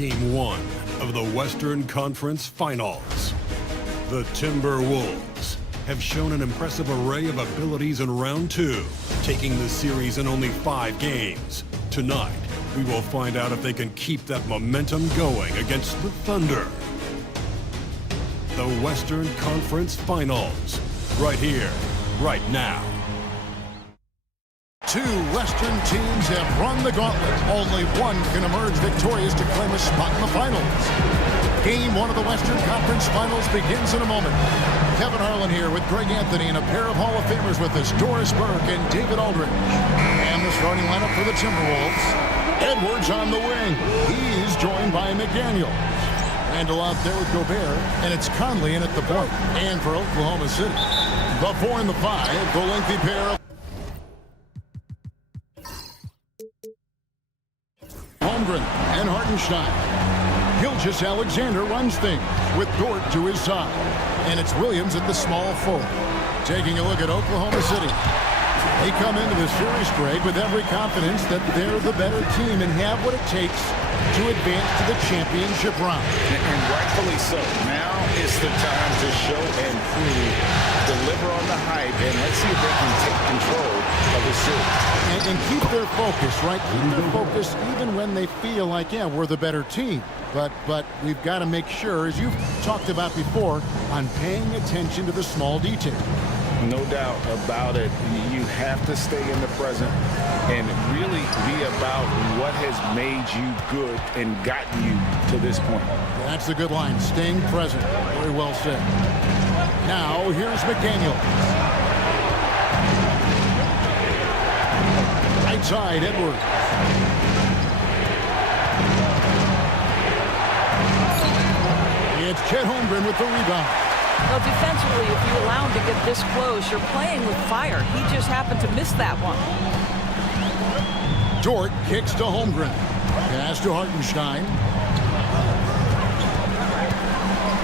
Game 1 of the Western Conference Finals. The Timberwolves have shown an impressive array of abilities in round 2, taking the series in only 5 games. Tonight, we will find out if they can keep that momentum going against the Thunder. The Western Conference Finals, right here, right now. Two Western teams have run the gauntlet. Only one can emerge victorious to claim a spot in the finals. Game 1 of the Western Conference Finals begins in a moment. Kevin Harlan here with Greg Anthony and a pair of Hall of Famers with us, Doris Burke and David Aldridge. And the starting lineup for the Timberwolves. Edwards on the wing. He's joined by McDaniel. Randall out there with Gobert, and it's Conley in at the point. And for Oklahoma City, the 4 and the 5, the lengthy pair of Holmgren and Hartenstein. Gilgeous-Alexander runs things with Dort to his side. And it's Williams at the small forward. Taking a look at Oklahoma City. They come into the series, Greg, with every confidence that they're the better team and have what it takes to advance to the championship round. And rightfully so. Now is the time to show and prove, deliver on the hype, and let's see if they can take control of the series. And keep their focus, right? Keep their focus even when they feel like, yeah, we're the better team. But we've got to make sure, as you've talked about before, on paying attention to the small details. No doubt about it. You have to stay in the present and really be about what has made you good and gotten you to this point. That's a good line. Staying present. Very well said. Now, here's McDaniel. Right side, Edwards. It's Chet Holmgren with the rebound. Well, defensively, if you allow him to get this close, you're playing with fire. He just happened to miss that one. Dort kicks to Holmgren. Pass to Hartenstein.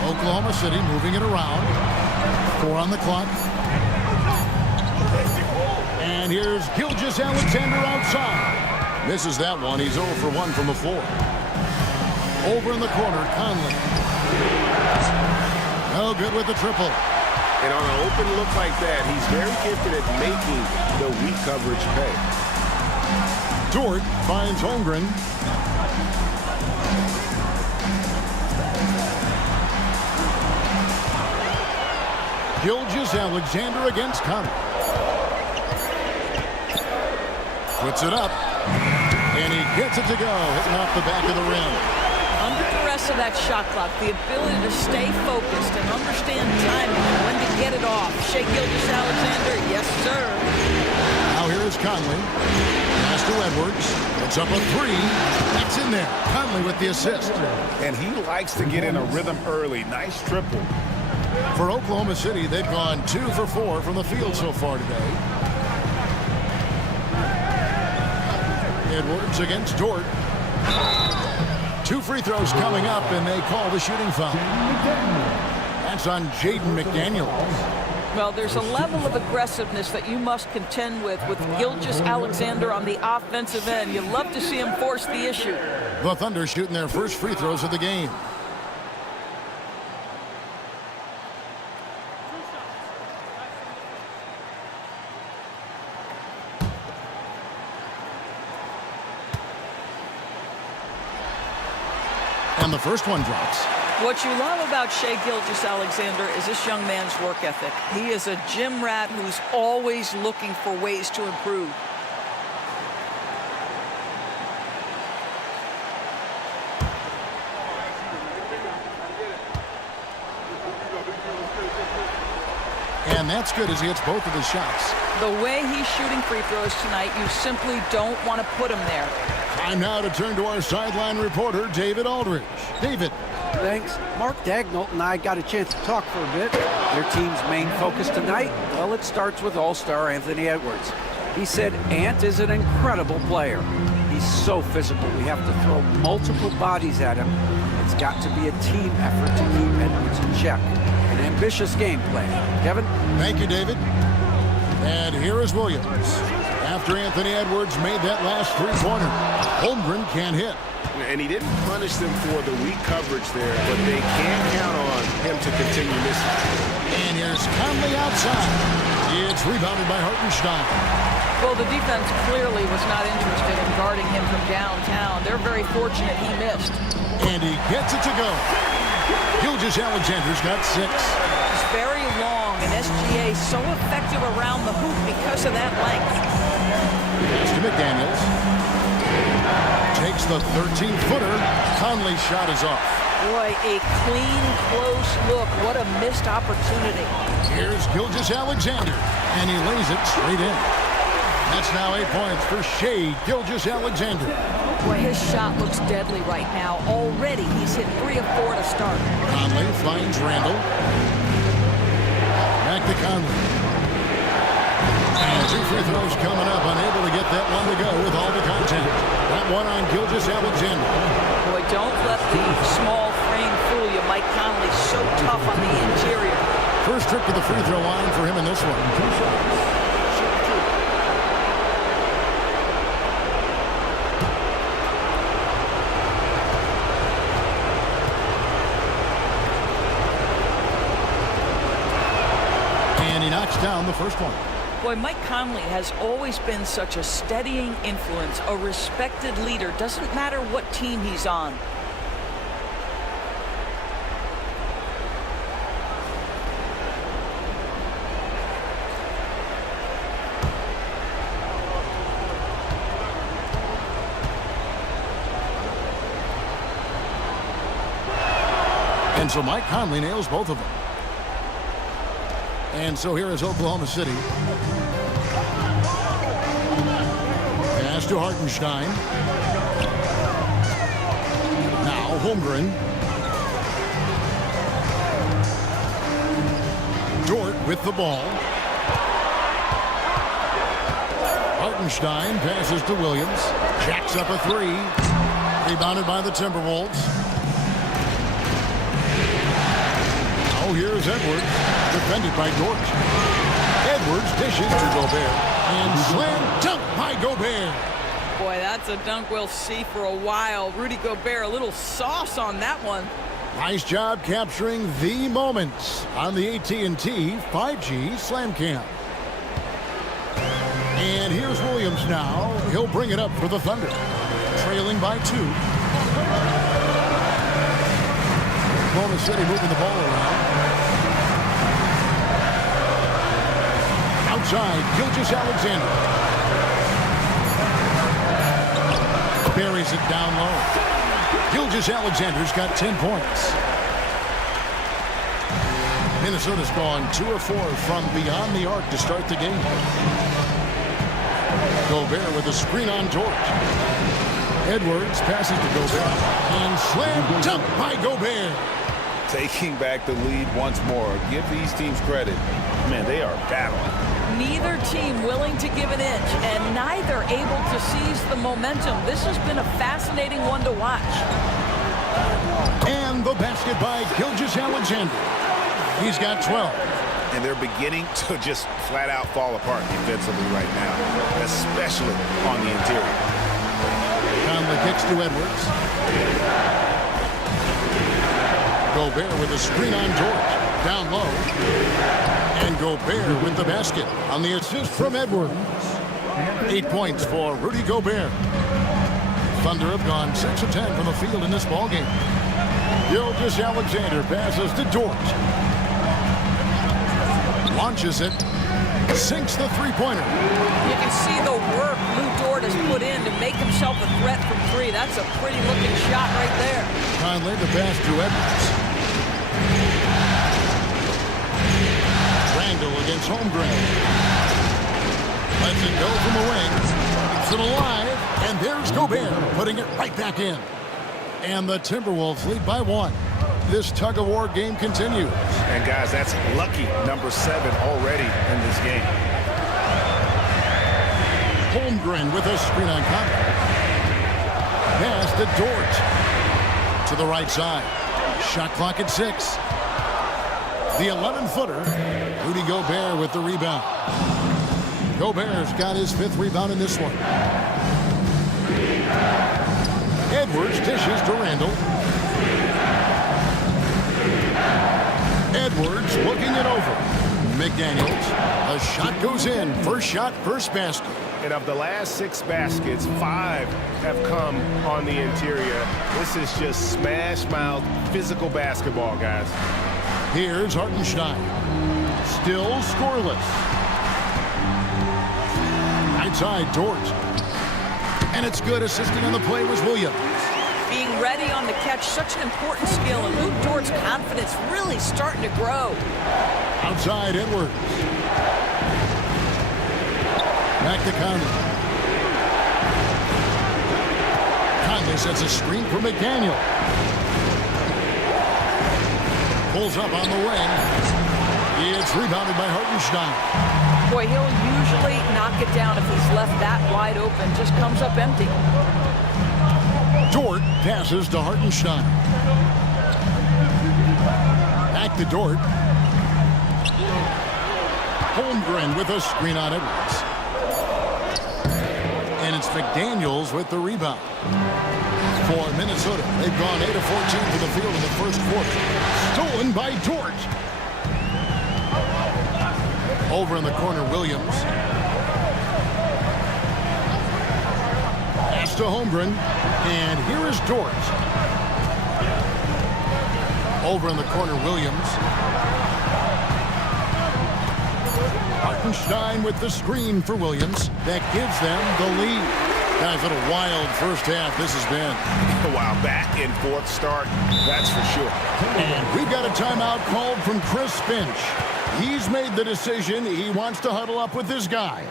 Oklahoma City moving it around. 4 on the clock. And here's Gilgeous-Alexander outside. Misses that one. He's 0 for 1 from the floor. Over in the corner, Conley. No good with the triple. And on an open look like that, he's very gifted at making the weak coverage pay. Dort finds Holmgren. Gilgeous-Alexander against Conley. Puts it up. And he gets it to go. Hitting off the back of the rim. Under duress of that shot clock, the ability to stay focused and understand timing and when to get it off. Shea Gilgeous-Alexander, yes, sir. Now here is Conley. Pass to Edwards. It's up a 3. That's in there. Conley with the assist. And he likes to get in a rhythm early. Nice triple. For Oklahoma City, they've gone 2 for 4 from the field so far today. Edwards against Dort. 2 free throws coming up, and they call the shooting foul. That's on Jaden McDaniel. Well, there's a level of aggressiveness that you must contend with Gilgeous-Alexander on the offensive end. You love to see him force the issue. The Thunder shooting their first free throws of the game. And the first one drops. What you love about Shea Gilgeous-Alexander is this young man's work ethic. He is a gym rat who's always looking for ways to improve. And that's good as he hits both of his shots. The way he's shooting free throws tonight, you simply don't want to put him there. Time now to turn to our sideline reporter, David Aldridge. David. Thanks. Mark Dagnall and I got a chance to talk for a bit. Their team's main focus tonight, well, it starts with All-Star Anthony Edwards. He said Ant is an incredible player. He's so physical. We have to throw multiple bodies at him. It's got to be a team effort to keep Edwards in check. An ambitious game plan. Kevin? Thank you, David. And here is Williams. After After Anthony Edwards made that last three-pointer, Holmgren can't hit. And he didn't punish them for the weak coverage there, but they can count on him to continue missing. And here's Conley outside. It's rebounded by Hartenstein. Well, the defense clearly was not interested in guarding him from downtown. They're very fortunate he missed. And he gets it to go. Gilgeous-Alexander's got 6. It's very long, and SGA so effective around the hoop because of that length. It's to McDaniels. Takes the 13-footer. Conley's shot is off. Boy, a clean, close look. What a missed opportunity. Here's Gilgeous-Alexander, and he lays it straight in. That's now 8 points for Shai Gilgeous-Alexander. Boy, his shot looks deadly right now. Already, he's hit 3 of 4 to start. Conley finds Randall. Back to Conley. And 2 free throws coming up. Unable to get that one to go with all the contact. That one on Gilgeous-Alexander. Boy, don't let the small frame fool you. Mike Conley so tough on the interior. First trip to the free throw line for him in this one. 2 shots. Knocks down the first one. Boy, Mike Conley has always been such a steadying influence, a respected leader. Doesn't matter what team he's on. And so Mike Conley nails both of them. And so here is Oklahoma City. Pass to Hartenstein. Now Holmgren. Dort with the ball. Hartenstein passes to Williams. Jacks up a 3. Rebounded by the Timberwolves. Oh, here's Edwards. Defended by Dort. Edwards dishes to Gobert. And slam dunk by Gobert. Boy, that's a dunk we'll see for a while. Rudy Gobert, a little sauce on that one. Nice job capturing the moments on the AT&T 5G Slam Cam. And here's Williams now. He'll bring it up for the Thunder. Trailing by 2. Oklahoma City moving the ball around. Outside, Gilgeous-Alexander. Buries it down low. Gilgeous-Alexander's got 10 points. Minnesota's gone 2 of 4 from beyond the arc to start the game. Gobert with a screen on Dort. Edwards passes to Gobert. And slam dunk by Gobert. Taking back the lead once more. Give these teams credit. Man, they are battling. Neither team willing to give an inch, and neither able to seize the momentum. This has been a fascinating one to watch. And the basket by Gilgeous-Alexander. He's got 12. And they're beginning to just flat out fall apart defensively right now, especially on the interior. Conley kicks to Edwards. Gobert with a screen on Dort. Down low. And Gobert with the basket on the assist from Edwards. 8 points for Rudy Gobert. Thunder have gone 6 of 10 from the field in this ballgame. Gilgeous-Alexander passes to Dort. Launches it. Sinks the three-pointer. You can see the work Lou Dort has put in to make himself a threat from 3. That's a pretty looking shot right there. Conley the pass to Edwards. Randall against Holmgren. Lets it go from the wing. Keeps it alive. And there's Gobert putting it right back in. And the Timberwolves lead by 1. This tug-of-war game continues. And guys, that's lucky number 7 already in this game. Holmgren with a screen on Conley. Pass to Dort. To the right side. Shot clock at 6. The 11-footer. Rudy Gobert with the rebound. Gobert's got his 5th rebound in this one. Edwards dishes to Randall. Edwards looking it over. McDaniels. A shot goes in. First shot, first basket. And of the last 6 baskets, 5 have come on the interior. This is just smash-mouth, physical basketball, guys. Here's Hartenstein. Still scoreless. Right side, Dort. And it's good. Assisting on the play was Williams. Being ready on the catch, such an important skill, and Luke Dort's confidence really starting to grow. Outside, Edwards. Back to Conley. Conley sets a screen for McDaniel. Pulls up on the wing. It's rebounded by Hartenstein. Boy, he'll usually knock it down if he's left that wide open. Just comes up empty. Dort passes to Hartenstein. Back to Dort. Holmgren with a screen on Edwards. And it's McDaniels with the rebound. For Minnesota, they've gone 8 of 14 to the field in the first quarter. Stolen by Dort. Over in the corner, Williams. Pass to Holmgren. And here is Dort. Over in the corner, Williams. Hartenstein with the screen for Williams. That gives them the lead. Guys, what a wild first half this has been. Wow, back and forth start, that's for sure. And we've got a timeout called from Chris Finch. He's made the decision. He wants to huddle up with his guys.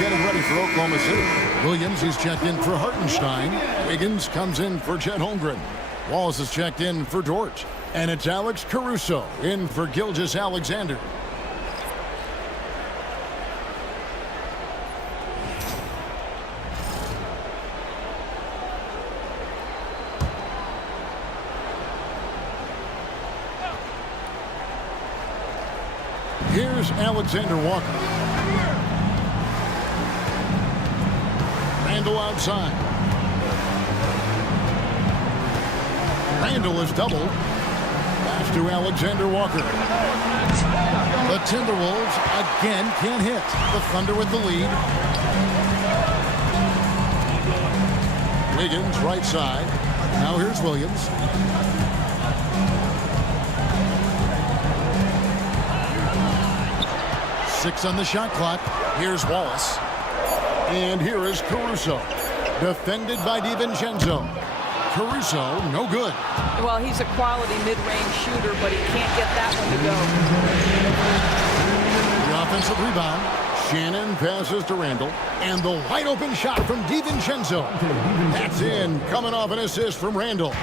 Getting ready for Oklahoma City. Williams, he's checked in for Hartenstein. Wiggins comes in for Chet Holmgren. Wallace is checked in for Dort. And it's Alex Caruso in for Gilgeous-Alexander. Here's Alexander Walker. Randall outside. Randall is doubled. Pass to Alexander Walker. The Timberwolves again can't hit. The Thunder with the lead. Wiggins right side. Now here's Williams. Six on the shot clock. Here's Wallace. And here is Caruso. Defended by DiVincenzo. Caruso, no good. Well, he's a quality mid-range shooter, but he can't get that one to go. The offensive rebound. Shannon passes to Randall. And the wide open shot from DiVincenzo. That's in. Coming off an assist from Randall.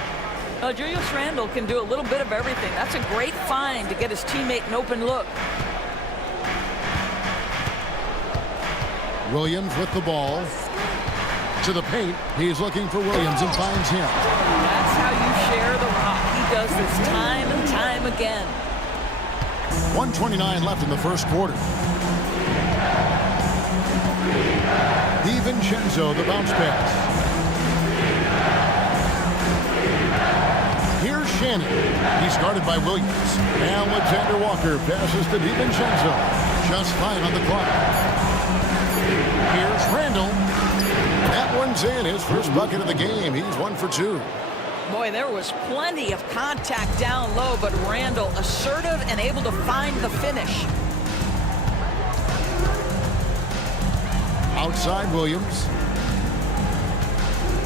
Julius Randle can do a little bit of everything. That's a great find to get his teammate an open look. Williams with the ball. To the paint. He's looking for Williams and finds him. That's how you share the rock. He does this time and time again. 1:29 left in the first quarter. DiVincenzo, the bounce pass. Here's Shannon. He's guarded by Williams. Alexander Walker passes to DiVincenzo. Just 5 on the clock. Here's Randall. That one's in. His first bucket of the game. He's 1 for 2. Boy, there was plenty of contact down low, but Randall assertive and able to find the finish. Outside Williams.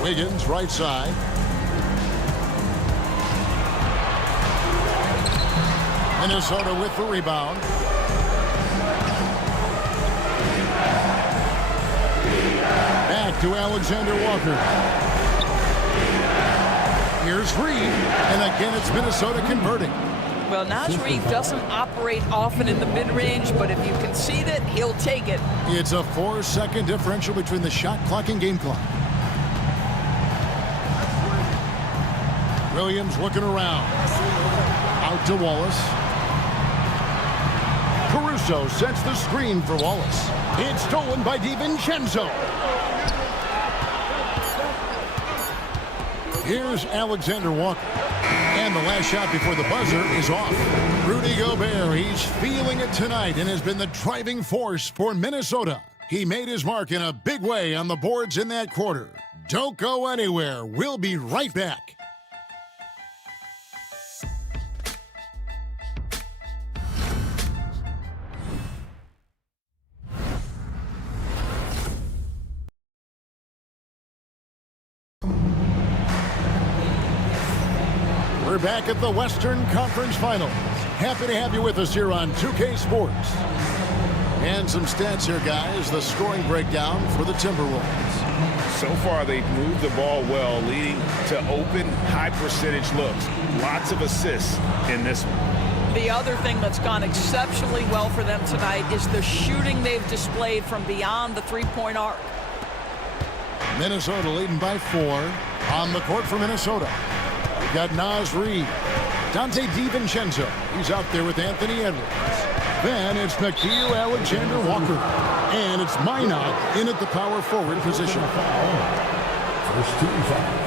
Wiggins right side. Minnesota with the rebound. Back to Alexander Walker. Here's Reed, and again it's Minnesota converting. Well, Naz Reid doesn't operate often in the mid-range, but if you concede it, he'll take it. It's a 4-second differential between the shot clock and game clock. Williams looking around. Out to Wallace. Caruso sets the screen for Wallace. It's stolen by DiVincenzo. Here's Alexander Walker. And the last shot before the buzzer is off. Rudy Gobert, he's feeling it tonight and has been the driving force for Minnesota. He made his mark in a big way on the boards in that quarter. Don't go anywhere. We'll be right back. We're back at the Western Conference Finals. Happy to have you with us here on 2K Sports. And some stats here, guys. The scoring breakdown for the Timberwolves. So far, they've moved the ball well, leading to open, high-percentage looks. Lots of assists in this one. The other thing that's gone exceptionally well for them tonight is the shooting they've displayed from beyond the three-point arc. Minnesota leading by 4 on the court for Minnesota. We've got Naz Reid, Dante DiVincenzo. He's out there with Anthony Edwards. Then it's Nickeil Alexander-Walker. And it's Minot in at the power forward position. First team foul.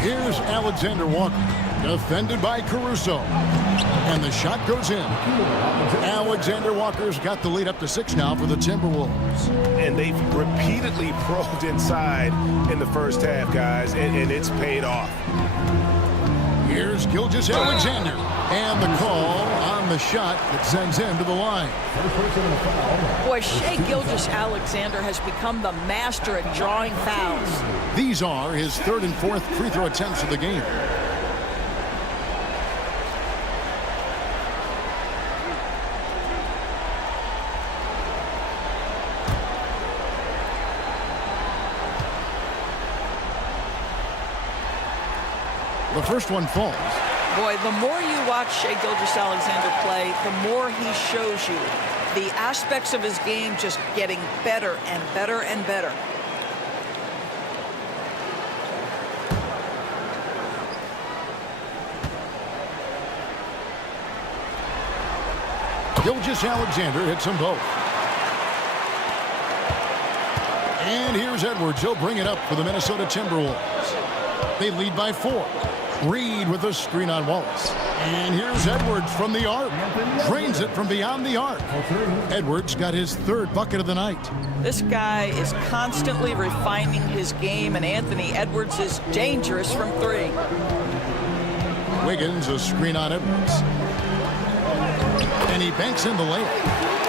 Here's Alexander Walker, defended by Caruso. And the shot goes in. Alexander Walker's got the lead up to 6 now for the Timberwolves. And they've repeatedly probed inside in the first half, guys, and it's paid off. Here's Gilgeous-Alexander. And the call on the shot that sends him to the line. Boy, Shai Gilgeous-Alexander has become the master at drawing fouls. These are his 3rd and 4th free throw attempts of the game. The first one falls. Boy, the more you watch Shai Gilgeous-Alexander play, the more he shows you the aspects of his game just getting better and better and better. Gilgeous-Alexander hits them both. And here's Edwards. He'll bring it up for the Minnesota Timberwolves. They lead by 4. Reed with a screen on Wallace. And here's Edwards from the arc. Drains it from beyond the arc. Edwards got his 3rd bucket of the night. This guy is constantly refining his game, and Anthony Edwards is dangerous from 3. Wiggins, a screen on Edwards. And he banks in the layup.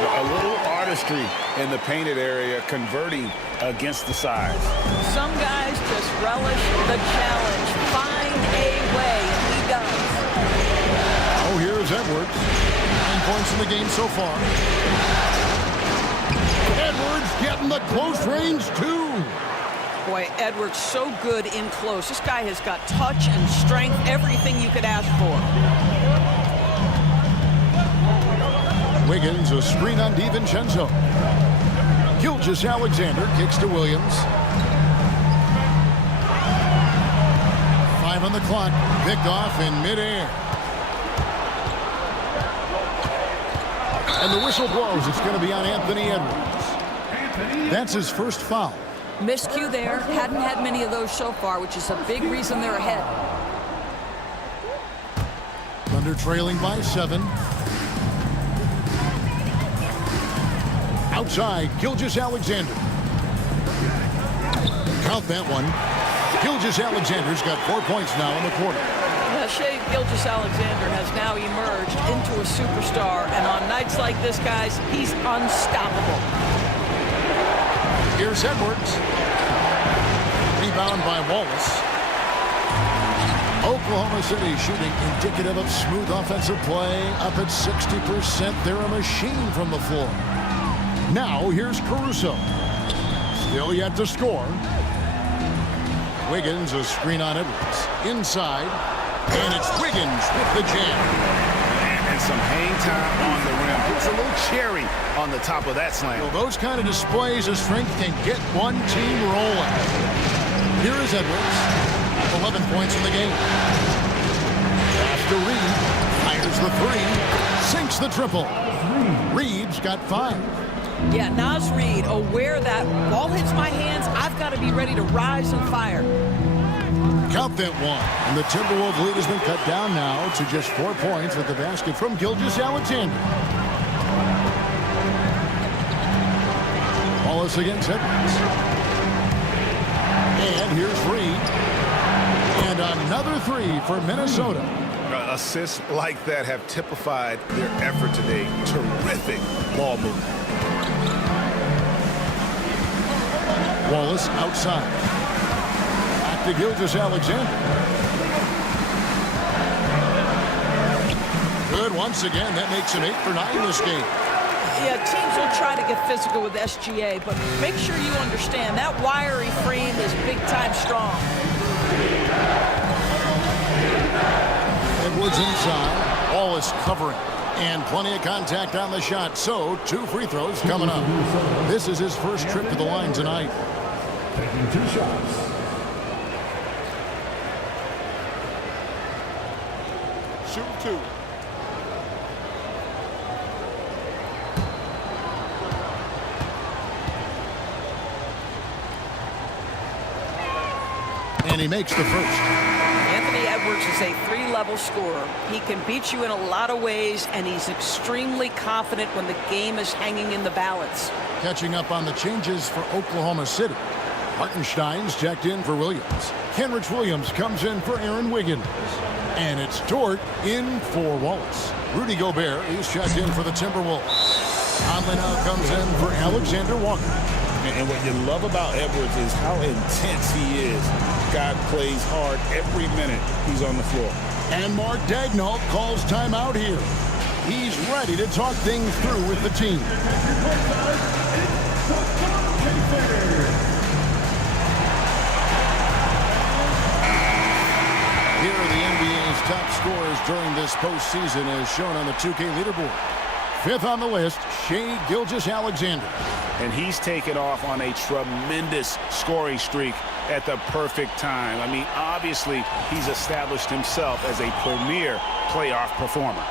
A little artistry in the painted area, converting against the size. Some guys just relish the challenge, find a way, and he does. Oh, here's Edwards. 9 points in the game so far. Edwards getting the close range, too. Boy, Edwards so good in close. This guy has got touch and strength, everything you could ask for. Wiggins, a screen on DiVincenzo. Gilgeous-Alexander kicks to Williams. 5 on the clock, picked off in midair. And the whistle blows. It's going to be on Anthony Edwards. That's his first foul. Miscue there. Hadn't had many of those so far, which is a big reason they're ahead. Thunder trailing by 7. Outside, Gilgeous-Alexander. Count that one. Gilgeous-Alexander's got 4 points now in the quarter. Shai Gilgeous-Alexander has now emerged into a superstar, and on nights like this, guys, he's unstoppable. Here's Edwards. Rebound by Wallace. Oklahoma City shooting indicative of smooth offensive play. Up at 60%. They're a machine from the floor. Now here's Caruso. Still yet to score. Wiggins, a screen on Edwards. Inside. And it's Wiggins with the jam. And some hang time on the rim. It's a little cherry on the top of that slam. Well, those kind of displays of strength can get one team rolling. Here is Edwards. 11 points in the game. Pass to Reed. Fires the three. Sinks the triple. Reed's got 5. Yeah, Naz Reid, aware that ball hits my hands, I've got to be ready to rise and fire. Count that one. And the Timberwolves lead has been cut down now to just 4 points with the basket from Gilgeous-Alexander. Wallace against Edwards. And here's Reed. And another 3 for Minnesota. Assists like that have typified their effort today. Terrific ball movement. Wallace outside. Back to Gilgeous-Alexander. Good once again. That makes him 8 for 9 this game. Yeah, teams will try to get physical with SGA, but make sure you understand that wiry frame is big-time strong. Edwards inside. Wallace covering. And plenty of contact on the shot. So 2 free throws coming up. This is his first trip to the line tonight. Taking 2 shots. Shoot 2. And he makes the first. Anthony Edwards is a 3-level scorer. He can beat you in a lot of ways, and he's extremely confident when the game is hanging in the balance. Catching up on the changes for Oklahoma City. Hartenstein's checked in for Williams. Kenrich Williams comes in for Aaron Wiggins. And it's Dort in for Wallace. Rudy Gobert is checked in for the Timberwolves. Conley now comes in for Alexander Walker. And what you love about Edwards is how intense he is. God plays hard every minute he's on the floor. And Mark Daigneault calls timeout here. He's ready to talk things through with the team. Here are the NBA's top scorers during this postseason as shown on the 2K leaderboard. 5th on the list, Shai Gilgeous-Alexander. And he's taken off on a tremendous scoring streak at the perfect time. I mean, obviously, he's established himself as a premier playoff performer.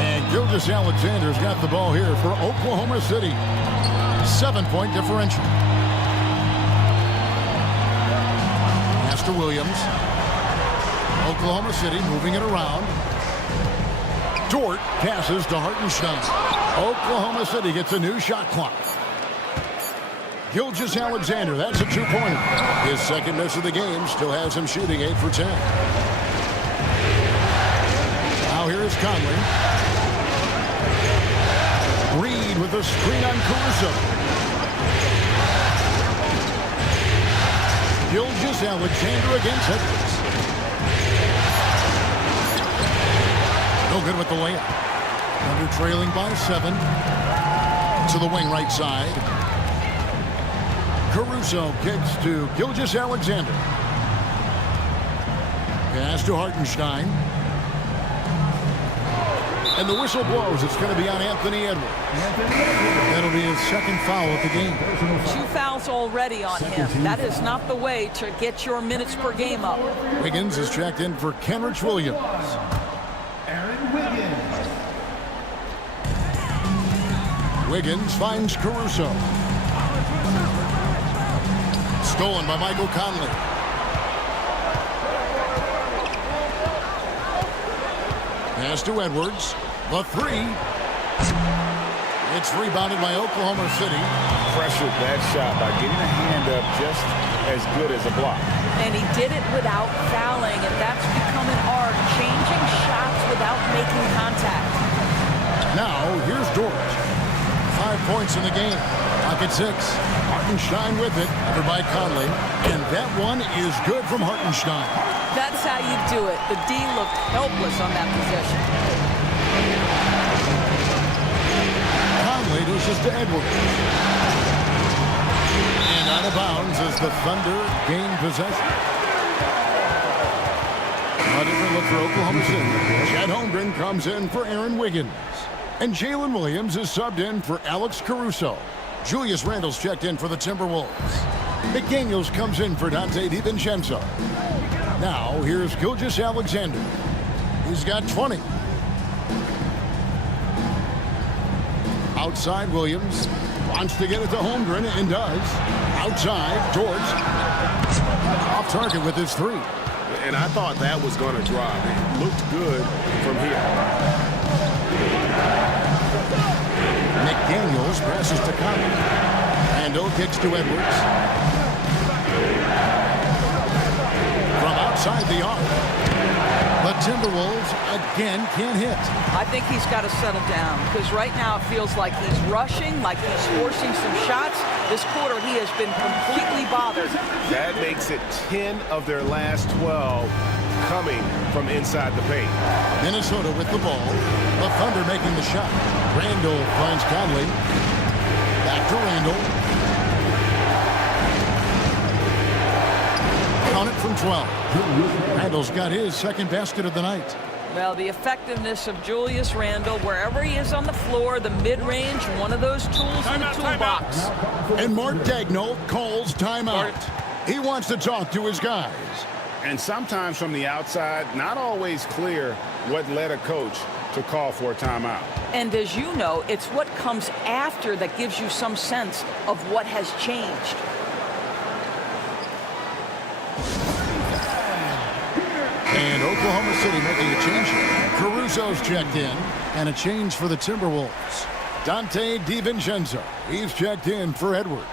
And Gilgeous-Alexander's got the ball here for Oklahoma City. 7-point differential. Pass to Williams. Oklahoma City moving it around. Dort passes to Hartenstein. Oklahoma City gets a new shot clock. Gilgeous-Alexander, that's a 2-pointer. His second miss of the game, still has him shooting 8 for 10. Now here is Conley. Reed with a screen on Caruso. Gilgeous-Alexander against Edwards. No good with the layup. Under trailing by 7. To the wing right side. Caruso kicks to Gilgeous-Alexander. Pass to Hartenstein. And the whistle blows. It's going to be on Anthony Edwards. That'll be his second foul of the game. 2 fouls already on him. That is not the way to get your minutes per game up. Wiggins is checked in for Kenrich Williams. Wiggins finds Caruso. Stolen by Michael Conley. Pass to Edwards. The 3. It's rebounded by Oklahoma City. Pressured that shot by getting a hand up just as good as a block. And he did it without fouling, and that's become an art, changing shots without making contact. Now, here's Dort. 5 points in the game. A back at 6. Hartenstein with it, covered by Conley. And that one is good from Hartenstein. That's how you do it. The D looked helpless on that possession. Conley dishes to Edwards. And out of bounds as the Thunder gain possession. A different look for Oklahoma City. Chad Holmgren comes in for Aaron Wiggins. And Jalen Williams is subbed in for Alex Caruso. Julius Randle's checked in for the Timberwolves. McDaniels comes in for Dante DiVincenzo. Now, here's Gilgeous-Alexander. He's got 20. Outside, Williams wants to get it to Holmgren and does. Outside, George. Off target with his 3. And I thought that was going to drop. It looked good from here. McDaniels passes to Conley. Randle kicks to Edwards. From outside the arc. The Timberwolves again can't hit. I think he's got to settle down because right now it feels like he's rushing, like he's forcing some shots. This quarter he has been completely bothered. That makes it 10 of their last 12 coming from inside the paint. Minnesota with the ball. The Thunder making the shot. Randle finds Conley. Back to Randle. Count it from 12. Randle's got his second basket of the night. Well, the effectiveness of Julius Randle, wherever he is on the floor, the mid-range, one of those tools in the toolbox. And Mark Daigneault calls timeout. He wants to talk to his guys. And sometimes from the outside, not always clear what led a coach to call for a timeout. And as you know, it's what comes after that gives you some sense of what has changed. And Oklahoma City making a change. Caruso's checked in. And a change for the Timberwolves. Dante DiVincenzo. He's checked in for Edwards.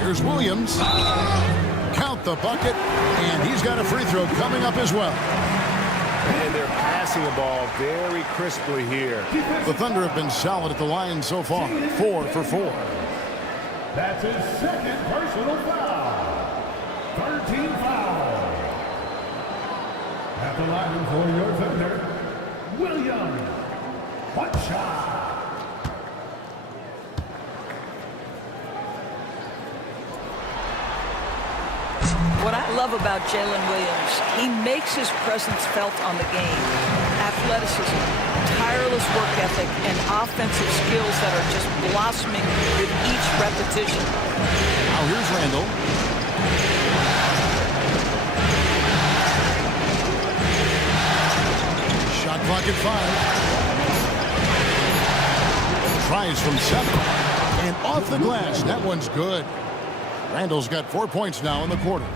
Here's Williams. Count the bucket, and he's got a free throw coming up as well. And they're passing the ball very crisply here. The Thunder have been solid at the line so far. 4 for 4. That's his second personal foul. 13 foul. At the line for your Thunder, Williams. One shot. What I love about Jalen Williams, he makes his presence felt on the game. Athleticism, tireless work ethic, and offensive skills that are just blossoming with each repetition. Now here's Randle. Shot clock at 5. Tries from 7. And off the glass. That one's good. Randle's got 4 points now in the quarter.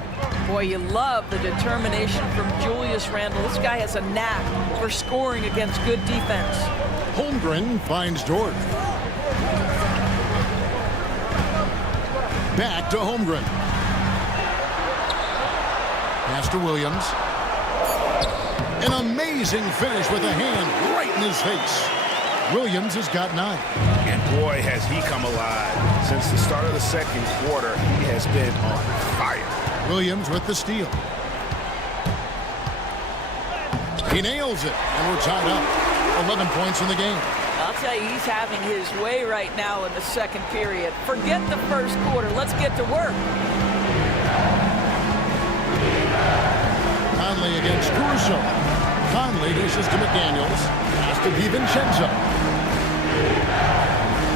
Boy, you love the determination from Julius Randle. This guy has a knack for scoring against good defense. Holmgren finds Dort. Back to Holmgren. Pass to Williams. An amazing finish with a hand right in his face. Williams has got 9. And boy, has he come alive. Since the start of the second quarter, he has been on fire. Williams with the steal. He nails it, and we're tied up. 11 points in the game. I'll tell you, he's having his way right now in the second period. Forget the first quarter. Let's get to work. Conley against Caruso. Conley dishes to McDaniels. Pass to DiVincenzo.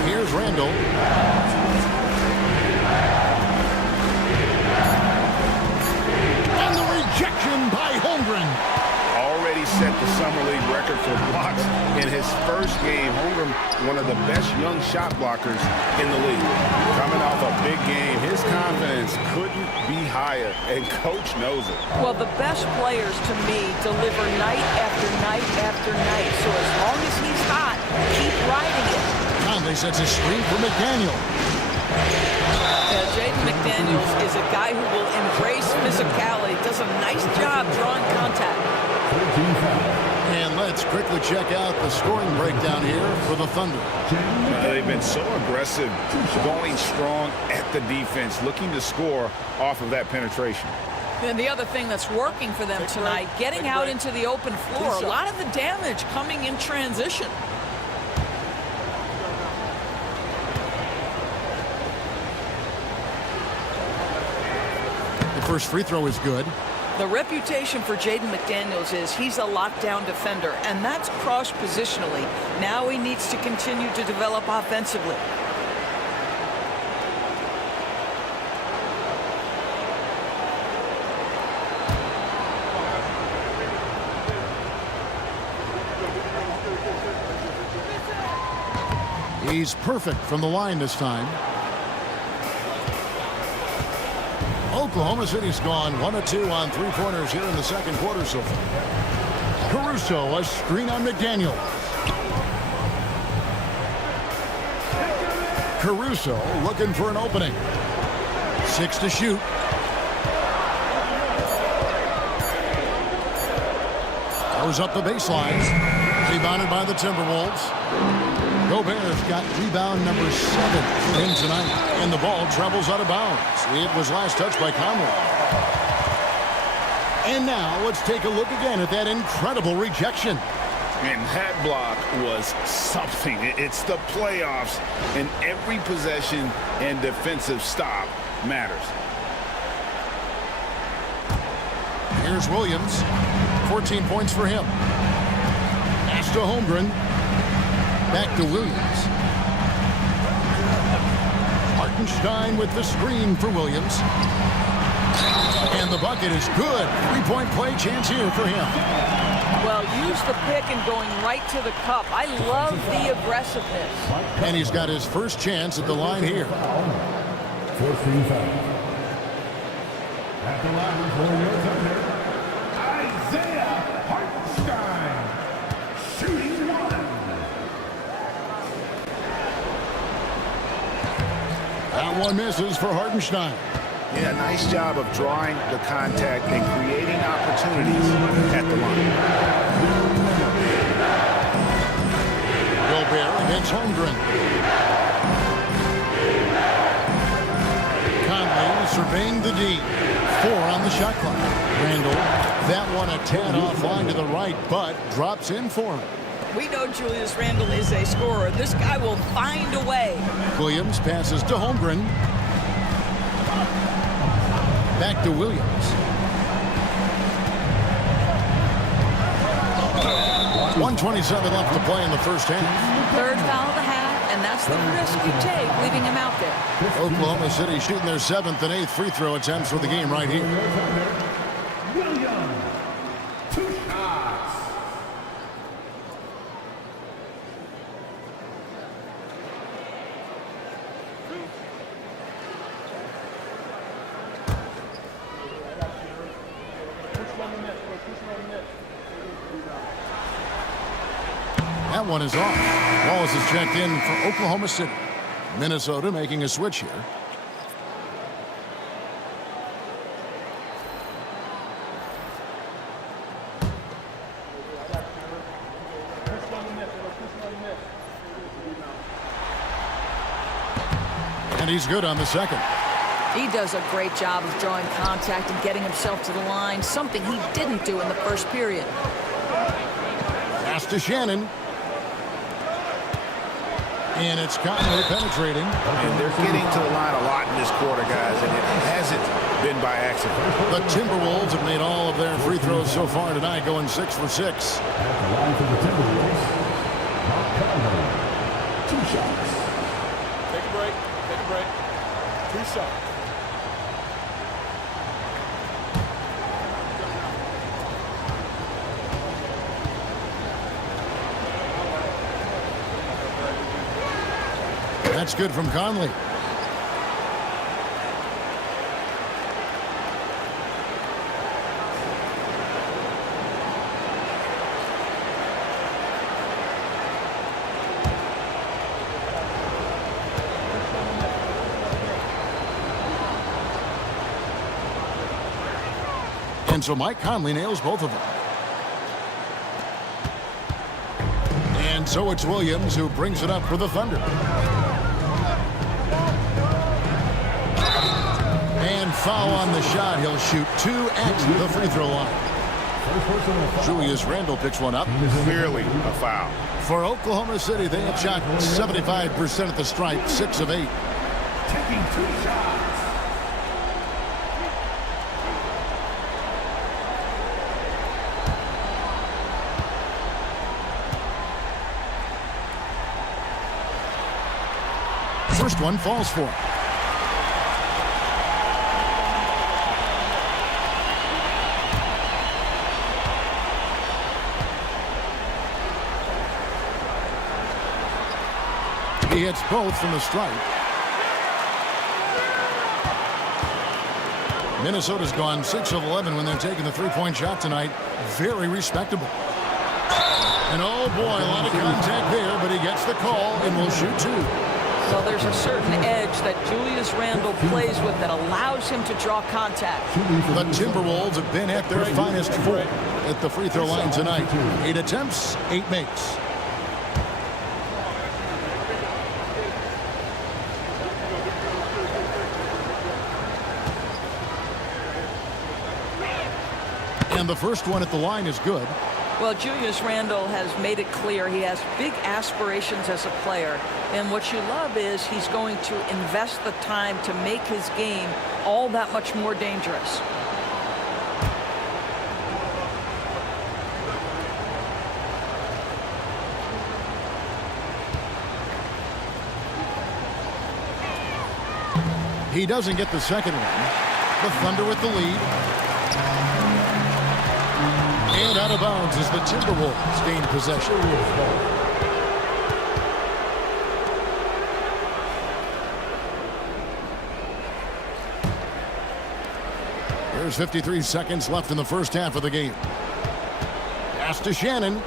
Here's Randle. And the rejection by Holmgren. Already set the Summer League record for blocks in his first game. Holmgren, one of the best young shot blockers in the league. Coming off a big game, his confidence couldn't be higher, and coach knows it. Well, the best players, to me, deliver night after night after night. So as long as he's hot, Conley sets a screen for McDaniel. Jaden McDaniels is a guy who will embrace physicality, does a nice job drawing contact. And let's quickly check out the scoring breakdown here for the Thunder. They've been so aggressive, going strong at the defense, looking to score off of that penetration. And the other thing that's working for them tonight, getting out into the open floor. A lot of the damage coming in transition. The first free throw is good. The reputation for Jaden McDaniels is he's a lockdown defender, and that's cross-positionally. Now he needs to continue to develop offensively. He's perfect from the line this time. Oklahoma City's gone 1 of 2 on three-pointers here in the second quarter so far. Caruso, a screen on McDaniel. Caruso looking for an opening. 6 to shoot. Goes up the baseline. Rebounded by the Timberwolves. Gobert's got rebound number 7 for him tonight. And the ball travels out of bounds. It was last touched by Conley. And now let's take a look again at that incredible rejection. And that block was something. It's the playoffs, and every possession and defensive stop matters. Here's Williams. 14 points for him. Pass to Holmgren. Back to Williams. Hartenstein with the screen for Williams. And the bucket is good. Three-point play chance here for him. Well, use the pick and going right to the cup. I love the aggressiveness. And he's got his first chance at the line here. First team foul. At the line for your Thunder, Isaiah Hartenstein, shooting 1. That one misses for Hartenstein. Yeah, nice job of drawing the contact and creating opportunities at the line. Gobert against Holmgren. Conley surveying the D. 4 on the shot clock. Randall, that one a tad offline to the right, but drops in for him. We know Julius Randle is a scorer. This guy will find a way. Williams passes to Holmgren. Back to Williams. 1:27 left to play in the first half. Third foul of the half, and that's the risk you take, leaving him out there. Oklahoma City shooting their 7th and 8th free throw attempts for the game right here. Williams, 2 shots. That one is off. Wallace is checked in for Oklahoma City. Minnesota making a switch here. And he's good on the second. He does a great job of drawing contact and getting himself to the line, something he didn't do in the first period. Pass to Shannon. And it's Conley penetrating. And they're getting to the line a lot in this quarter, guys, and it hasn't been by accident. The Timberwolves have made all of their free throws so far tonight, going 6 for 6. At the line for the Timberwolves, Conley, 2 shots. Take a break. Take a break. 2 shots. That's good from Conley. And so Mike Conley nails both of them. And so it's Williams who brings it up for the Thunder. And foul on the shot. He'll shoot 2 at the free throw line. Julius Randle picks one up. Clearly a foul. For Oklahoma City, they have shot 75% at the stripe, 6 of 8. Taking 2 shots. First one falls for him. He hits both from the stripe. Minnesota's gone 6 of 11 when they're taking the three-point shot tonight. Very respectable. And oh boy, a lot of contact there, but he gets the call and will shoot 2. So there's a certain edge that Julius Randle plays with that allows him to draw contact. The Timberwolves have been at their finest 4 at the free throw line tonight. 8 attempts, 8 makes. And the first one at the line is good. Well, Julius Randle has made it clear he has big aspirations as a player. And what you love is he's going to invest the time to make his game all that much more dangerous. He doesn't get the second one. The Thunder with the lead. And out of bounds as the Timberwolves gain possession. There's 53 seconds left in the first half of the game. Pass to Shannon.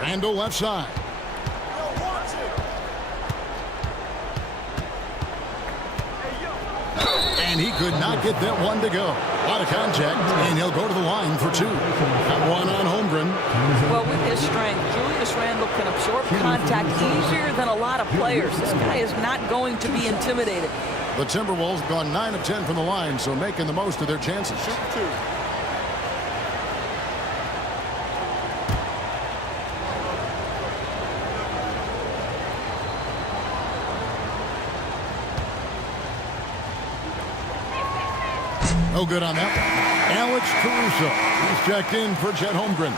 Randle left side. And he could not get that one to go. A lot of contact, and he'll go to the line for 2. Got one on Holmgren. Well, with his strength, Julius Randle can absorb contact easier than a lot of players. This guy is not going to be intimidated. The Timberwolves have gone 9 of 10 from the line, so making the most of their chances. No good on that one. Alex Caruso. He's checked in for Chet Holmgren.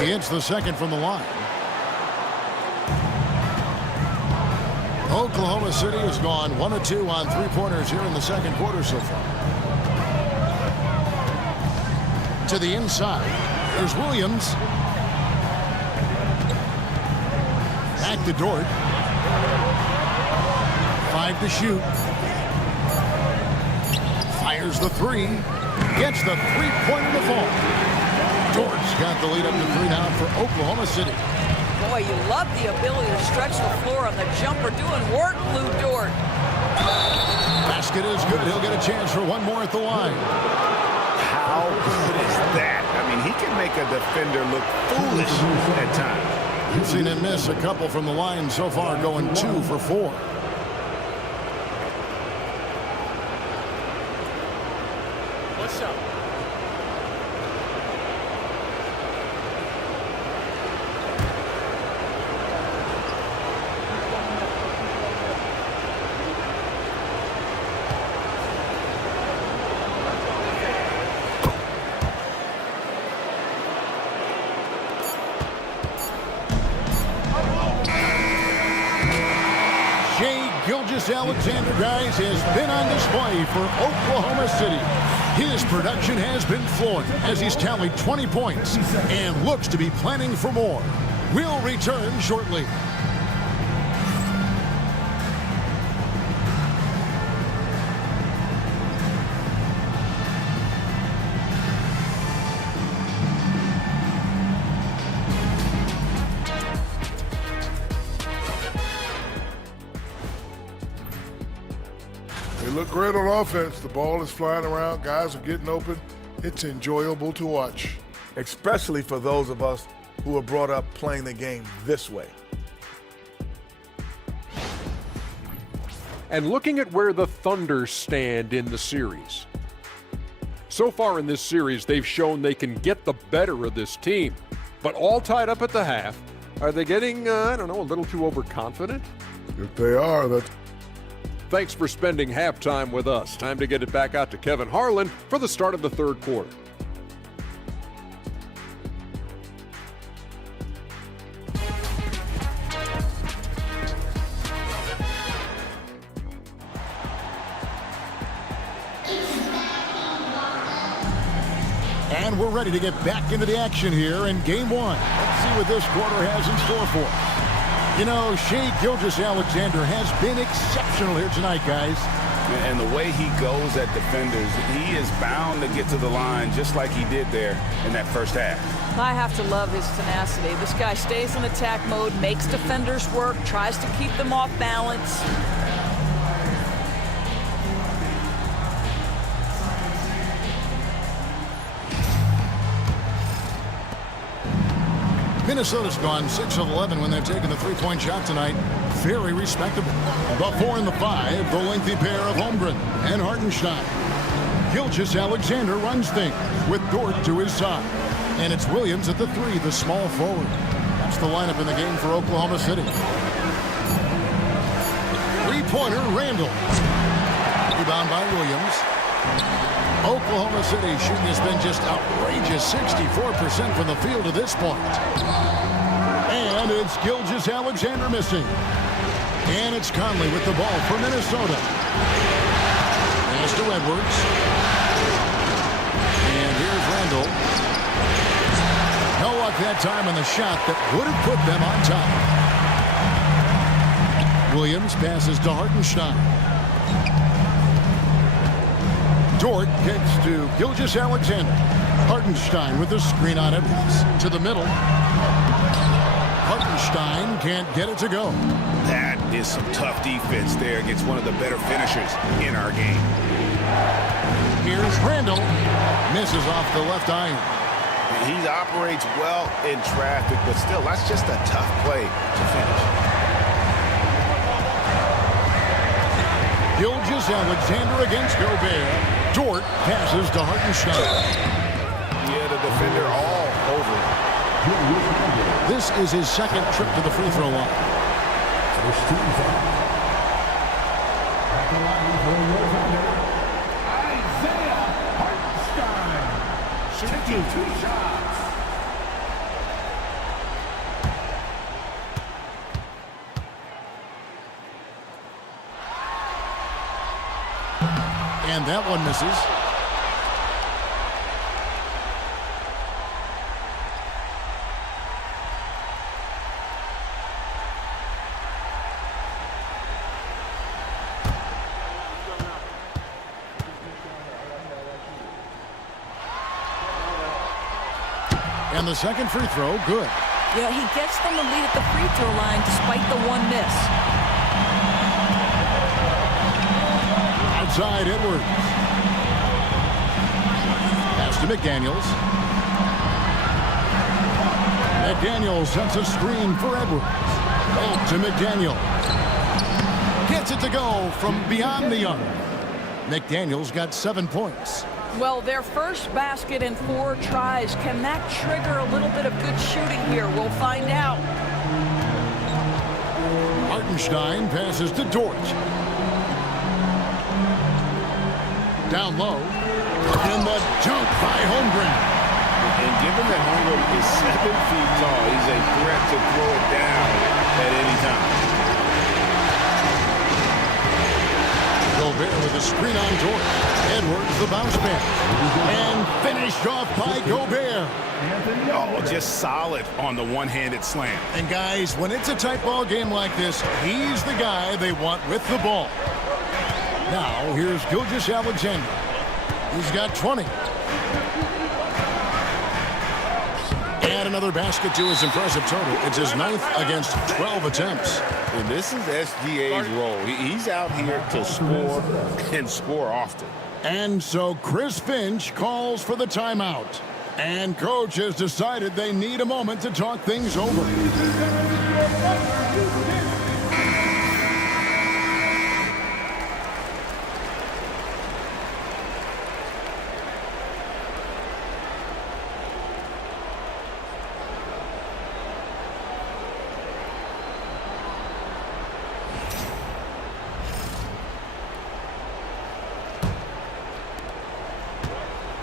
He hits the second from the line. Oklahoma City has gone 1 of 2 on three-pointers here in the second quarter so far. To the inside. There's Williams. Back to Dort. 5 to shoot. Fires the 3. Gets the three-pointer to fall. Dort's got the lead up to 3 now for Oklahoma City. Boy, you love the ability to stretch the floor on the jumper. Doing work, Lou Dort. Basket is good. He'll get a chance for one more at the line. How good is that? I mean, he can make a defender look foolish at times. You've seen him miss a couple from the line so far, going 2 for 4. What's up? Alexander, guys, has been on display for Oklahoma City. His production has been flowing as he's tallied 20 points and looks to be planning for more. We'll return shortly. look great on offense. The ball is flying around. Guys are getting open. It's enjoyable to watch. Especially for those of us who are brought up playing the game this way. And looking at where the Thunder stand in the series. So far in this series, they've shown they can get the better of this team, but all tied up at the half. Are they getting, I don't know, a little too overconfident? If they are, that's... Thanks for spending halftime with us. Time to get it back out to Kevin Harlan for the start of the third quarter. And we're ready to get back into the action here in game one. Let's see what this quarter has in store for us. You know, Shai Gilgeous-Alexander has been exceptional here tonight, guys. And the way he goes at defenders, he is bound to get to the line just like he did there in that first half. I have to love his tenacity. This guy stays in attack mode, makes defenders work, tries to keep them off balance. Minnesota's gone 6 of 11 when they're taking the three-point shot tonight. Very respectable. The 4 and the 5, the lengthy pair of Holmgren and Hartenstein. Gilgeous-Alexander runs things with Dort to his side. And it's Williams at the 3, the small forward. That's the lineup in the game for Oklahoma City. Three-pointer, Randall. Rebound by Williams. Oklahoma City shooting has been just outrageous, 64% from the field to this point. And it's Gilgeous-Alexander missing. And it's Conley with the ball for Minnesota. Pass to Edwards. And here's Randall. No luck that time on the shot that would have put them on top. Williams passes to Hartenstein. Dort kicks to Gilgeous-Alexander. Hartenstein with the screen on Edwards. To the middle. Hartenstein can't get it to go. That is some tough defense there against one of the better finishers in our game. Here's Randall. Misses off the left iron. He operates well in traffic, but still, that's just a tough play to finish. Gilgeous-Alexander against Gobert. Dort passes to Hartenstein. Yeah, the defender all over it. This is his second trip to the free throw line. First team foul. At the line for your defender, Isaiah Hartenstein. Taking 2 shots. And that one misses. And the second free throw, good. Yeah, he gets them the lead at the free throw line despite the one miss. Outside Edwards. Pass to McDaniels. McDaniels sets a screen for Edwards. Back to McDaniels. Gets it to go from beyond the arc. McDaniels got 7 points. Well, their first basket in 4 tries. Can that trigger a little bit of good shooting here? We'll find out. Hartenstein passes to Dort. Down low. And the dunk by Holmgren. And given that Holmgren is 7 feet tall, he's a threat to throw it down at any time. Gobert with a screen on Dort. Edwards the bounce back. And finished off by Gobert. Oh, just solid on the one-handed slam. And guys, when it's a tight ball game like this, he's the guy they want with the ball. Now, here's Gilgeous-Alexander. He's got 20. And add another basket to his impressive total. It's his 9th against 12 attempts. And this is SGA's role. He's out here to score and score often. And so Chris Finch calls for the timeout. And coach has decided they need a moment to talk things over.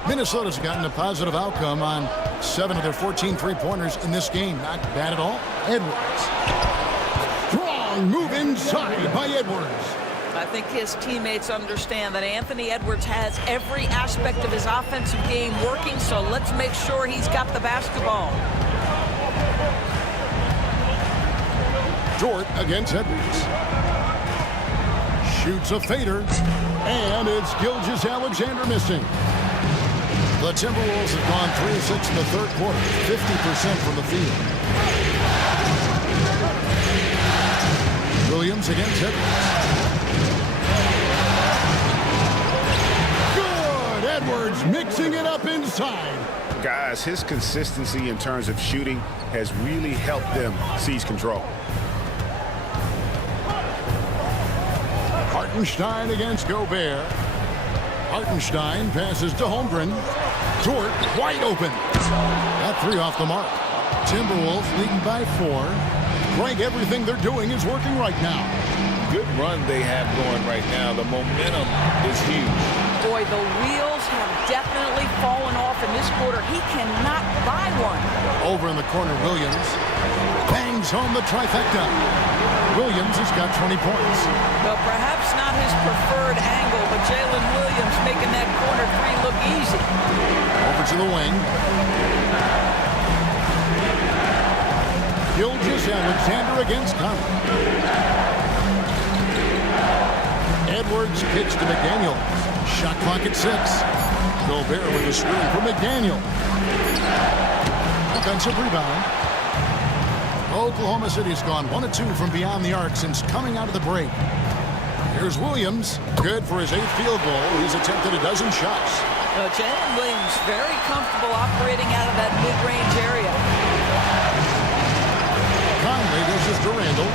Minnesota's gotten a positive outcome on 7 of their 14 three-pointers in this game. Not bad at all. Edwards. Strong move inside by Edwards. I think his teammates understand that Anthony Edwards has every aspect of his offensive game working, so let's make sure he's got the basketball. Dort against Edwards. Shoots a fader. And it's Gilgeous-Alexander missing. The Timberwolves have gone 3 of 6 in the third quarter, 50% from the field. Williams against Edwards. Good! Edwards mixing it up inside. Guys, his consistency in terms of shooting has really helped them seize control. Hartenstein against Gobert. Hartenstein passes to Holmgren. Dort wide open. That 3 off the mark. Timberwolves leading by 4. Greg, everything they're doing is working right now. Good run they have going right now. The momentum is huge. Boy, the wheels have definitely fallen off in this quarter. He cannot buy one. Over in the corner, Williams bangs home the trifecta. Williams has got 20 points. Well, perhaps not his preferred angle, but Jalen Williams making that corner 3 look easy. Over to the wing. Gilgeous-Alexander against Conley. Edwards kicks to McDaniel. Shot clock at 6. Gobert with a screen for McDaniel. Offensive rebound. Oklahoma City's gone 1 of 2 from beyond the arc since coming out of the break. Here's Williams. Good for his 8th field goal. He's attempted a dozen shots. Jalen Williams very comfortable operating out of that mid-range area. Conley dishes to Randall.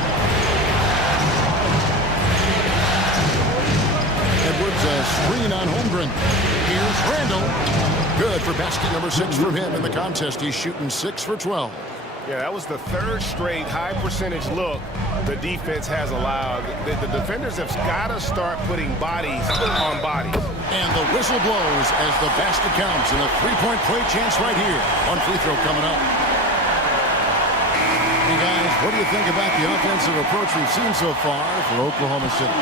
Edwards a screen on Holmgren. Here's Randall. Good for basket number 6 from him in the contest. He's shooting 6 for 12. Yeah, that was the 3rd straight high percentage look the defense has allowed. The defenders have got to start putting bodies on bodies. And the whistle blows as the basket counts, and a 3-point play chance right here. One free throw coming up. Hey guys, what do you think about the offensive approach we've seen so far for Oklahoma City?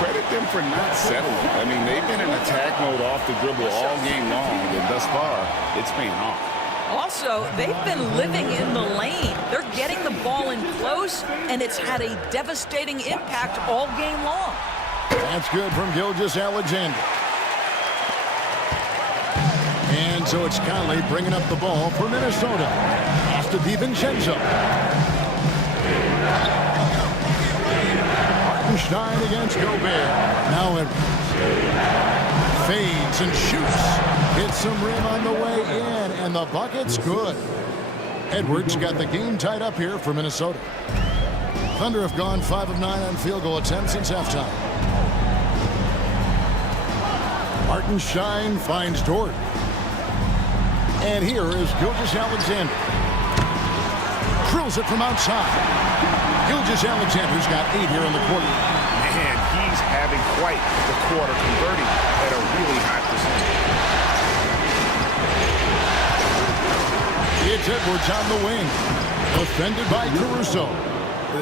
Credit them for not settling. I mean, they've been in attack mode off the dribble all game long, and thus far, it's paying off. Also, they've been living in the lane. They're getting the ball in close, and it's had a devastating impact all game long. That's good from Gilgeous-Alexander. And so it's Conley bringing up the ball for Minnesota. Pass to DiVincenzo. Hartenstein against Gobert. Now Edwards fades and shoots. Hits some rim on the way in, and the bucket's good. Edwards got the game tied up here for Minnesota. Thunder have gone 5 of 9 on field goal attempts since halftime. Hartenstein finds Dort. And here is Gilgeous-Alexander. Drills it from outside. Gilgeous-Alexander's got 8 here in the quarter. Man, he's having quite the quarter, converting at a really high percentage. It's Edwards on the wing. Defended by Caruso.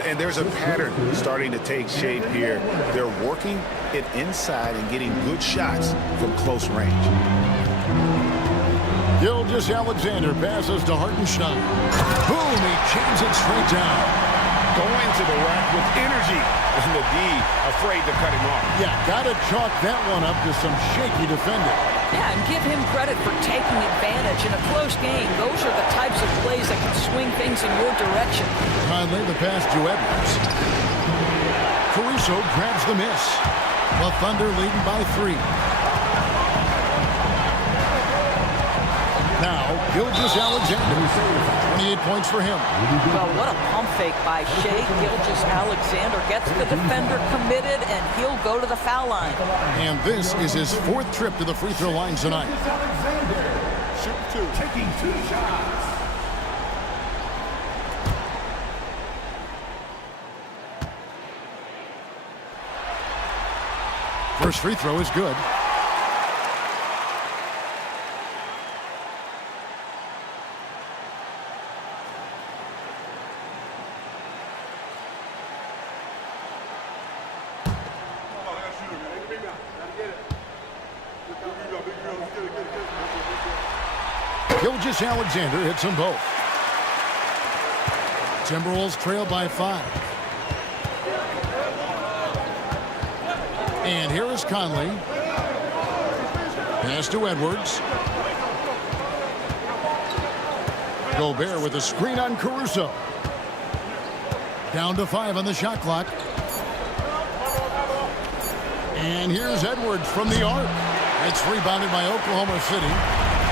And there's a pattern starting to take shape here. They're working it inside and getting good shots from close range. Gilgeous-Alexander passes to Hartenstein. Boom, he jams it straight down. Going to the rack with energy. And the D afraid to cut him off. Yeah, got to chalk that one up to some shaky defending. Yeah, and give him credit for taking advantage. In a close game, those are the types of plays that can swing things in your direction. Conley the pass to Edwards. Caruso grabs the miss. The Thunder leading by 3. Now, Gilgeous-Alexander. 28 points for him. Well, what a pump fake by Shai Gilgeous-Alexander. Gets the defender committed, and he'll go to the foul line. And this is his 4th trip to the free throw line tonight. Shoot 2. Taking 2 shots. First free throw is good. Gilgeous-Alexander hits them both. Timberwolves trail by 5. And here is Conley. Pass to Edwards. Gobert with a screen on Caruso. Down to 5 on the shot clock. And here's Edwards from the arc. It's rebounded by Oklahoma City.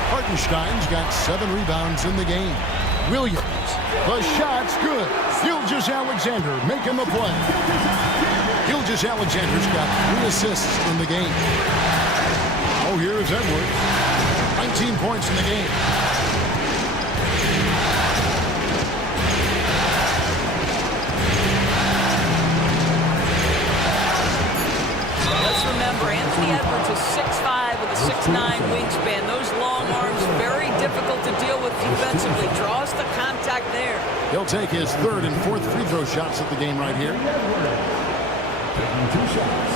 Hartenstein's got 7 rebounds in the game. Williams, the shot's good. Gilgeous-Alexander making the play. Gilgeous-Alexander's got 3 assists in the game. Oh, here's Edwards. 19 points in the game. Let's remember, Anthony Edwards is 6'5" with a 6'9" wingspan. Those long arms, very difficult to deal with defensively. Draws the contact there. He'll take his 3rd and 4th free throw shots at the game right here. Taking 2 shots.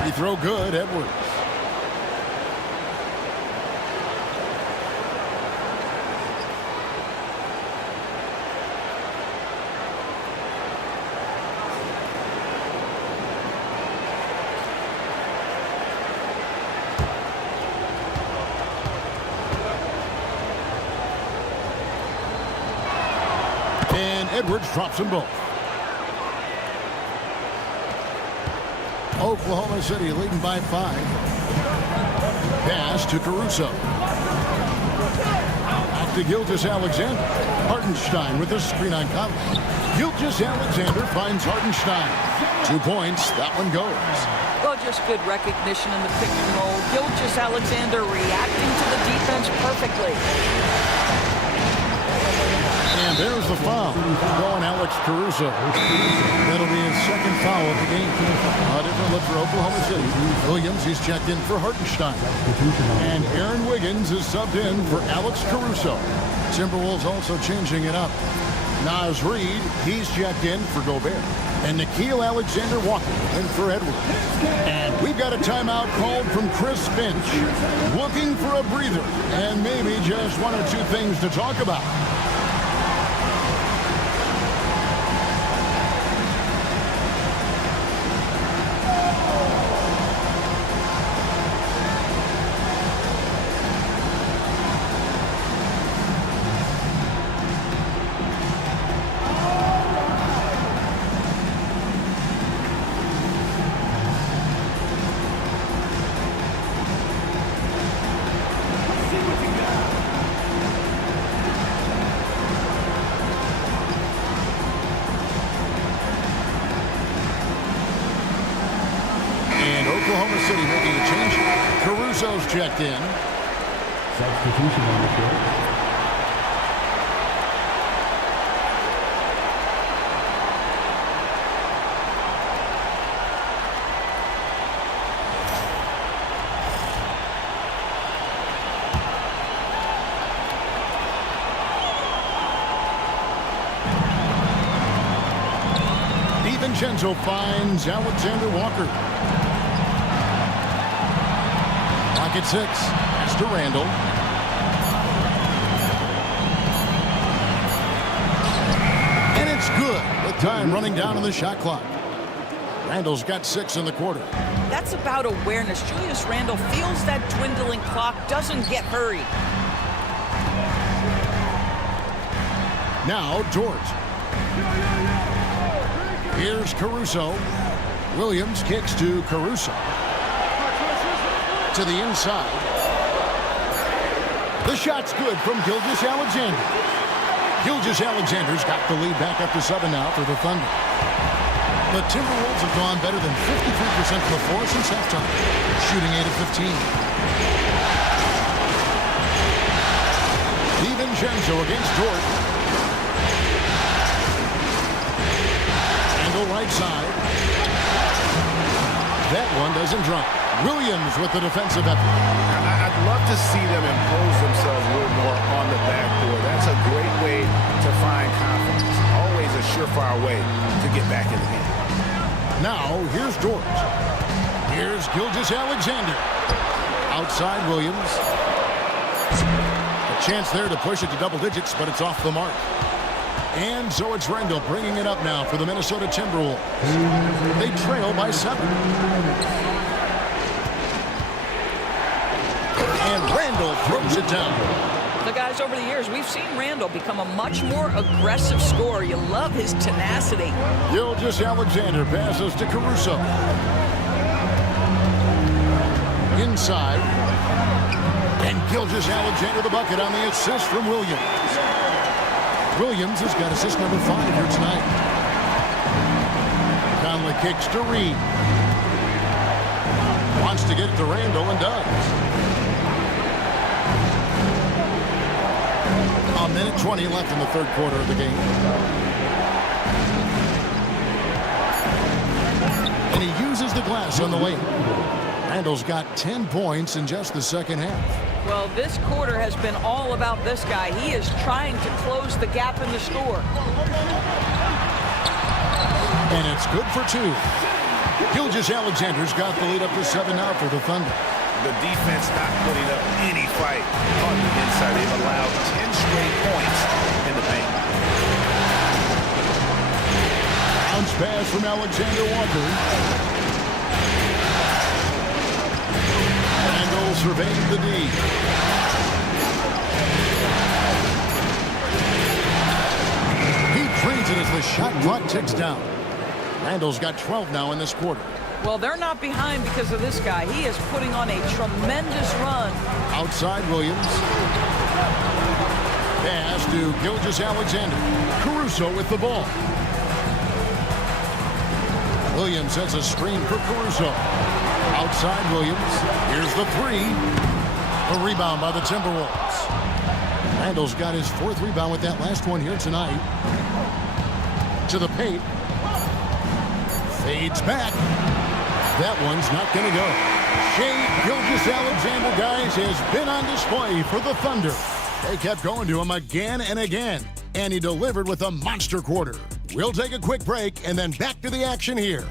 Free throw good, Edwards. And Edwards drops them both. Oklahoma City leading by 5. Pass to Caruso. Back to Gilgeous-Alexander. Hartenstein with the screen on Conley. Gilgeous-Alexander finds Hartenstein. 2 points. That one goes. Well, just good recognition in the pick and roll. Gilgeous-Alexander reacting to the defense perfectly. And there's the foul. Going Alex Caruso. That'll be his 2nd foul of the game. A different look for Oklahoma City. Williams, he's checked in for Hartenstein. And Aaron Wiggins is subbed in for Alex Caruso. Timberwolves also changing it up. Naz Reid, he's checked in for Gobert. And Nickeil Alexander-Walker in for Edwards. And we've got a timeout called from Chris Finch. Looking for a breather and maybe just 1 or 2 things to talk about. Oklahoma City making a change. Caruso's checked in. Substitution on the court. DiVincenzo finds Alexander Walker. At 6. Pass to Randall. And it's good with time running down on the shot clock. Randall's got 6 in the quarter. That's about awareness. Julius Randle feels that dwindling clock, doesn't get hurried. Now George. Here's Caruso. Williams kicks to Caruso. To the inside. The shot's good from Gilgeous-Alexander. Gilgeous-Alexander's got the lead back up to 7 now for the Thunder. The Timberwolves have gone better than 53% from the floor since halftime, shooting 8 of 15. DiVincenzo against Jordan. Angle right side. That one doesn't drop. Williams with the defensive effort. I'd love to see them impose themselves a little more on the backboard. That's a great way to find confidence. Always a surefire way to get back in the game. Now, here's George. Here's Gilgeous-Alexander. Outside Williams. A chance there to push it to double digits, but it's off the mark. And so it's Randall bringing it up now for the Minnesota Timberwolves. They trail by 7. And Randall throws it down. The guys, over the years, we've seen Randall become a much more aggressive scorer. You love his tenacity. Gilgeous-Alexander passes to Caruso. Inside. And Gilgeous-Alexander the bucket on the assist from Williams. Williams has got assist number 5 here tonight. Conley kicks to Reed. Wants to get it to Randall and does. A minute 20 left in the third quarter of the game. And he uses the glass on the way. Randall's got 10 points in just the second half. Well, this quarter has been all about this guy. He is trying to close the gap in the score. And it's good for 2. Gilgeous-Alexander's got the lead up to 7 now for the Thunder. The defense not putting up any fight on the inside. They've allowed 10 straight points in the paint. Bounce pass from Alexander Walker. Randall surveying the D. He drains it as the shot clock ticks down. Randall's got 12 now in this quarter. Well, they're not behind because of this guy. He is putting on a tremendous run. Outside Williams. Pass to Gilgeous-Alexander. Caruso with the ball. Williams sets a screen for Caruso. Outside Williams. Here's the 3. A rebound by the Timberwolves. Randall's got his 4th rebound with that last one here tonight. To the paint. Fades back. That one's not going to go. Shai Gilgeous-Alexander, guys, has been on display for the Thunder. They kept going to him again and again, and he delivered with a monster quarter. We'll take a quick break and then back to the action here.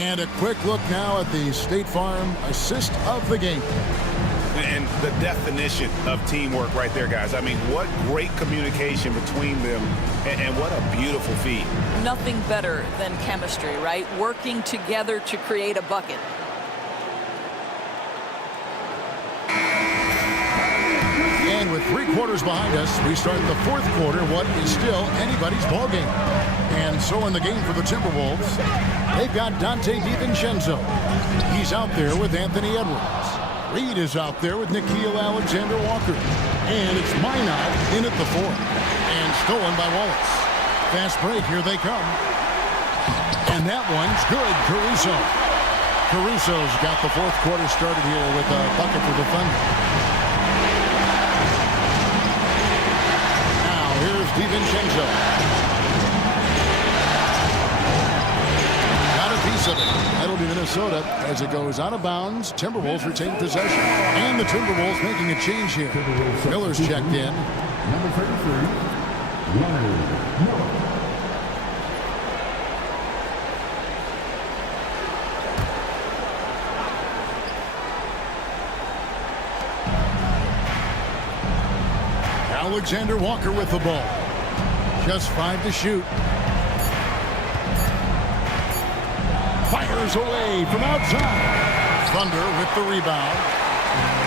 And a quick look now at the State Farm assist of the game. And the definition of teamwork right there, guys. I mean, what great communication between them, and what a beautiful feat. Nothing better than chemistry, right? Working together to create a bucket. And with 3 quarters behind us, we start the 4th quarter, what is still anybody's ball game. And so in the game for the Timberwolves, they've got Dante DiVincenzo. He's out there with Anthony Edwards. Reed is out there with Nickeil Alexander-Walker. And it's Minot in at the 4th. And stolen by Wallace. Fast break, here they come. And that one's good, Caruso. Caruso's got the 4th quarter started here with a bucket for the Thunder. Now here's DiVincenzo. to Minnesota as it goes out of bounds. Timberwolves retain possession. And the Timberwolves making a change here. Miller's checked in. Number 33, Leonard Miller. Alexander Walker with the ball. Just 5 to shoot. Fires away from outside. Thunder with the rebound.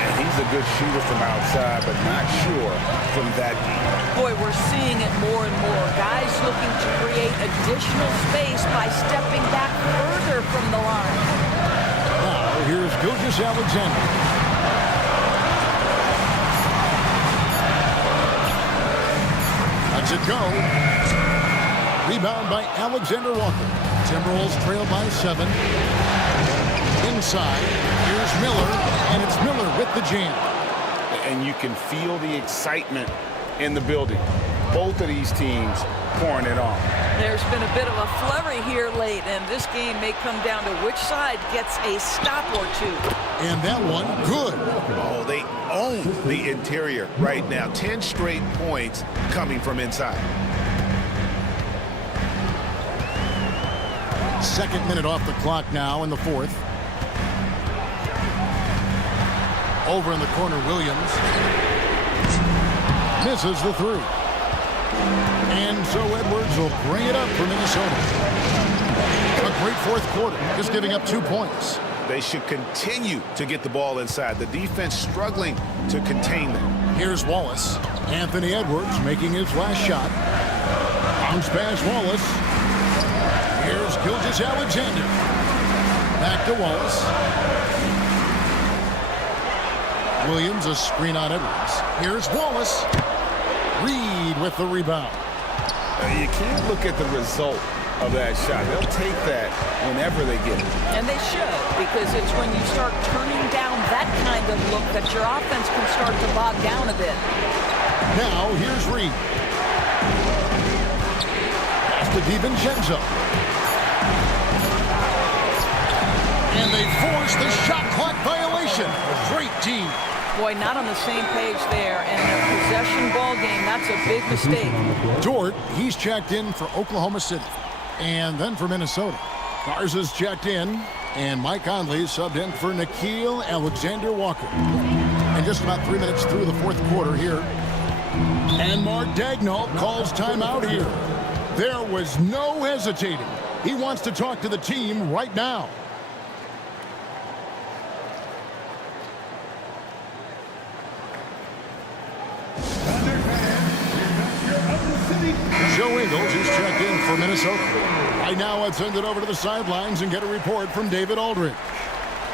And he's a good shooter from outside, but not sure from that deep. Boy, we're seeing it more and more. Guys looking to create additional space by stepping back further from the line. Now here's Gilgeous-Alexander. Lets it go. Rebound by Alexander Walker. Timberwolves trail by 7. Inside, here's Miller, and it's Miller with the jam. And you can feel the excitement in the building. Both of these teams pouring it on. There's been a bit of a flurry here late, and this game may come down to which side gets a stop or two. And that one, good. Oh, they own the interior right now. 10 straight points coming from inside. Second minute off the clock now in the fourth. Over in the corner, Williams. Misses the three. And so Edwards will bring it up for Minnesota. A great fourth quarter, just giving up 2 points. They should continue to get the ball inside. The defense struggling to contain them. Here's Wallace. Anthony Edwards making his last shot. Bounce pass Wallace. Here's Gilgeous-Alexander. Back to Wallace. Williams, a screen on Edwards. Here's Wallace. Reed with the rebound. You can't look at the result of that shot. They'll take that whenever they get it. And they should, because it's when you start turning down that kind of look that your offense can start to bog down a bit. Now, here's Reed. Pass to DiVincenzo. And they force the shot clock violation. Great team. Boy, not on the same page there. And in a possession ball game, that's a big mistake. Dort, he's checked in for Oklahoma City. And then for Minnesota. Garza's checked in. And Mike Conley subbed in for Nickeil Alexander-Walker. And just about 3 minutes through the fourth quarter here. And Mark Daigneault calls timeout here. There was no hesitating. He wants to talk to the team right now. Joe Ingles is checked in for Minnesota. Right now, let's send it over to the sidelines and get a report from David Aldridge.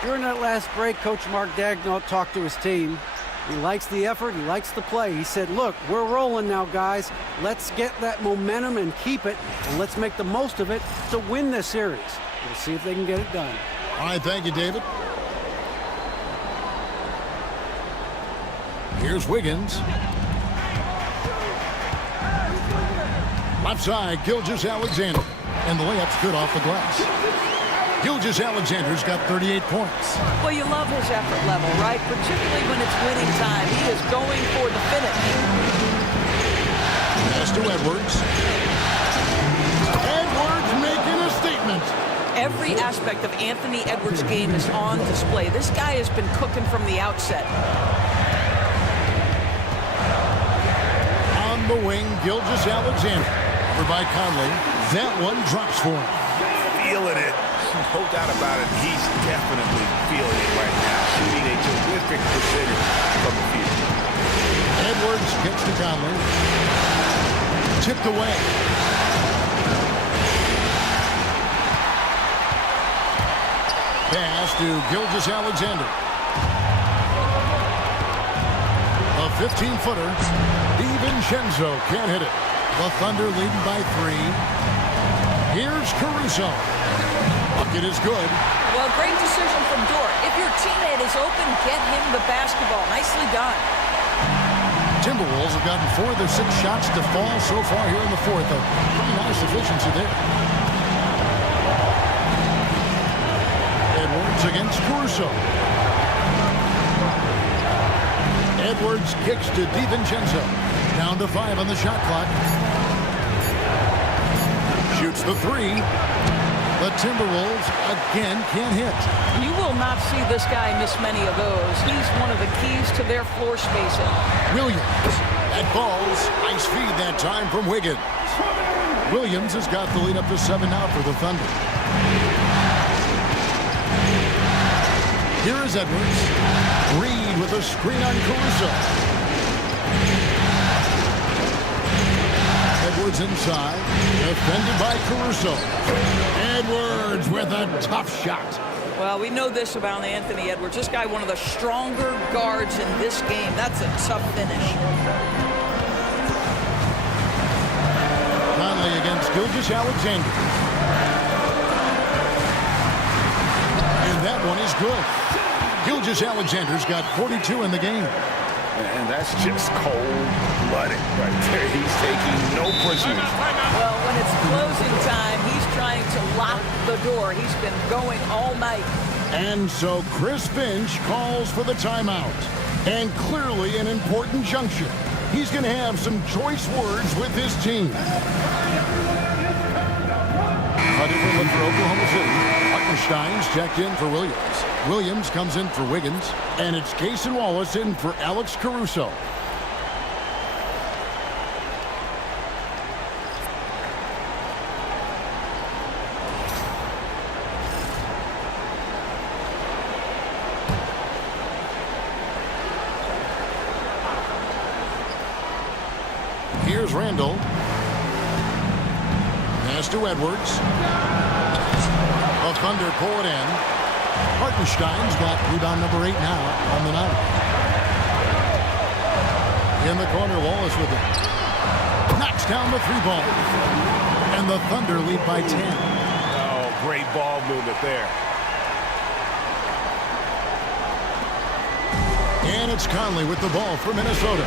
During that last break, Coach Mark Daigneault talked to his team. He likes the effort. He likes the play. He said, look, we're rolling now, guys. Let's get that momentum and keep it, and let's make the most of it to win this series. We'll see if they can get it done. All right, thank you, David. Here's Wiggins. Left side, Gilgeous-Alexander. And the layup's good off the glass. Gilgeous-Alexander's got 38 points. Well, you love his effort level, right? Particularly when it's winning time. He is going for the finish. Pass to Edwards. Edwards making a statement. Every aspect of Anthony Edwards' game is on display. This guy has been cooking from the outset. On the wing, Gilgeous-Alexander. Over by Conley. That one drops for him. Feeling it. No doubt about it. He's definitely feeling it right now. Shooting a terrific percentage from the field. Edwards gets to Conley. Tipped away. Pass to Gilgeous-Alexander. A 15-footer. DiVincenzo can't hit it. The Thunder leading by 3. Here's Caruso. Bucket is good. Well, great decision from Dort. If your teammate is open, get him the basketball. Nicely done. Timberwolves have gotten 4 of their 6 shots to fall so far here in the fourth. A pretty nice efficiency there. Edwards against Caruso. Edwards kicks to DiVincenzo. Down to 5 on the shot clock. Shoots the 3. The Timberwolves again can't hit. You will not see this guy miss many of those. He's one of the keys to their floor spacing. Williams. That falls. Nice feed that time from Wiggins. Williams has got the lead up to 7 now for the Thunder. Here is Edwards. Reed with a screen on Caruso. Edwards inside. Defended by Caruso. Edwards with a tough shot. Well, we know this about Anthony Edwards. This guy, one of the stronger guards in this game. That's a tough finish. Conley against Gilgeous-Alexander. And that one is good. Gilgeous-Alexander's got 42 in the game. And that's just cold-blooded right there. He's taking no prisoners. Well, when it's closing time, he's trying to lock the door. He's been going all night. And so Chris Finch calls for the timeout. And clearly an important juncture. He's going to have some choice words with his team. Cutting for Oklahoma City. Hartenstein's checked in for Williams. Williams comes in for Wiggins. And it's Cason Wallace in for Alex Caruso. Here's Randall. Pass to Edwards. The Thunder pull it in. Hartenstein's got rebound number 8 now on the night. In the corner, Wallace with it. Knocks down the 3-ball. And the Thunder lead by 10. Oh, great ball movement there. And it's Conley with the ball for Minnesota.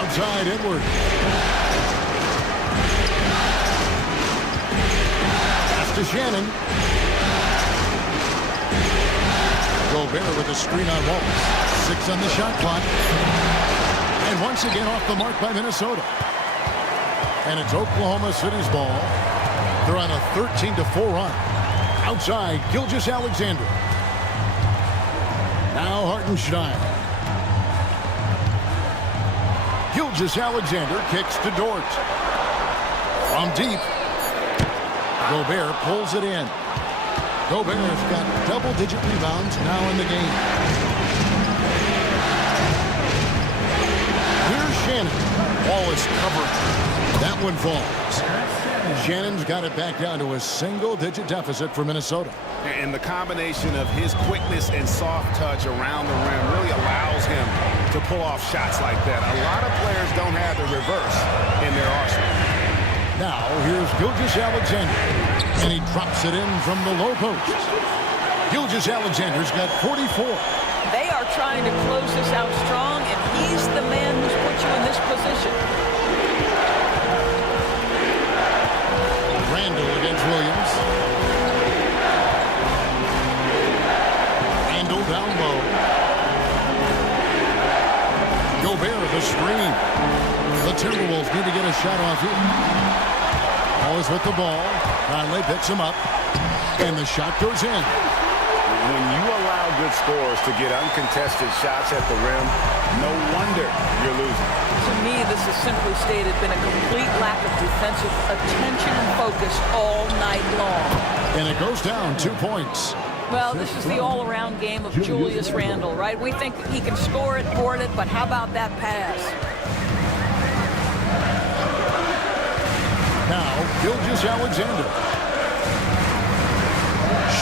Outside Edwards. Pass to Shannon. Gobert with a screen on Wallace. 6 on the shot clock. And once again off the mark by Minnesota. And it's Oklahoma City's ball. They're on a 13-4 run. Outside, Gilgeous-Alexander. Now Hartenstein. Gilgeous-Alexander kicks to Dort. From deep. Gobert pulls it in. Gobert has got double-digit rebounds now in the game. Here's Shannon. Wallace covered. That one falls. Shannon's got it back down to a single-digit deficit for Minnesota. And the combination of his quickness and soft touch around the rim really allows him to pull off shots like that. A lot of players don't have the reverse in their arsenal. Now, here's Gilgeous-Alexander. And he drops it in from the low post. Gilgeous-Alexander's got 44. They are trying to close this out strong, and he's the man who's put you in this position. Randall against Williams. Randall down low. Gobert with a screen. The Timberwolves need to get a shot off here. Always with the ball. Conley picks him up. And the shot goes in. When you allow good scorers to get uncontested shots at the rim, no wonder you're losing. To me, this is simply stated been a complete lack of defensive attention and focus all night long. And it goes down 2 points. Well, this is the all-around game of Julius Randle, right? We think he can score it, board it, but how about that pass? Now, Gilgeous-Alexander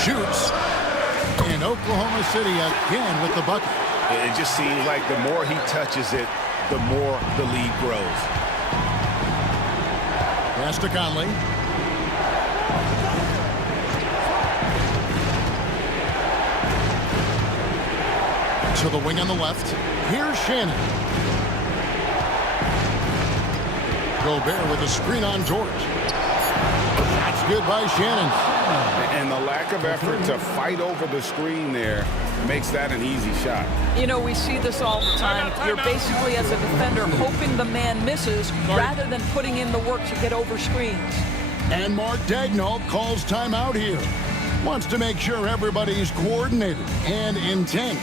shoots. And Oklahoma City again with the bucket. It just seems like the more he touches it, the more the lead grows. Pass to Conley. To the wing on the left. Here's Shannon. Gobert with a screen on George. That's good by Shannon. And the lack of effort to fight over the screen there makes that an easy shot. You know, we see this all the time. You're basically, as a defender, hoping the man misses rather than putting in the work to get over screens. And Mark Daigneault calls timeout here. Wants to make sure everybody's coordinated and intent.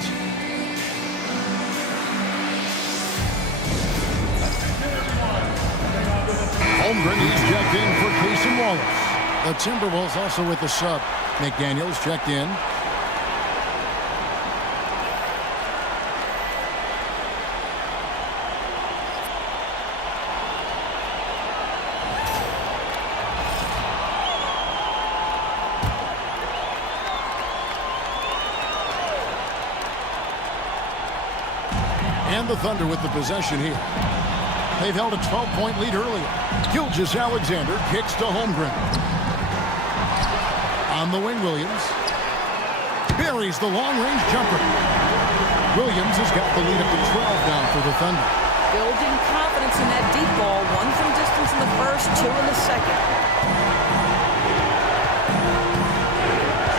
Holmgren, he's checked in for Casey Wallace. The Timberwolves also with the sub. McDaniels checked in. And the Thunder with the possession here. They've held a 12-point lead earlier. Gilgeous-Alexander kicks to Holmgren. On the wing, Williams. Buries the long-range jumper. Williams has got the lead up to 12 now for the Thunder. Building confidence in that deep ball. 1 from distance in the first, 2 in the second.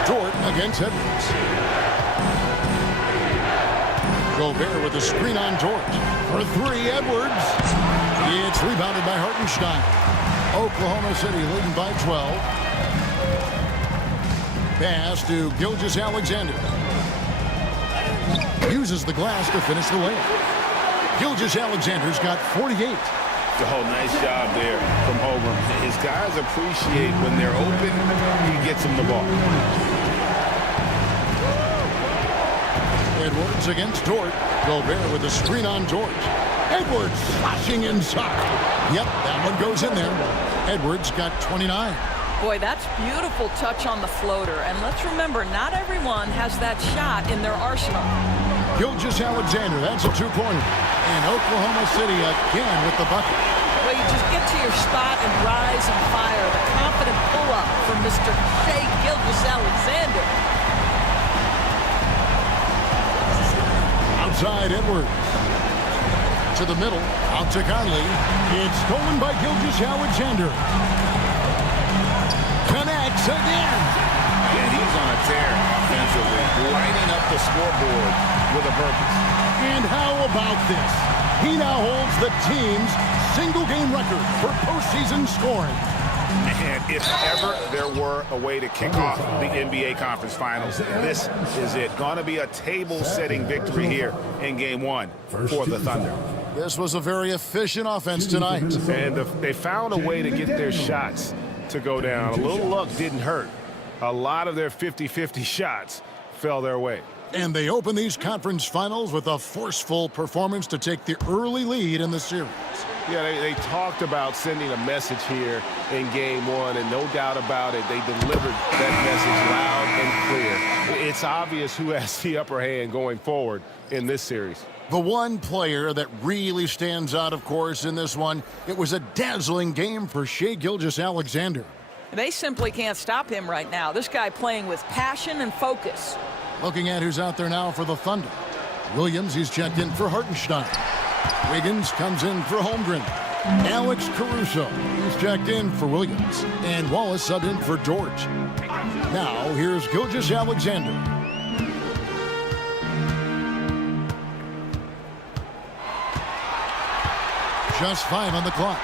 Dort against Edwards. Gobert with a screen on Dort. For 3, Edwards. It's rebounded by Hartenstein. Oklahoma City leading by 12. Pass to Gilgeous-Alexander. Uses the glass to finish the layup. Gilgeous-Alexander's got 48. Oh, nice job there from Holmgren. His guys appreciate when they're open, he gets them the ball. Edwards against Dort. Gobert with a screen on Dort. Edwards slashing inside. Yep, that one goes in there. Edwards got 29. Boy, that's beautiful touch on the floater. And let's remember, not everyone has that shot in their arsenal. Gilgeous-Alexander, that's a two-pointer. And Oklahoma City again with the bucket. Well, you just get to your spot and rise and fire. The confident pull-up from Mr. Shai Gilgeous-Alexander. Outside Edwards. To the middle, out to Conley. It's stolen by Gilgeous-Alexander. Connects again. And he's on a tear offensively, lighting up the scoreboard with a purpose. And how about this? He now holds the team's single-game record for postseason scoring. And if ever there were a way to kick off the NBA Conference Finals, this is it. Going to be a table-setting victory here in Game 1 for the Thunder. This was a very efficient offense tonight. And they found a way to get their shots to go down. A little luck didn't hurt. A lot of their 50-50 shots fell their way. And they open these conference finals with a forceful performance to take the early lead in the series. Yeah, they talked about sending a message here in Game 1, and no doubt about it, they delivered that message loud and clear. It's obvious who has the upper hand going forward in this series. The one player that really stands out, of course, in this one, it was a dazzling game for Shai Gilgeous-Alexander. They simply can't stop him right now. This guy playing with passion and focus. Looking at who's out there now for the Thunder. Williams, he's checked in for Hartenstein. Wiggins comes in for Holmgren. Alex Caruso, he's checked in for Williams. And Wallace subbed in for Dort. Now, here's Gilgeous-Alexander. Just 5 on the clock.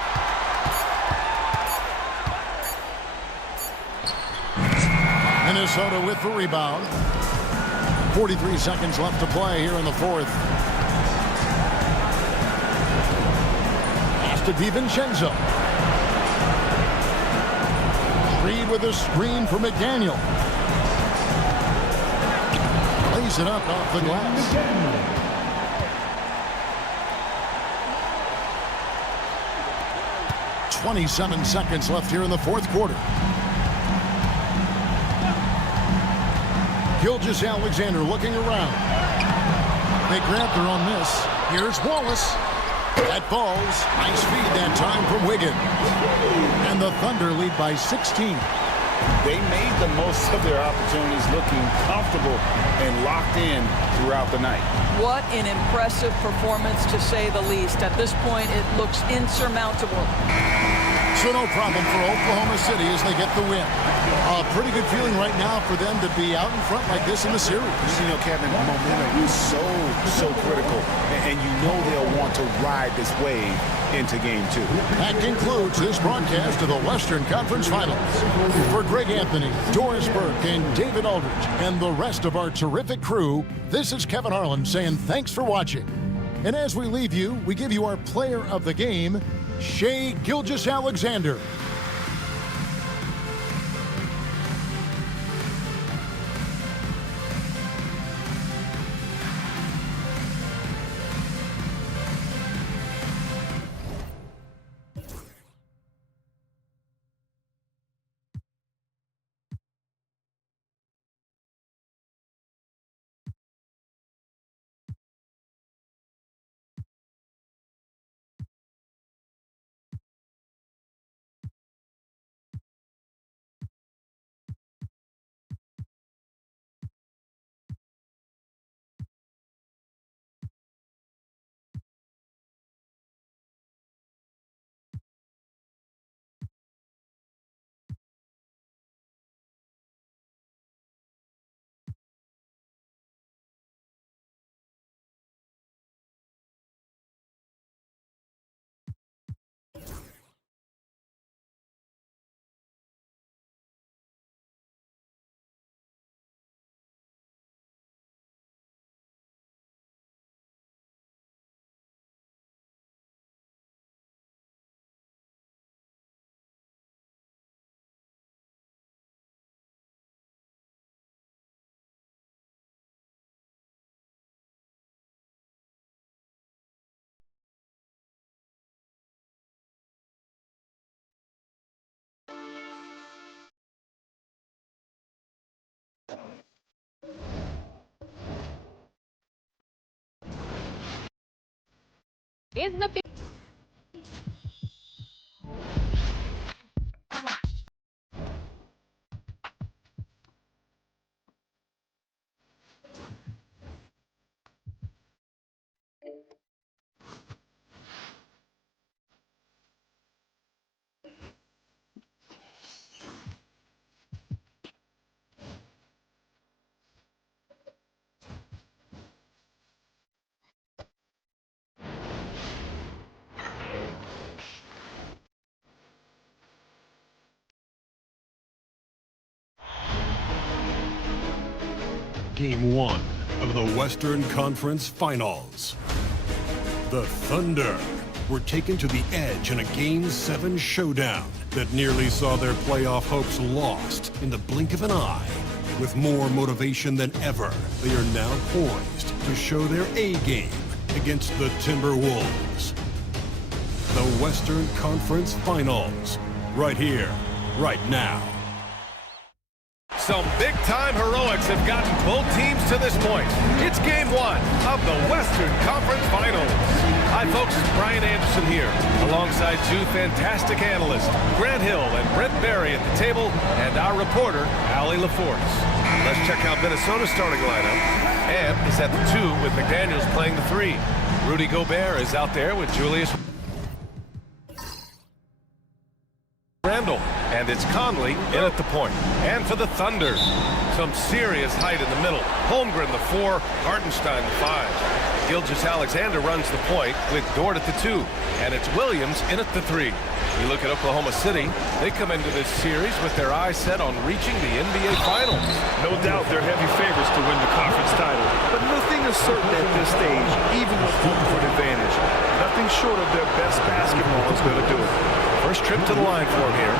Minnesota with the rebound. 43 seconds left to play here in the fourth. Pass to DiVincenzo. Reed with a screen for McDaniel. Lays it up off the glass. 27 seconds left here in the fourth quarter. Gilgeous-Alexander looking around. They grab their own miss. Here's Wallace. That falls. Nice feed that time from Wiggins. And the Thunder lead by 16. They made the most of their opportunities, looking comfortable and locked in throughout the night. What an impressive performance, to say the least. At this point, it looks insurmountable. So no problem for Oklahoma City as they get the win. A pretty good feeling right now for them to be out in front like this in the series. You know, Kevin, momentum is so critical, and you know they'll want to ride this wave into Game 2. That concludes this broadcast of the Western Conference Finals. For Greg Anthony, Doris Burke, and David Aldridge, and the rest of our terrific crew, this is Kevin Harlan saying thanks for watching. And as we leave you, we give you our player of the game, Shai Gilgeous-Alexander. Is the Game 1 of the Western Conference Finals. The Thunder were taken to the edge in a Game 7 showdown that nearly saw their playoff hopes lost in the blink of an eye. With more motivation than ever, they are now poised to show their A game against the Timberwolves. The Western Conference Finals, right here, right now. Some big-time heroics have gotten both teams to this point. It's Game 1 of the Western Conference Finals. Hi, folks. It's Brian Anderson here, alongside two fantastic analysts, Grant Hill and Brent Barry at the table, and our reporter, Allie LaForce. Let's check out Minnesota's starting lineup. And is at the 2 with McDaniels playing the 3. Rudy Gobert is out there with Julius Randle, and it's Conley in at the point. And for the Thunder, some serious height in the middle. Holmgren the 4, Hartenstein the 5. Gilgeous-Alexander runs the point with Dort at the 2, and it's Williams in at the 3. You look at Oklahoma City, they come into this series with their eyes set on reaching the NBA Finals. No doubt they're heavy favorites to win the conference title, but nothing is certain at this stage, even with home court advantage. Nothing short of their best basketball is going to do it. First trip to the line for him here.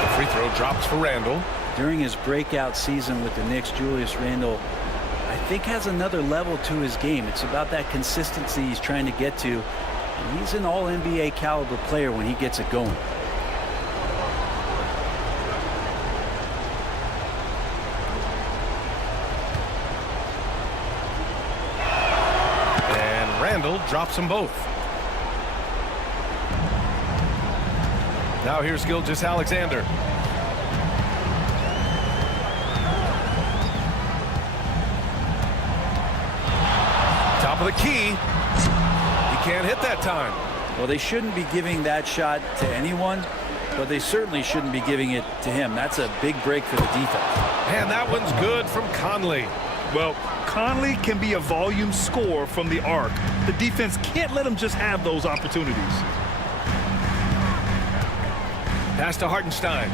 The free throw drops for Randle. During his breakout season with the Knicks, Julius Randle, I think, has another level to his game. It's about that consistency he's trying to get to. And he's an all-NBA caliber player when he gets it going. And Randle drops them both. Now here's Gilgeous-Alexander. Top of the key. He can't hit that time. Well, they shouldn't be giving that shot to anyone, but they certainly shouldn't be giving it to him. That's a big break for the defense. And that one's good from Conley. Well, Conley can be a volume scorer from the arc. The defense can't let him just have those opportunities. Pass to Hartenstein.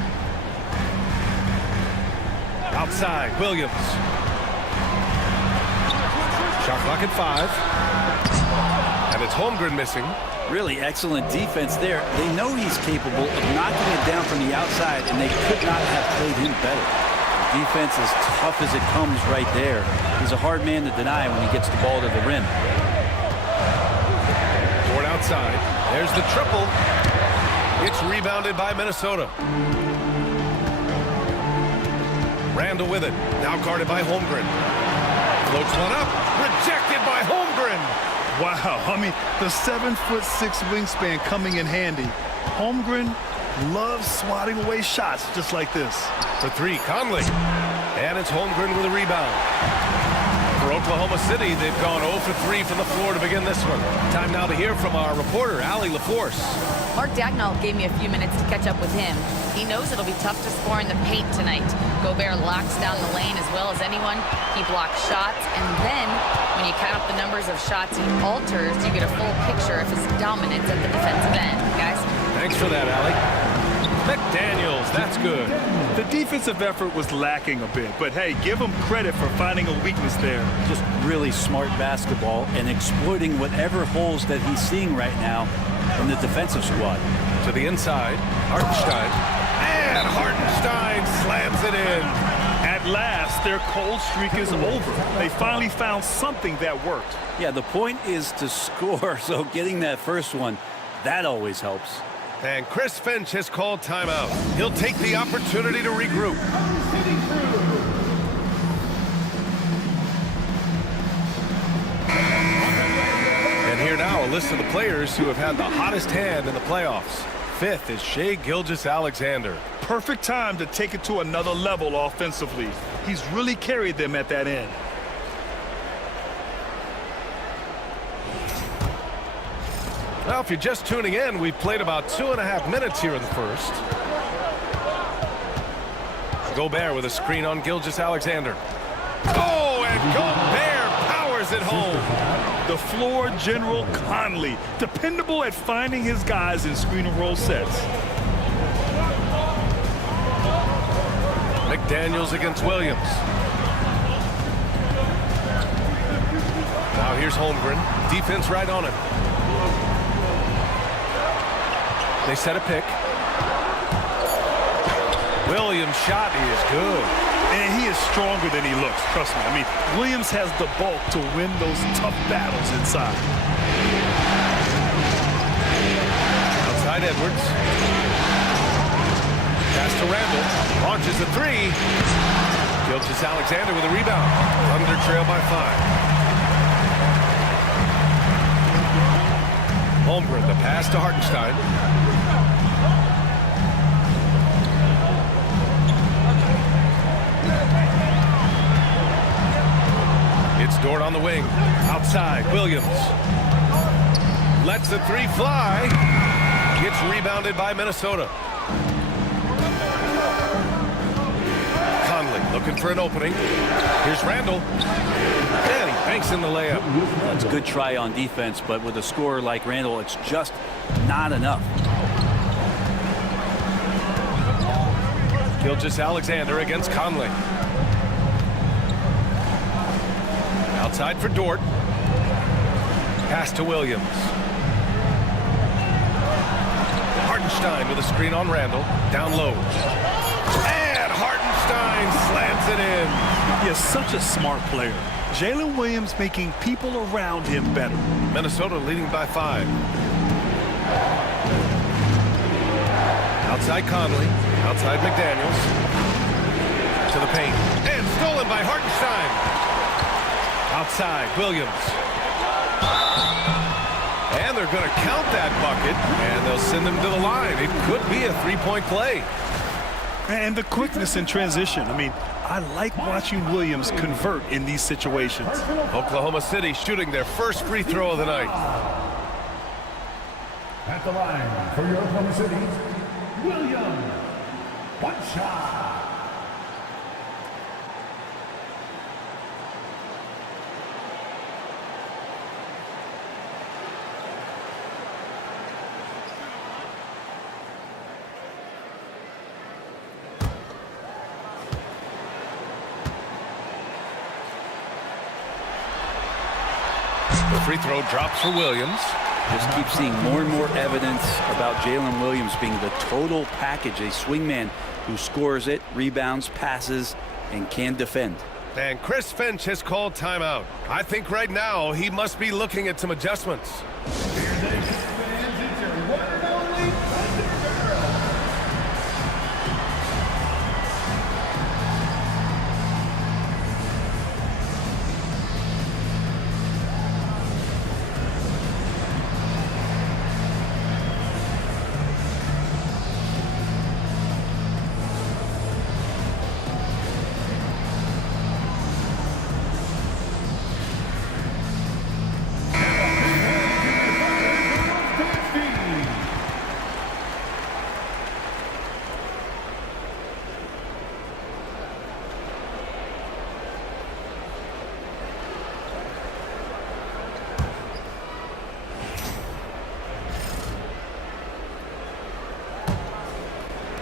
Outside, Williams. Shot clock at 5. And it's Holmgren missing. Really excellent defense there. They know he's capable of knocking it down from the outside, and they could not have played him better. Defense is tough as it comes right there. He's a hard man to deny when he gets the ball to the rim. Ford outside. There's the triple. It's rebounded by Minnesota. Randall with it. Now guarded by Holmgren. Floats one up. Rejected by Holmgren. Wow, I mean, the 7'6" wingspan coming in handy. Holmgren loves swatting away shots just like this. For 3, Conley. And it's Holmgren with a rebound. For Oklahoma City, they've gone 0 for 3 from the floor to begin this one. Time now to hear from our reporter, Allie LaForce. Mark Daigneault gave me a few minutes to catch up with him. He knows it'll be tough to score in the paint tonight. Gobert locks down the lane as well as anyone. He blocks shots, and then when you count up the numbers of shots he alters, you get a full picture of his dominance at the defensive end, guys. Thanks for that, Allie. McDaniels, that's good. The defensive effort was lacking a bit, but hey, give him credit for finding a weakness there. Just really smart basketball and exploiting whatever holes that he's seeing right now in the defensive squad. To the inside, Hartenstein. And Hartenstein slams it in. At last, their cold streak is over. They finally found something that worked. Yeah, the point is to score, so getting that first one, that always helps. And Chris Finch has called timeout. He'll take the opportunity to regroup. And here now, a list of the players who have had the hottest hand in the playoffs. 5th is Shai Gilgeous-Alexander. Perfect time to take it to another level offensively. He's really carried them at that end. Well, if you're just tuning in, we've played about 2.5 minutes here in the first. Gobert with a screen on Gilgeous-Alexander. Oh, and Gobert powers it home. The floor general Conley, dependable at finding his guys in screen and roll sets. McDaniels against Williams. Now here's Holmgren. Defense right on him. They set a pick. Williams' shot is good. And he is stronger than he looks, trust me. I mean, Williams has the bulk to win those tough battles inside. Outside Edwards. Pass to Randall. Launches a 3. Gilgeous-Alexander with a rebound. Thunder trail by 5. Holmgren, the pass to Hartenstein. It's Dort on the wing. Outside, Williams. Lets the 3 fly. Gets rebounded by Minnesota. Conley looking for an opening. Here's Randall. And he banks in the layup. Well, it's a good try on defense, but with a scorer like Randall, it's just not enough. Gilgeous-Alexander against Conley. Outside for Dort. Pass to Williams. Hartenstein with a screen on Randall. Down low. And Hartenstein slams it in. He is such a smart player. Jalen Williams making people around him better. Minnesota leading by 5. Outside Conley. Outside McDaniels. To the paint. And stolen by Hartenstein. Outside, Williams. And they're going to count that bucket, and they'll send them to the line. It could be a three-point play. And the quickness in transition. I mean, I like watching Williams convert in these situations. Oklahoma City shooting their first free throw of the night. At the line for your Oklahoma City, Williams. One shot. The free throw drops for Williams. Just keep seeing more and more evidence about Jalen Williams being the total package, a swingman who scores it, rebounds, passes, and can defend. And Chris Finch has called timeout. I think right now he must be looking at some adjustments.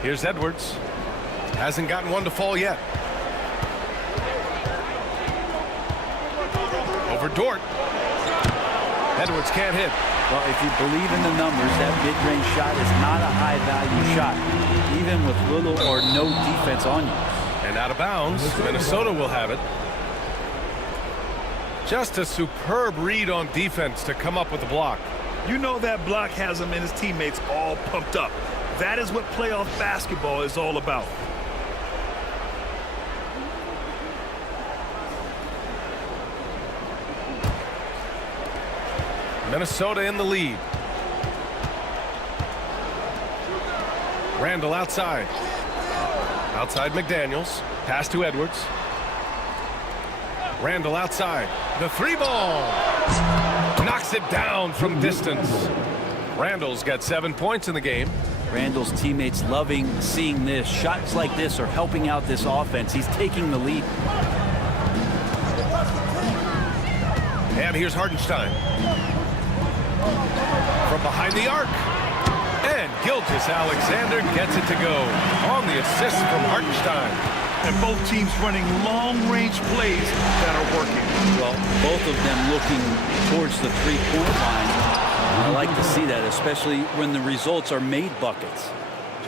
Here's Edwards. Hasn't gotten one to fall yet. Over Dort. Edwards can't hit. Well, if you believe in the numbers, that mid-range shot is not a high-value shot, even with little or no defense on you. And out of bounds, Minnesota will have it. Just a superb read on defense to come up with the block. You know that block has him and his teammates all pumped up. That is what playoff basketball is all about. Minnesota in the lead. Randall outside. Outside McDaniels. Pass to Edwards. Randall outside. The three ball. Knocks it down from distance. Randall's got 7 points in the game. Randall's teammates loving seeing this. Shots like this are helping out this offense. He's taking the lead. And here's Hartenstein. From behind the arc. And Gilgeous-Alexander gets it to go on the assist from Hartenstein. And both teams running long-range plays that are working. Well, both of them looking towards the three-point line. I like to see that, especially when the results are made buckets.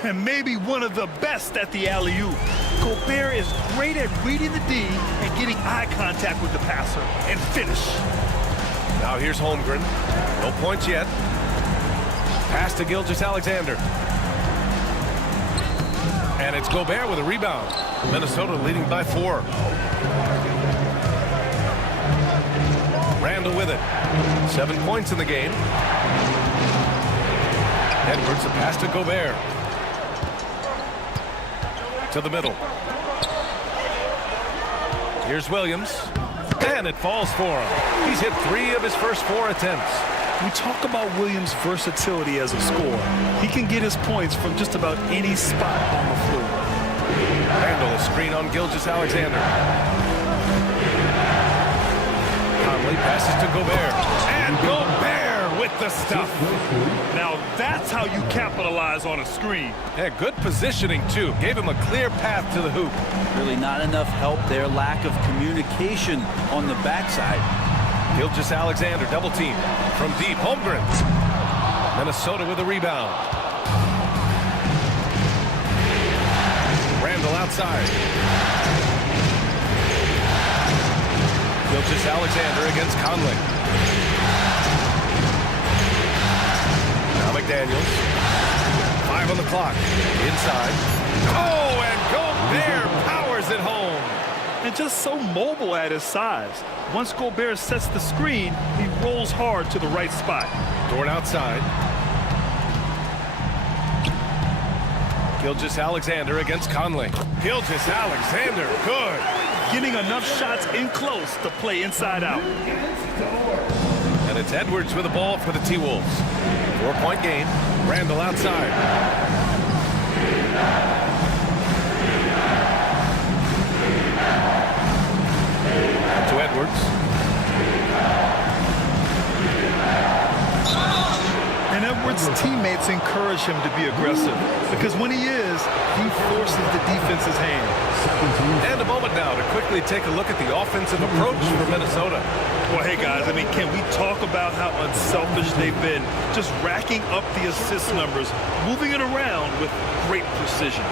And maybe one of the best at the alley-oop. Gobert is great at reading the D and getting eye contact with the passer and finish. Now here's Holmgren. No points yet. Pass to Gilgeous-Alexander. And it's Gobert with a rebound. Minnesota leading by 4. Randall with it. 7 points in the game. Edwards, a pass to Gobert. To the middle. Here's Williams. And it falls for him. He's hit 3 of his first 4 attempts. We talk about Williams' versatility as a scorer. He can get his points from just about any spot on the floor. Randall, a screen on Gilgeous-Alexander. Conley passes to Gobert. And Gobert with the stuff. Now that's how you capitalize on a screen. Yeah, good positioning, too. Gave him a clear path to the hoop. Really not enough help there. Lack of communication on the backside. Gilgeous-Alexander double team from deep. Holmgren. Minnesota with a rebound. Randall outside. Gilgeous-Alexander against Conley. Now McDaniels. 5 on the clock. Inside. Oh, and Gobert powers it home. And just so mobile at his size. Once Gobert sets the screen, he rolls hard to the right spot. Dort outside. Gilgeous-Alexander against Conley. Gilgeous-Alexander, good. Getting enough shots in close to play inside out. And it's Edwards with the ball for the T-Wolves. 4-point game. Randall outside. To Edwards. And Edwards' teammates encourage him to be aggressive because when he is, he forces the defense's hand. And a moment now to quickly take a look at the offensive approach for Minnesota. Well, hey, guys, I mean, can we talk about how unselfish they've been? Just racking up the assist numbers, moving it around with great precision.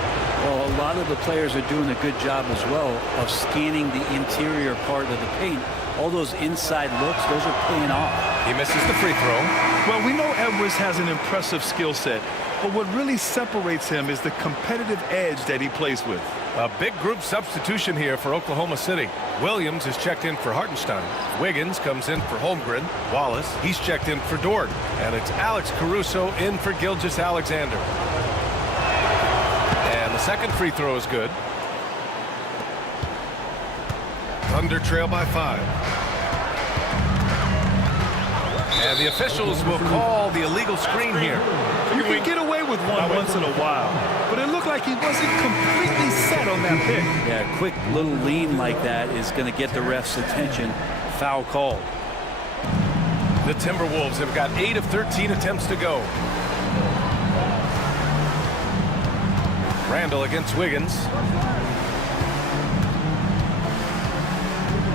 Well, a lot of the players are doing a good job as well of scanning the interior part of the paint. All those inside looks, those are paying off. He misses the free throw. Well, we know Edwards has an impressive skill set, but what really separates him is the competitive edge that he plays with. A big group substitution here for Oklahoma City. Williams is checked in for Hartenstein. Wiggins comes in for Holmgren. Wallace, he's checked in for Dort. And it's Alex Caruso in for Gilgeous-Alexander. And the second free throw is good. Thunder trail by 5. And the officials will call the illegal screen here. You can get away with one once in a while, but it looked like he wasn't completely set on that pick. Yeah, a quick little lean like that is going to get the ref's attention. Foul called. The Timberwolves have got 8 of 13 attempts to go. Randall against Wiggins.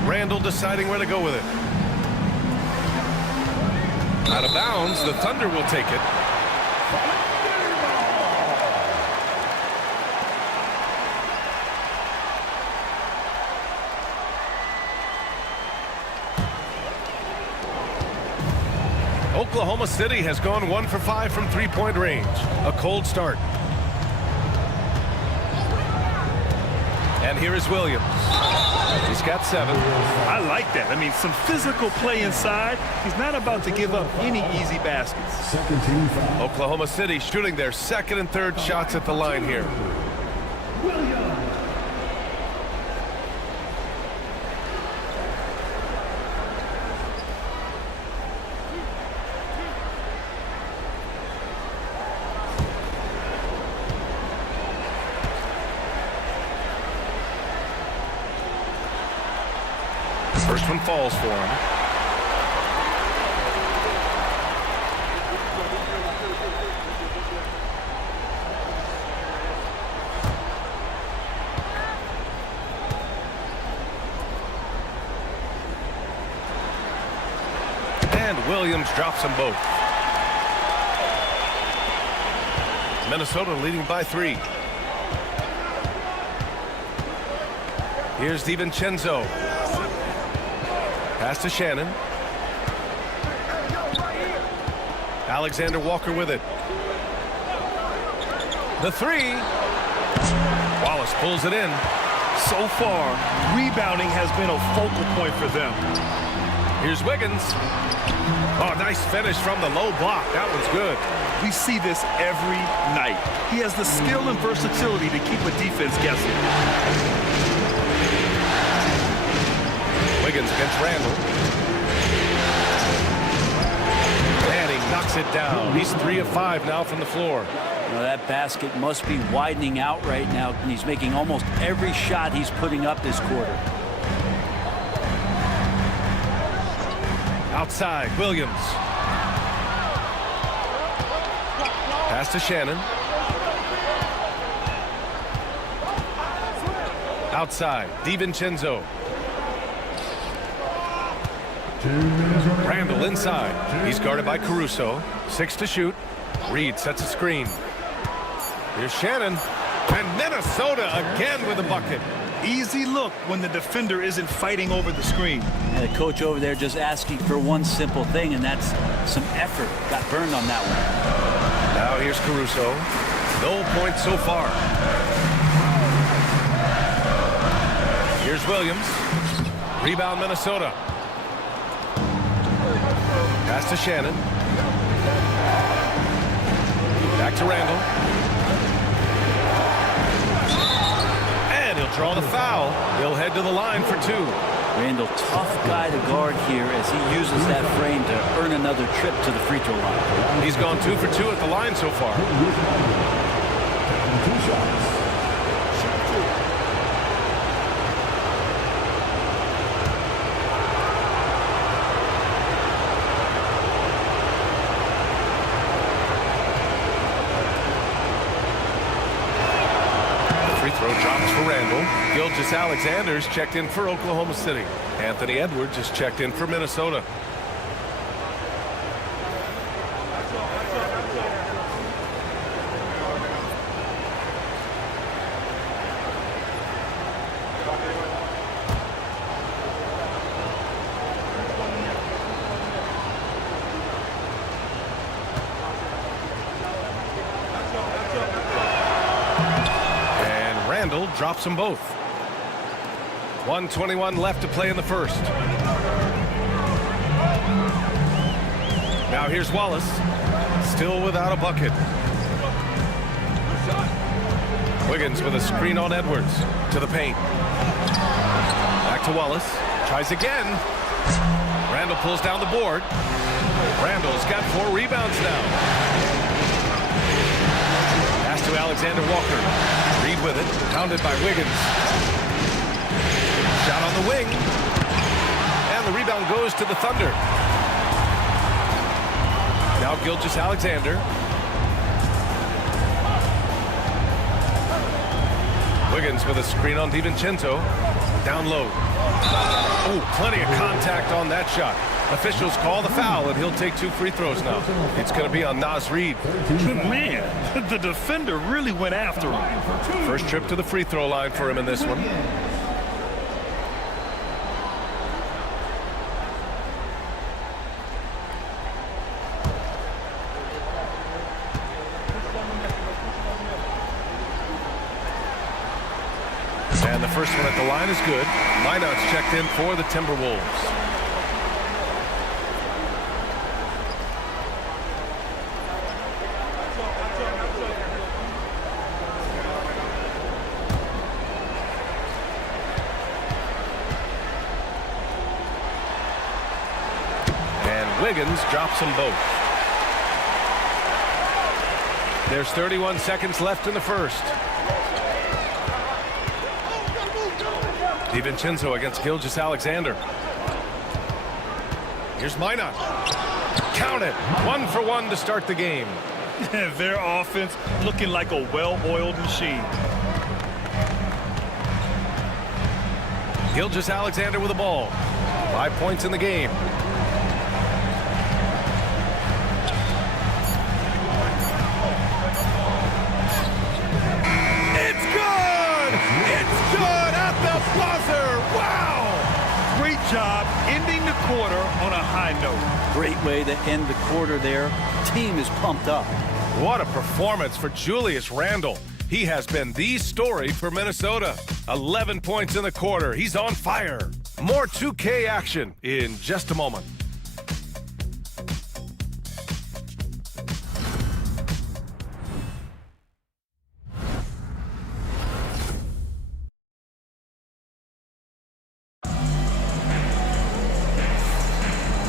Randall deciding where to go with it. Out of bounds, the Thunder will take it. Oklahoma City has gone 1 for 5 from three-point range. A cold start. And here is Williams. He's got 7. I like that. I mean, some physical play inside. He's not about to give up any easy baskets. Second team foul. Oklahoma City shooting their second and third shots at the line here. First one falls for him. And Williams drops them both. Minnesota leading by 3. Here's DiVincenzo. Pass to Shannon. Alexander Walker with it. The 3. Wallace pulls it in. So far, rebounding has been a focal point for them. Here's Wiggins. Oh, nice finish from the low block. That one's good. We see this every night. He has the skill and versatility to keep a defense guessing. Wiggins against Randall. And he knocks it down. He's 3 of 5 now from the floor. Now that basket must be widening out right now, and he's making almost every shot he's putting up this quarter. Outside, Williams. Pass to Shannon. Outside, DiVincenzo. Randall inside. He's guarded by Caruso. 6 to shoot. Reed sets a screen. Here's Shannon. And Minnesota again with a bucket. Easy look when the defender isn't fighting over the screen. And the coach over there just asking for one simple thing, and that's some effort. Got burned on that one. Now here's Caruso. No points so far. Here's Williams. Rebound Minnesota. Pass to Shannon. Back to Randall. And he'll draw the foul. He'll head to the line for two. Randall, tough guy to guard here as he uses that frame to earn another trip to the free throw line. He's gone 2 for 2 at the line so far. 2 shots. Free throw drops for Randall. Gilgeous-Alexander's checked in for Oklahoma City. Anthony Edwards is checked in for Minnesota. Randall drops them both. 1:21 left to play in the first. Now here's Wallace, still without a bucket. Wiggins with a screen on Edwards to the paint. Back to Wallace, tries again. Randall pulls down the board. Randall's got 4 rebounds now. Pass to Alexander Walker. Reed with it, pounded by Wiggins. Shot on the wing. And the rebound goes to the Thunder. Now Gilgeous-Alexander. Wiggins with a screen on DiVincenzo. Down low. Oh, plenty of contact on that shot. Officials call the foul, and he'll take 2 free throws now. It's going to be on Naz Reid. Man, the defender really went after him. First trip to the free throw line for him in this one. And the first one at the line is good. Lineout's checked in for the Timberwolves. Wiggins drops them both. There's 31 seconds left in the first. DiVincenzo against Gilgeous-Alexander. Here's Minot. Count it. 1 for 1 to start the game. Their offense looking like a well-oiled machine. Gilgeous-Alexander with the ball. 5 points in the game. Wow! Great job ending the quarter on a high note. Great way to end the quarter there. Team is pumped up. What a performance for Julius Randle. He has been the story for Minnesota. 11 points in the quarter. He's on fire. More 2K action in just a moment.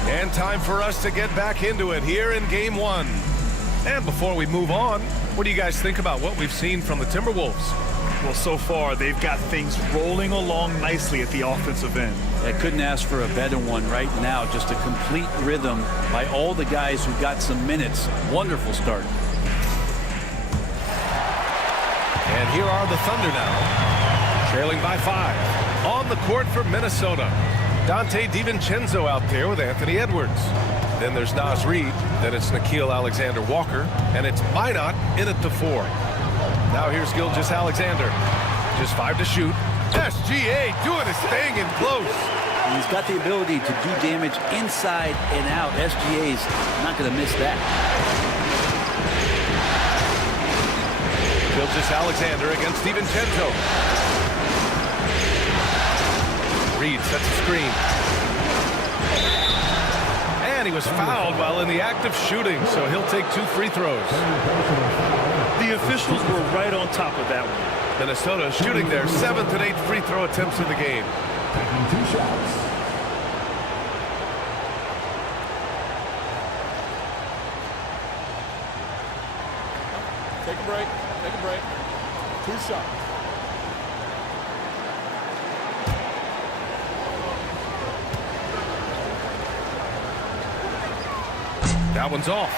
And time for us to get back into it here in Game 1. And before we move on, what do you guys think about what we've seen from the Timberwolves? Well, so far, they've got things rolling along nicely at the offensive end. I couldn't ask for a better one right now. Just a complete rhythm by all the guys who got some minutes. Wonderful start. And here are the Thunder now, trailing by 5. On the court for Minnesota. Dante DiVincenzo out there with Anthony Edwards. Then there's Naz Reid. Then it's Nickeil Alexander-Walker. And it's Minot in at the 4. Now here's Gilgeous-Alexander. Just 5 to shoot. SGA doing his thing in close. He's got the ability to do damage inside and out. SGA's not going to miss that. Gilgeous-Alexander against DiVincenzo. Reid sets a screen. And he was fouled while in the act of shooting, so he'll take 2 free throws. The officials were right on top of that one. Minnesota shooting their 7th and 8th free throw attempts of the game. Taking 2 shots. Take a break. Take a break. 2 shots. That one's off.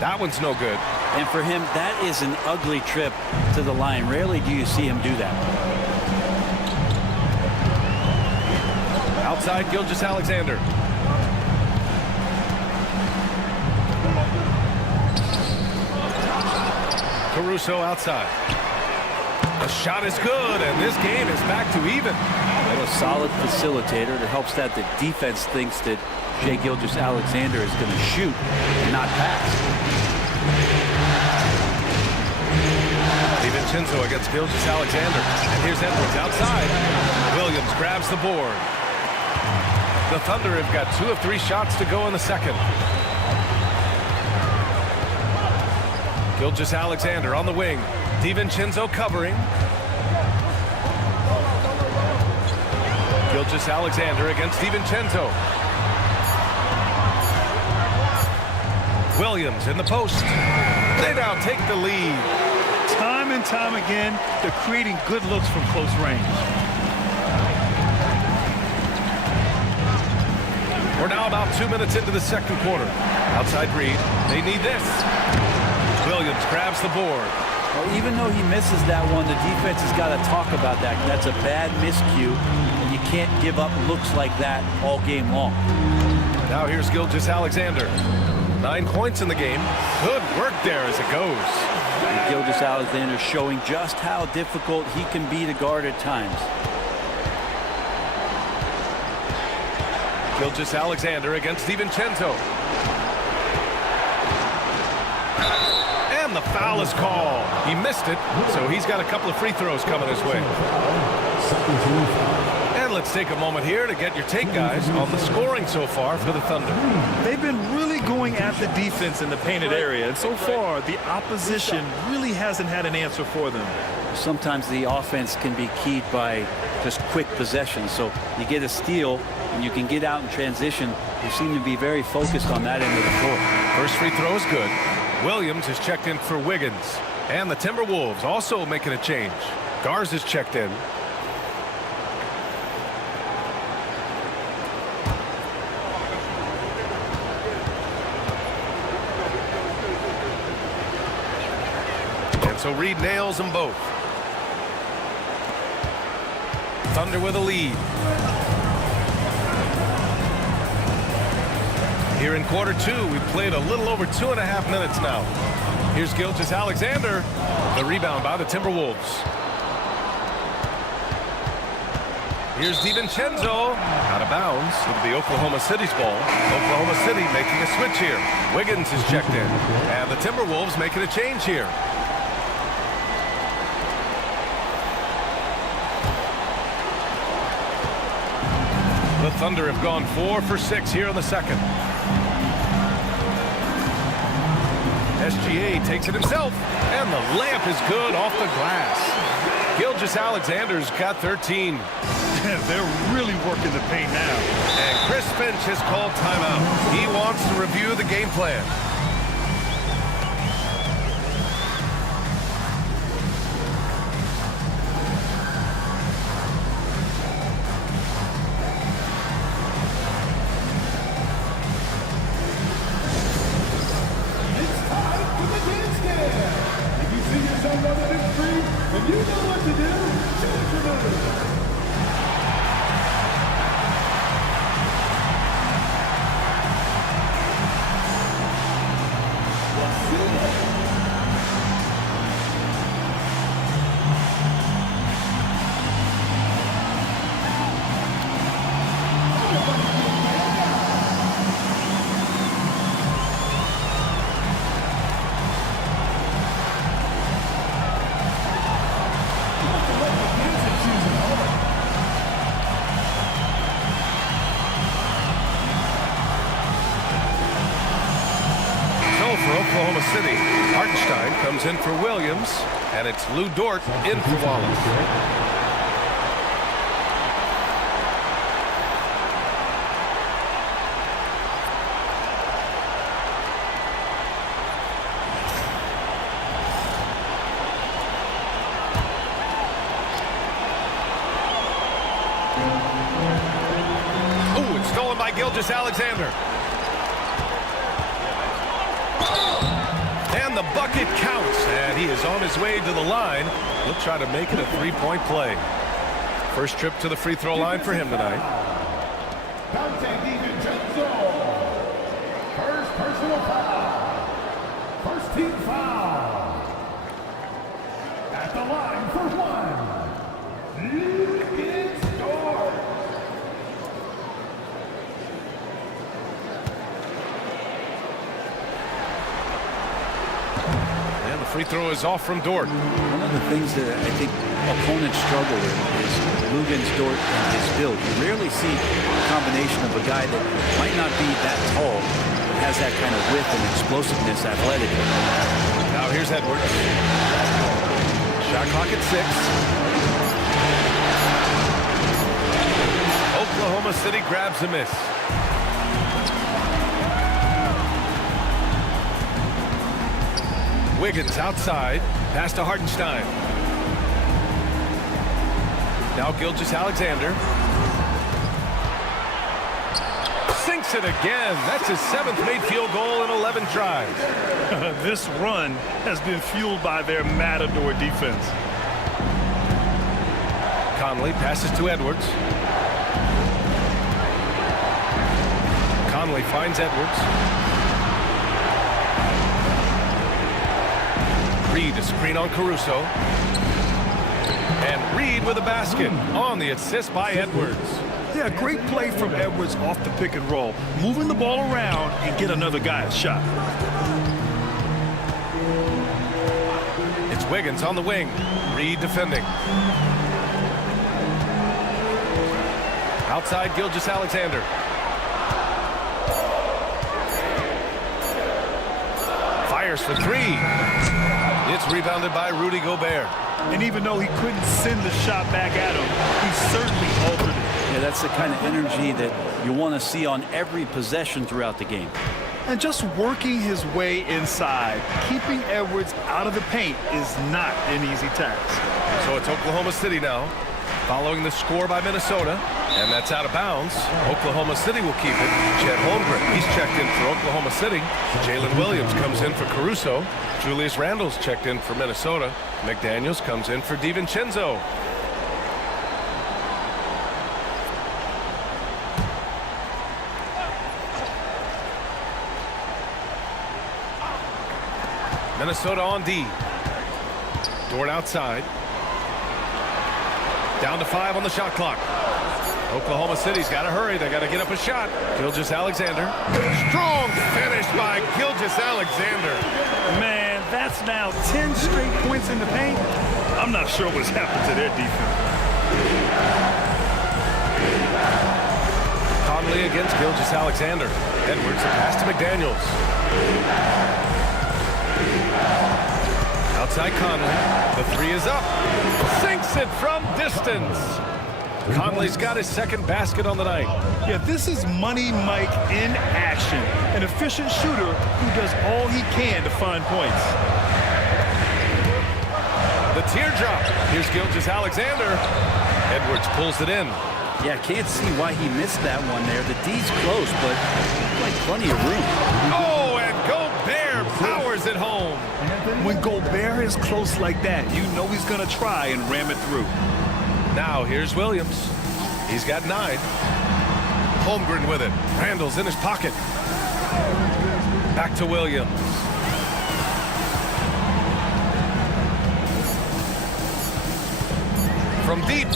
That one's no good. And for him, that is an ugly trip to the line. Rarely do you see him do that. Outside, Gilgeous-Alexander. Caruso outside. The shot is good, and this game is back to even. Well, a solid facilitator. It helps that the defense thinks that Shai Gilgeous-Alexander is going to shoot and not pass. DiVincenzo against Gilgeous-Alexander. And here's Edwards outside. Williams grabs the board. The Thunder have got 2 of 3 shots to go in the second. Gilgeous-Alexander on the wing. DiVincenzo covering. Gilgeous-Alexander against DiVincenzo. Williams in the post. They now take the lead. Time and time again, they're creating good looks from close range. We're now about 2 minutes into the second quarter. Outside Reed. They need this. Williams grabs the board. Well, even though he misses that one, the defense has got to talk about that. That's a bad miscue, and you can't give up looks like that all game long. Now here's Gilgeous-Alexander. 9 points in the game. Good work there as it goes. And Gilgeous-Alexander showing just how difficult he can be to guard at times. Gilgeous-Alexander against DiVincenzo. And the foul is called. He missed it, so he's got a couple of free throws coming his way. And let's take a moment here to get your take, guys, on the scoring so far for the Thunder. They've been really going at the defense in the painted area, and so far the opposition really hasn't had an answer for them. Sometimes the offense can be keyed by just quick possession. So you get a steal and you can get out in transition. They seem to be very focused on that end of the floor. First free throw is good. Williams is checked in for Wiggins. And the Timberwolves also making a change. Garza is checked in. And so Reed nails them both. Thunder with a lead. Here in quarter 2, we've played a little over 2.5 minutes now. Here's Gilgeous-Alexander. The rebound by the Timberwolves. Here's DiVincenzo. Out of bounds. It'll be Oklahoma City's ball. Oklahoma City making a switch here. Wiggins is checked in. And the Timberwolves making a change here. The Thunder have gone 4 for 6 here in the second. SGA takes it himself, and the layup is good off the glass. Gilgeous-Alexander's got 13. They're really working the paint now. And Chris Finch has called timeout. He wants to review the game plan. Oklahoma City. Hartenstein comes in for Williams, and it's Lou Dort in for Wallace. Gilgeous-Alexander. And the bucket counts, and he is on his way to the line. He'll try to make it a three-point play. First trip to the free throw line for him tonight. First personal foul. First team foul. At the line for one. It's Dort. Free throw is off from Dort. One of the things that I think opponents struggle with is Lugan's Dort and his build. You rarely see a combination of a guy that might not be that tall, but has that kind of width and explosiveness athletically. Now here's Edwards. Shot clock at 6. Oklahoma City grabs a miss. Wiggins outside, pass to Hartenstein. Now Gilgeous-Alexander. Sinks it again. That's his 7th made field goal in 11 tries. This run has been fueled by their Matador defense. Conley passes to Edwards. Conley finds Edwards. Reed, a screen on Caruso. And Reed with a basket on the assist by Edwards. Yeah, great play from Edwards off the pick and roll. Moving the ball around and get another guy a shot. It's Wiggins on the wing. Reed defending. Outside Gilgeous-Alexander. Fires for 3. It's rebounded by Rudy Gobert. And even though he couldn't send the shot back at him, he certainly altered it. Yeah, that's the kind of energy that you want to see on every possession throughout the game. And just working his way inside, keeping Edwards out of the paint is not an easy task. So it's Oklahoma City now, following the score by Minnesota. And that's out of bounds. Oklahoma City will keep it. Chet Holmgren, he's checked in for Oklahoma City. Jalen Williams comes in for Caruso. Julius Randle's checked in for Minnesota. McDaniels comes in for DiVincenzo. Minnesota on D. Dort outside. Down to 5 on the shot clock. Oklahoma City's got to hurry. They got to get up a shot. Gilgeous-Alexander. Strong finish by Gilgeous-Alexander. Man, that's now 10 straight points in the paint. I'm not sure what's happened to their defense. Conley against Gilgeous-Alexander. Edwards, a pass to McDaniels. Outside Conley. The 3 is up. Sinks it from distance. Conley's got his 2nd basket on the night. Yeah, this is Money Mike in action. An efficient shooter who does all he can to find points. The teardrop. Here's Gilgeous-Alexander. Edwards pulls it in. Yeah, can't see why he missed that one there. The D's close, but like plenty of room. Oh, and Gobert powers it home. When Gobert is close like that, you know he's going to try and ram it through. Now here's Williams. He's got 9. Holmgren with it. Randle's in his pocket. Back to Williams. From deep.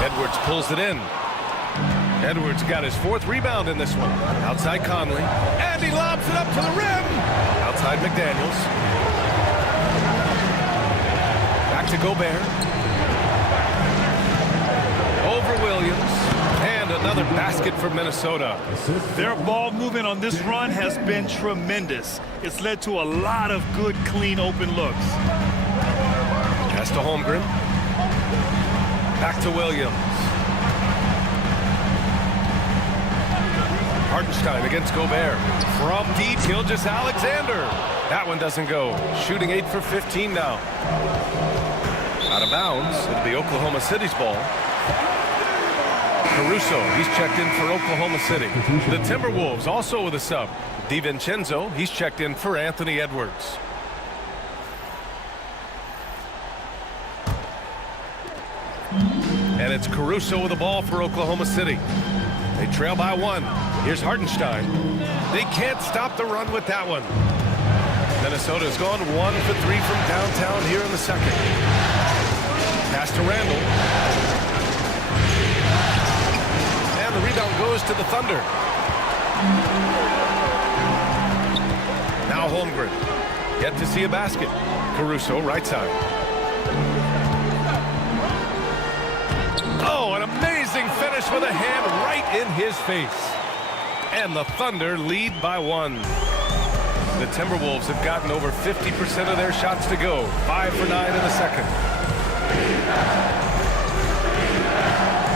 Edwards pulls it in. Edwards got his 4th rebound in this one. Outside Conley. And he lobs it up to the rim. Outside McDaniels. Back to Gobert. Over Williams. And another basket for Minnesota. Their ball movement on this run has been tremendous. It's led to a lot of good, clean, open looks. Pass to Holmgren. Back to Williams. Hartenstein against Gobert. From deep, Gilgeous-Alexander. That one doesn't go. Shooting 8 for 15 now. Out of bounds. It'll be Oklahoma City's ball. Caruso, he's checked in for Oklahoma City. The Timberwolves also with a sub. DiVincenzo, he's checked in for Anthony Edwards. And it's Caruso with the ball for Oklahoma City. They trail by 1. Here's Hartenstein. They can't stop the run with that one. Minnesota's gone 1 for 3 from downtown here in the second. Pass to Randall. And the rebound goes to the Thunder. Now Holmgren. Yet to see a basket. Caruso, right side. Oh, an amazing finish with a hand right in his face. And the Thunder lead by 1. The Timberwolves have gotten over 50% of their shots to go. 5 for 9 in the second.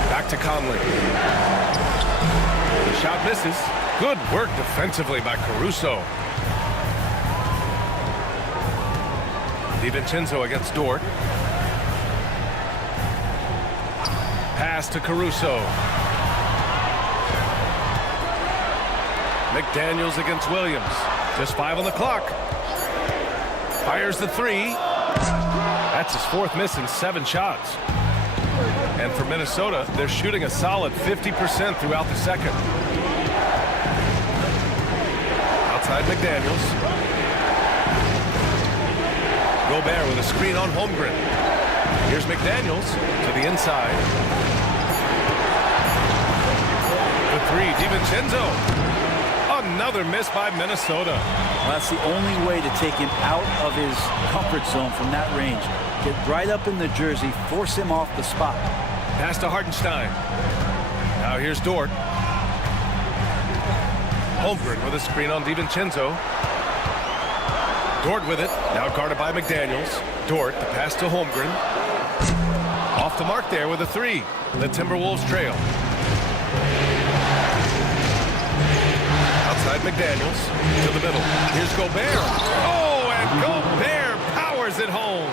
Back to Conley. The shot misses. Good work defensively by Caruso. DiVincenzo against Dort. Pass to Caruso. McDaniels against Williams. Just 5 on the clock. Fires the 3. That's his 4th miss in 7 shots. And for Minnesota, they're shooting a solid 50% throughout the second. Outside McDaniels. Gobert with a screen on Holmgren. Here's McDaniels to the inside. The 3, DiVincenzo. Another miss by Minnesota. Well, that's the only way to take him out of his comfort zone from that range. Get right up in the jersey, force him off the spot. Pass to Hartenstein. Now here's Dort. Holmgren with a screen on DiVincenzo. Dort with it. Now guarded by McDaniels. Dort, the pass to Holmgren. Off the mark there with a 3. The Timberwolves trail. Outside McDaniels to the middle. Here's Gobert. Oh, and Gobert powers it home.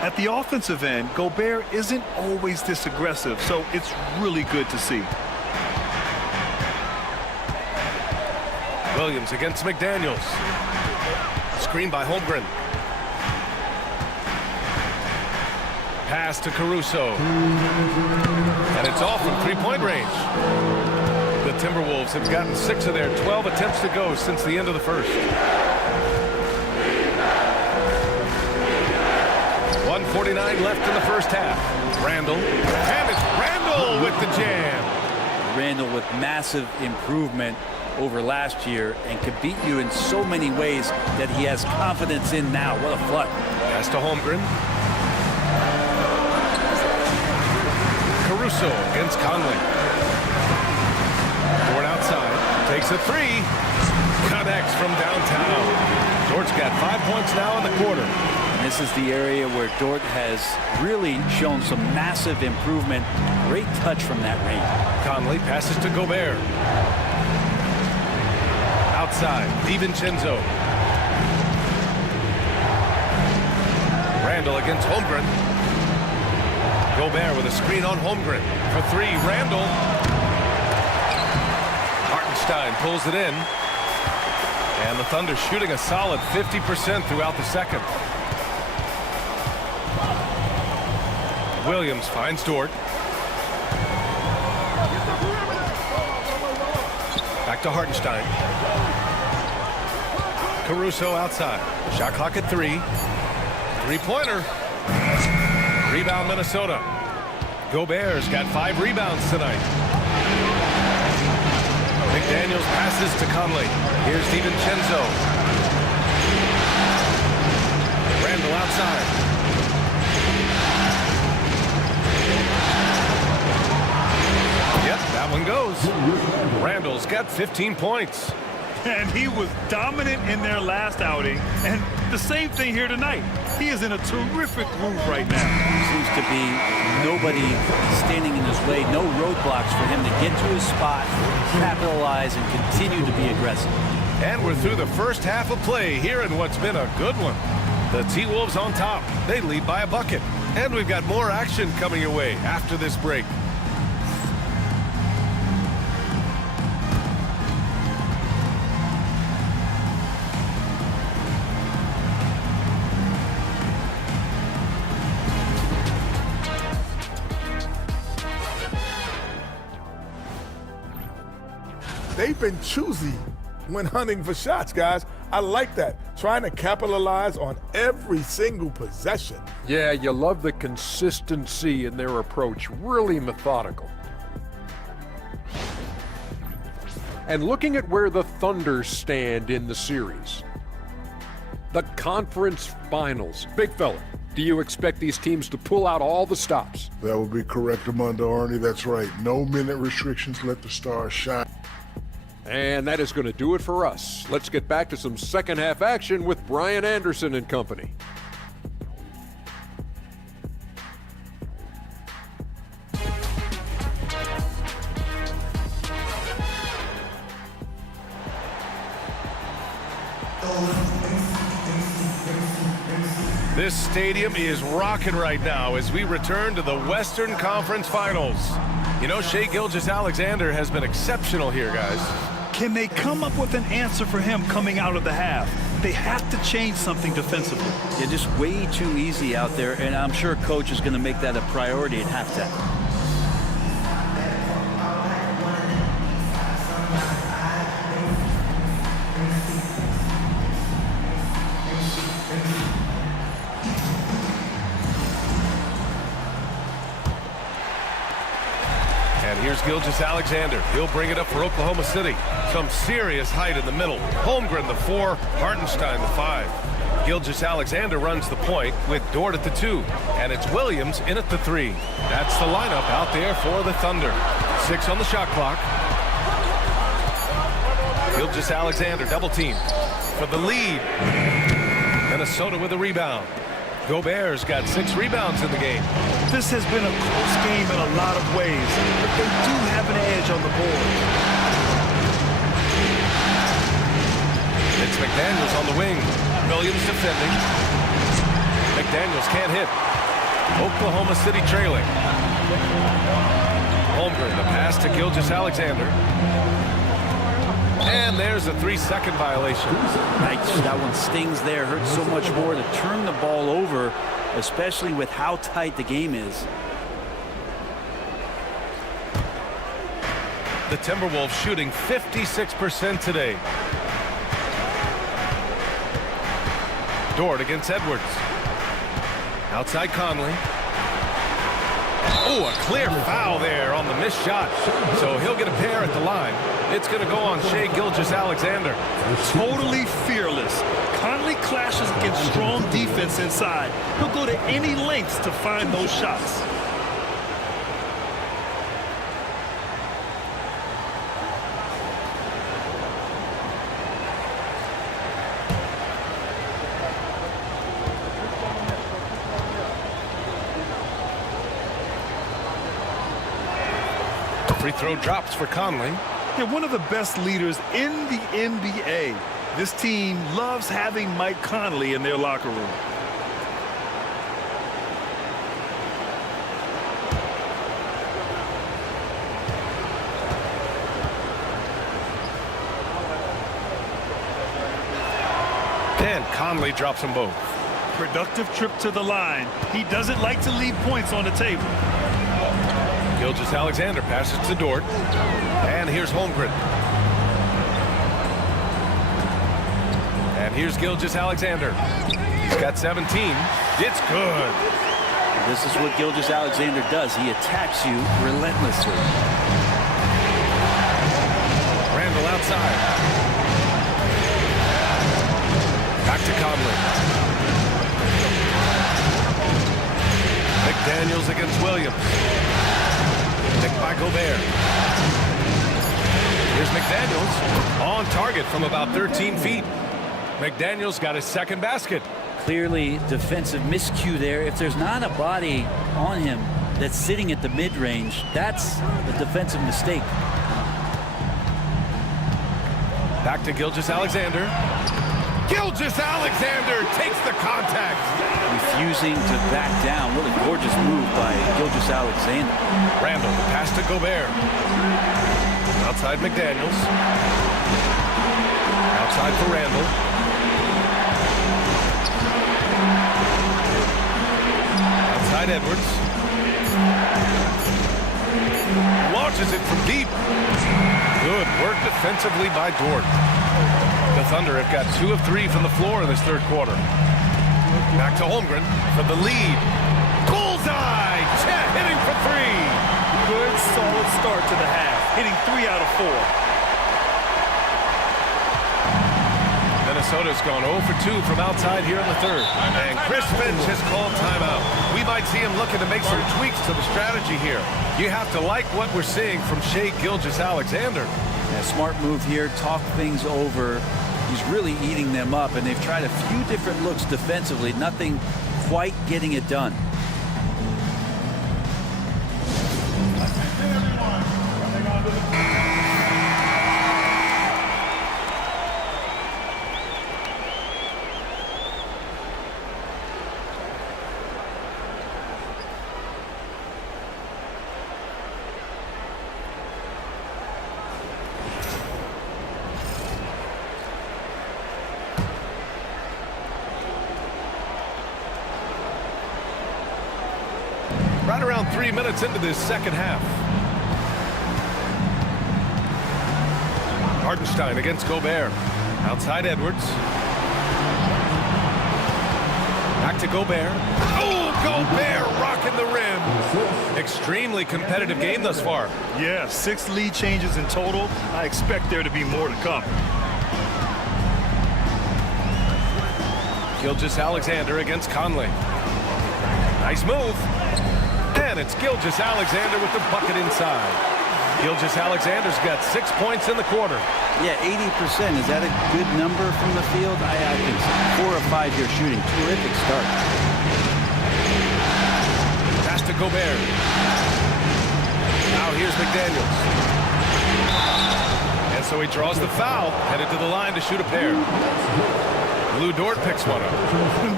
At the offensive end, Gobert isn't always this aggressive, so it's really good to see. Williams against McDaniels. Screen by Holmgren. Pass to Caruso. And it's off from 3-point range. The Timberwolves have gotten 6 of their 12 attempts to go since the end of the first. 1:49 left in the first half. Randall. And it's Randall with the jam. Randall with massive improvement over last year and could beat you in so many ways that he has confidence in now. What a flood. Pass to Holmgren. Caruso against Conley. Dort outside. Takes a 3. Connects from downtown. Dort's got 5 points now in the quarter. And this is the area where Dort has really shown some massive improvement. Great touch from that range. Conley passes to Gobert. Outside, DiVincenzo. Randall against Holmgren. Gobert with a screen on Holmgren. For 3, Randall. Hartenstein pulls it in. And the Thunder shooting a solid 50% throughout the second. Williams finds Dort. Back to Hartenstein. Caruso outside. Shot clock at 3. 3-pointer. Rebound Minnesota. Gobert's got 5 rebounds tonight. McDaniels passes to Conley. Here's DiVincenzo. Randall outside. Yep, That one goes. Randall's got 15 points. And he was dominant in their last outing. And the same thing here tonight. He is in a terrific groove right now. Seems to be nobody standing in his way, no roadblocks for him to get to his spot, capitalize, and continue to be aggressive. And we're through the first half of play here in what's been a good one. The T-Wolves on top. They lead by a bucket. And we've got more action coming your way after this break. They've been choosy when hunting for shots, guys. I like that. Trying to capitalize on every single possession. Yeah, you love the consistency in their approach. Really methodical. And looking at where the Thunder stand in the series. The conference finals. Big fella, do you expect these teams to pull out all the stops? That would be correct, Armando Arnie. That's right. No minute restrictions. Let the stars shine. And that is going to do it for us. Let's get back to some second half action with Brian Anderson and company. This stadium is rocking right now as we return to the Western Conference Finals. You know, Shai Gilgeous-Alexander has been exceptional here, guys. Can they come up with an answer for him coming out of the half? They have to change something defensively. They're just way too easy out there, and I'm sure coach is going to make that a priority at halftime. Here's Gilgeous-Alexander. He'll bring it up for Oklahoma City. Some serious height in the middle. Holmgren, the 4. Hartenstein, the 5. Gilgeous-Alexander runs the point with Dort at the 2. And it's Williams in at the 3. That's the lineup out there for the Thunder. 6 on the shot clock. Gilgeous-Alexander double team for the lead. Minnesota with a rebound. Gobert's got 6 rebounds in the game. This has been a close game in a lot of ways, but they do have an edge on the board. It's McDaniels on the wing. Williams defending. McDaniels can't hit. Oklahoma City trailing. Holmgren, the pass to Gilgeous-Alexander. And there's a 3-second violation. Right, that one stings there. Hurts so much more to turn the ball over, especially with how tight the game is. The Timberwolves shooting 56% today. Dort against Edwards. Outside Conley. Oh, a clear foul there on the missed shot. So he'll get a pair at the line. It's going to go on Shai Gilgeous-Alexander. Totally fearless. Conley clashes against strong defense inside. He'll go to any lengths to find those shots. Free throw drops for Conley. They're one of the best leaders in the NBA. This team loves having Mike Conley in their locker room. And Conley drops them both. Productive trip to the line. He doesn't like to leave points on the table. Gilgeous-Alexander passes to Dort. And here's Holmgren. And here's Gilgeous-Alexander. He's got 17. It's good. This is what Gilgeous-Alexander does. He attacks you relentlessly. Randall outside. Back to Conley. McDaniels against Williams. Picked by Gobert. Here's McDaniels on target from about 13 feet. McDaniels got his second basket. Clearly defensive miscue there. If there's not a body on him that's sitting at the mid-range, that's a defensive mistake. Back to Gilgeous-Alexander. Gilgeous-Alexander takes the contact. Refusing to back down. What a gorgeous move by Gilgeous-Alexander. Randall, pass to Gobert. Outside McDaniels. Outside for Randall. Outside Edwards. Launches it from deep. Good work defensively by Dort. The Thunder have got 2 of 3 from the floor in this third quarter. Back to Holmgren for the lead. Bullseye! Chet hitting for 3. Good, solid start to the half, hitting 3 out of 4. Minnesota's gone 0 for 2 from outside here in the third. And Chris Finch has called timeout. We might see him looking to make some tweaks to the strategy here. You have to like what we're seeing from Shai Gilgeous-Alexander. A smart move here, talk things over. He's really eating them up, and they've tried a few different looks defensively, nothing quite getting it done. Right around 3 minutes into this second half. Hartenstein against Gobert. Outside Edwards. Back to Gobert. Oh, Gobert rocking the rim. Extremely competitive game thus far. Yeah, 6 lead changes in total. I expect there to be more to come. Gilgeous-Alexander against Conley. Nice move. And it's Gilgeous-Alexander with the bucket inside. Gilgeous-Alexander's got 6 points in the quarter. Yeah, 80%. Is that a good number from the field? I think so. 4 of 5 here shooting. Terrific start. Pass to Gobert. Now here's McDaniels. And so he draws the foul, headed to the line to shoot a pair. Lou Dort picks one up.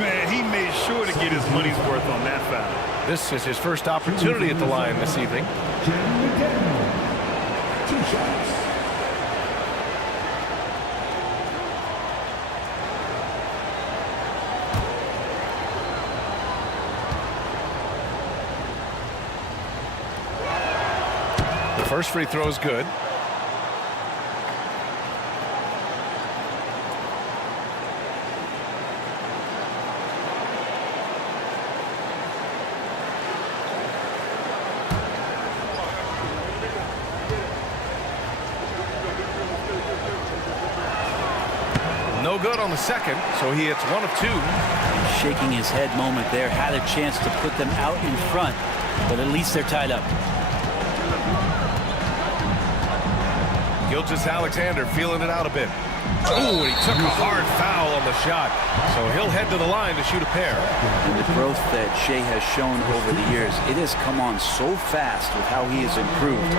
Man, he made sure to get his money's worth on that foul. This is his first opportunity at the line this evening. 2 shots. The first free throw is good. No good on the second, so he hits 1 of 2. Shaking his head moment there. Had a chance to put them out in front, but at least they're tied up. Gilgeous-Alexander feeling it out a bit. Oh, he took a hard foul on the shot, so he'll head to the line to shoot a pair. And the growth that Shai has shown over the years, it has come on so fast with how he has improved.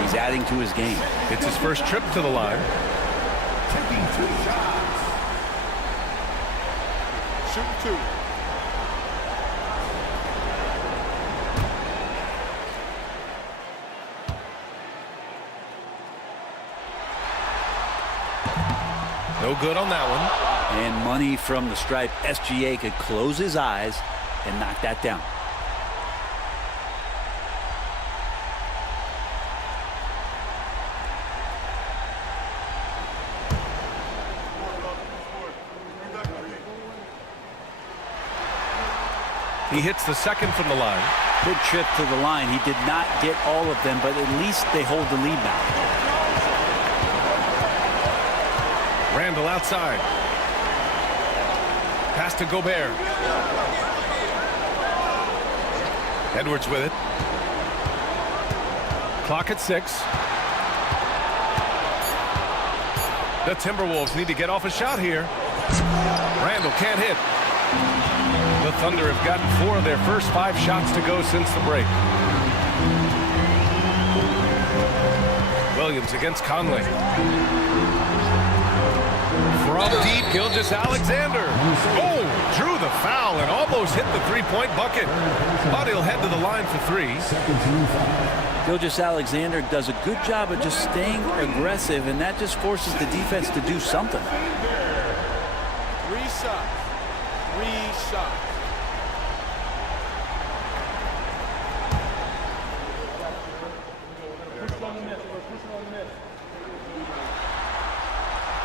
He's adding to his game. It's his first trip to the line. Taking 2 shots. Shooting 2. No good on that one. And money from the stripe. SGA could close his eyes and knock that down. He hits the second from the line. Good trip to the line. He did not get all of them, but at least they hold the lead now. Randall outside. Pass to Gobert. Edwards with it. Clock at 6. The Timberwolves need to get off a shot here. Randall can't hit. The Thunder have gotten 4 of their first 5 shots to go since the break. Williams against Conley. From deep, Gilgeous-Alexander. Oh, drew the foul and almost hit the three-point bucket. But he'll head to the line for 3. Gilgeous-Alexander does a good job of just staying aggressive, and that just forces the defense to do something. 3 shots. 3 shots.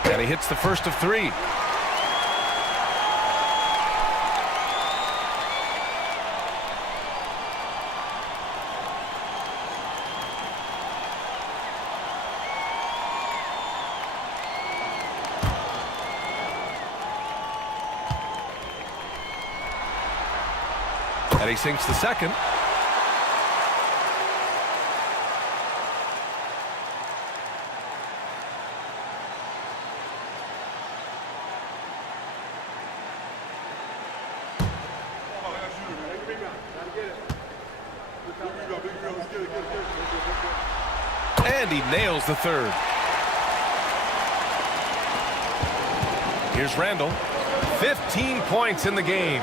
And he hits the first of 3. And he sinks the second. And he nails the third. Here's Randall. 15 points in the game.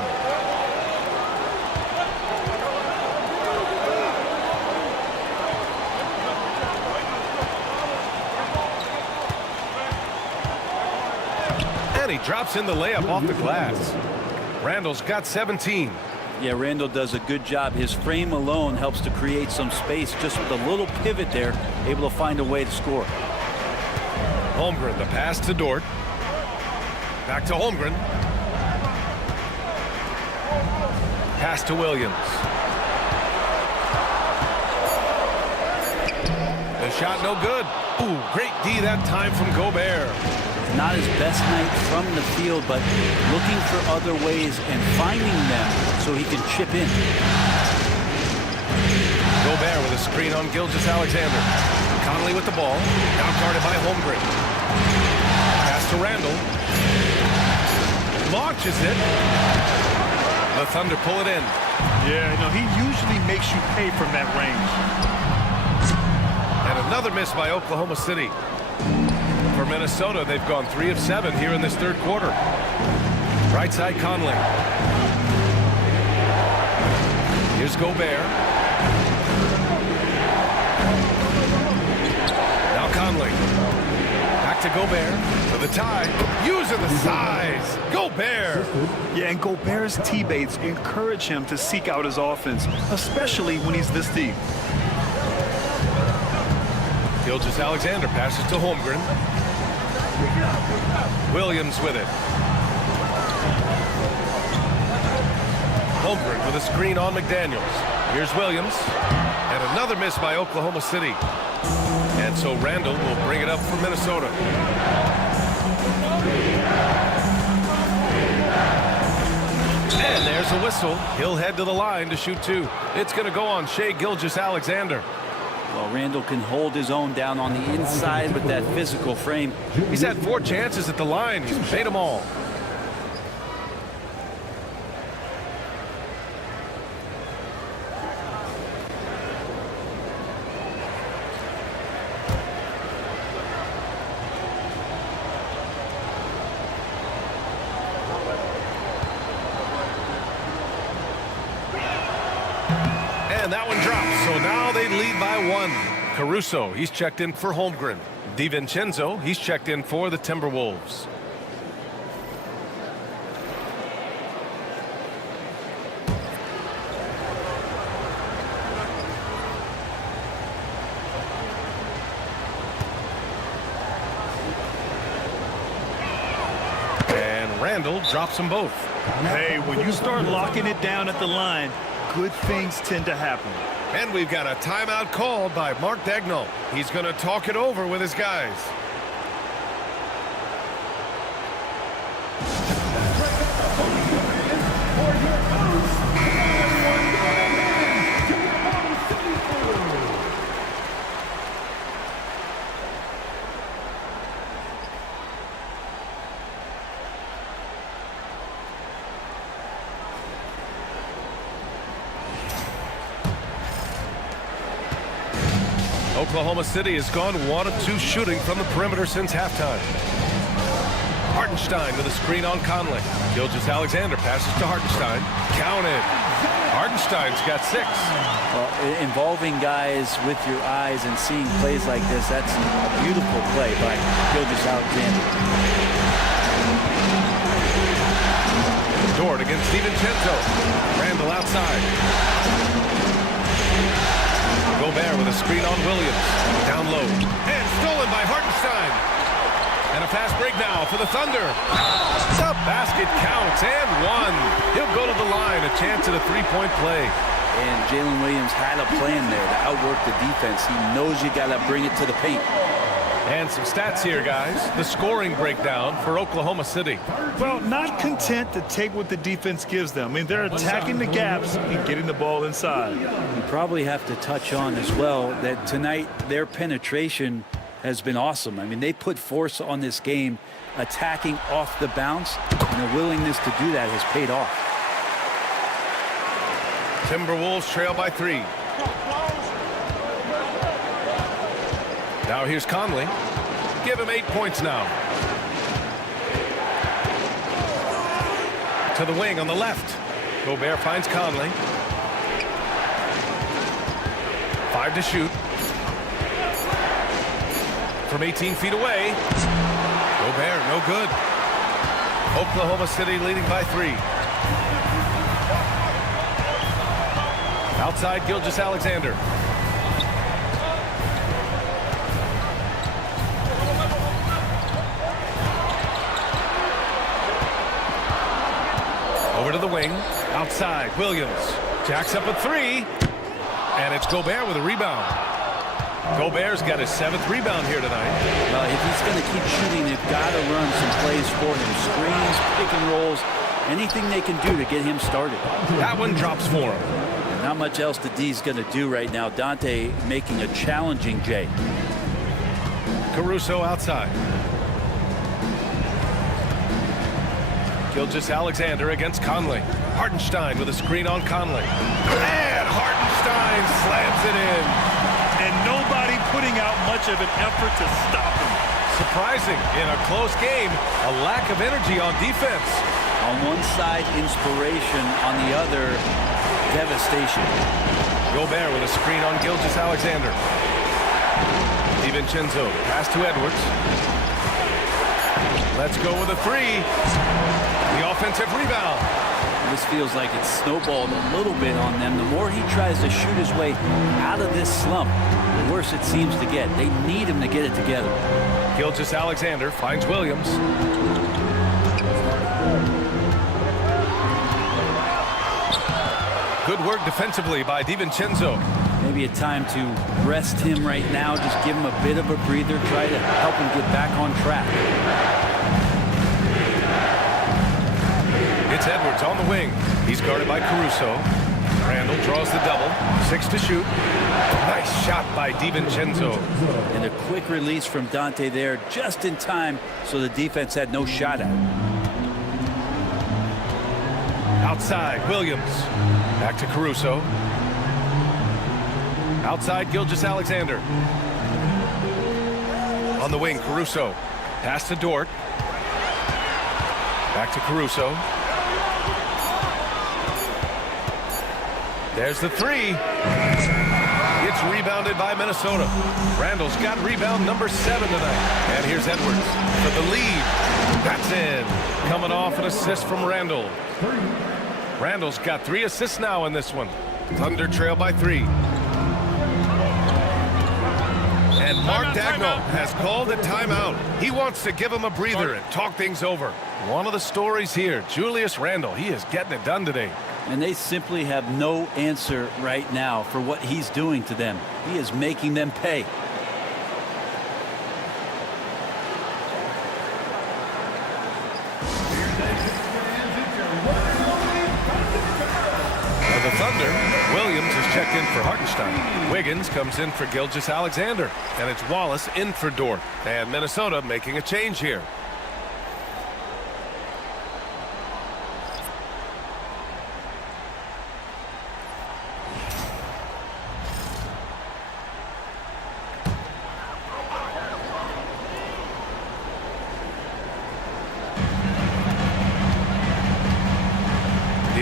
And he drops in the layup off the glass. Randall's got 17. Yeah, Randall does a good job. His frame alone helps to create some space. Just with a little pivot there, able to find a way to score. Holmgren, the pass to Dort. Back to Holmgren. Pass to Williams. The shot no good. Ooh, great D that time from Gobert. Not his best night from the field, but looking for other ways and finding them so he can chip in. Gobert with a screen on Gilgeous-Alexander. Conley with the ball. Now guarded by Holmgren. Pass to Randall. Launches it. The Thunder pull it in. Yeah, no, he usually makes you pay from that range. And another miss by Oklahoma City. For Minnesota, they've gone 3 of 7 here in this third quarter. Right side, Conley. Here's Gobert. Now Conley. Back to Gobert for the tie. Using the size. Gobert. Yeah, and Gobert's teammates encourage him to seek out his offense, especially when he's this deep. Gilgeous-Alexander passes to Holmgren. Williams with it. Holmgren with a screen on McDaniels. Here's Williams. And another miss by Oklahoma City. And so Randall will bring it up for Minnesota. And there's a whistle. He'll head to the line to shoot 2. It's going to go on Shai Gilgeous-Alexander. Well, Randall can hold his own down on the inside with that physical frame. He's had 4 chances at the line. He's made them all. And that one drops. So now they lead by 1. Caruso, he's checked in for Holmgren. DiVincenzo, he's checked in for the Timberwolves. And Randall drops them both. Hey, when you start locking it down at the line, good things tend to happen. And we've got a timeout called by Mark Daigneault. He's going to talk it over with his guys. Oklahoma City has gone 1 of 2 shooting from the perimeter since halftime. Hartenstein with a screen on Conley. Gilgeous-Alexander passes to Hartenstein. Counted. Hartenstein's got 6. Well, involving guys with your eyes and seeing plays like this, that's a beautiful play by Gilgeous-Alexander. Dort against DiVincenzo. Randall outside. Gobert with a screen on Williams. Down low. And stolen by Hartenstein. And a fast break now for the Thunder. The basket counts and 1. He'll go to the line. A chance at a 3-point play. And Jalen Williams had a plan there to outwork the defense. He knows you got to bring it to the paint. And some stats here, guys. The scoring breakdown for Oklahoma City. Well, not content to take what the defense gives them. I mean, they're attacking the gaps and getting the ball inside. You probably have to touch on as well that tonight their penetration has been awesome. I mean, they put force on this game, attacking off the bounce, and their willingness to do that has paid off. Timberwolves trail by 3. Now here's Conley. Give him 8 points now. To the wing on the left. Gobert finds Conley. 5 to shoot. From 18 feet away. Gobert, no good. Oklahoma City leading by 3. Outside Gilgeous-Alexander. Over to the wing. Outside. Williams. Jacks up a 3. And it's Gobert with a rebound. Gobert's got his 7th rebound here tonight. Well, if he's going to keep shooting, they've got to run some plays for him. Screens, pick and rolls, anything they can do to get him started. That one drops for him. And not much else the D's going to do right now. Dante making a challenging J. Caruso outside. Gilgeous-Alexander against Conley. Hartenstein with a screen on Conley. And Hartenstein slams it in. And nobody putting out much of an effort to stop him. Surprising in a close game, a lack of energy on defense. On one side, inspiration. On the other, devastation. Gobert with a screen on Gilgeous-Alexander. DiVincenzo pass to Edwards. Let's go with a 3. The offensive rebound. This feels like it's snowballed a little bit on them. The more he tries to shoot his way out of this slump, the worse it seems to get. They need him to get it together. Gilgeous-Alexander finds Williams. Good work defensively by DiVincenzo. Maybe a time to rest him right now. Just give him a bit of a breather. Try to help him get back on track. It's Edwards on the wing. He's guarded by Caruso. Randall draws the double. 6 to shoot. Nice shot by DiVincenzo. And a quick release from Dante there just in time so the defense had no shot at him. Outside, Williams. Back to Caruso. Outside, Gilgeous-Alexander. On the wing, Caruso. Pass to Dort. Back to Caruso. There's the 3. It's rebounded by Minnesota. Randall's got rebound number 7 tonight. And here's Edwards for the lead. That's in. Coming off an assist from Randall. Randall's got 3 assists now in this one. Thunder trail by 3. And Mark Daigneault has called a timeout. He wants to give him a breather and talk things over. One of the stories here, Julius Randle. He is getting it done today. And they simply have no answer right now for what he's doing to them. He is making them pay. For the Thunder, Williams is checked in for Hartenstein. Wiggins comes in for Gilgeous-Alexander. And it's Wallace in for Dort. And Minnesota making a change here.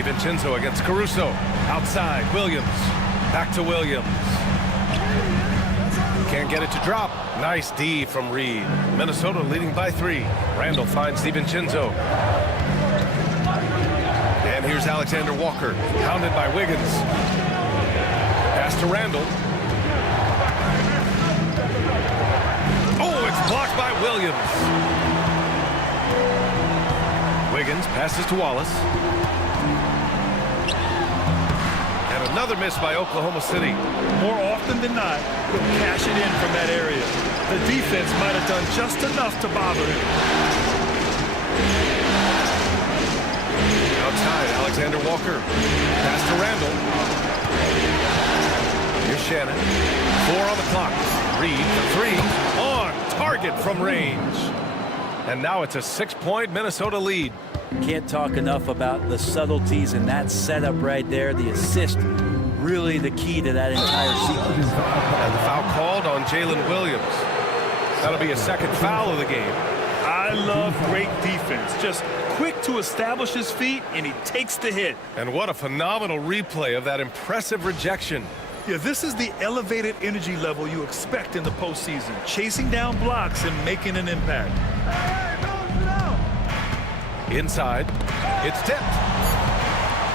DiVincenzo against Caruso. Outside, Williams. Back to Williams. Can't get it to drop. Nice D from Reed. Minnesota leading by 3. Randall finds DiVincenzo. And here's Alexander Walker, pounded by Wiggins. Pass to Randall. Oh, it's blocked by Williams. Wiggins passes to Wallace. And another miss by Oklahoma City. More often than not, he'll cash it in from that area. The defense might have done just enough to bother him. Outside, Alexander Walker. Pass to Randall. Here's Shannon. 4 on the clock. Reed for 3. On target from range. And now it's a 6-point Minnesota lead. Can't talk enough about the subtleties in that setup right there. The assist, really the key to that entire sequence. And the foul called on Jalen Williams. That'll be a second foul of the game. I love great defense. Just quick to establish his feet, and he takes the hit. And what a phenomenal replay of that impressive rejection. Yeah, this is the elevated energy level you expect in the postseason. Chasing down blocks and making an impact. Inside, it's tipped.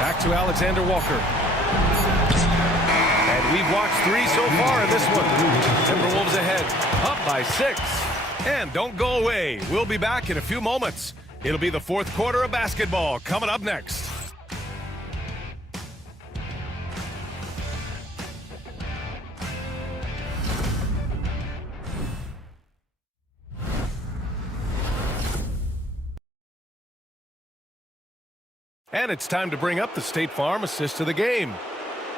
Back to Alexander Walker. And we've watched 3 so far in this one. Timberwolves ahead, up by 6. And don't go away. We'll be back in a few moments. It'll be the 4th quarter of basketball coming up next. And it's time to bring up the State Farm assist to the game.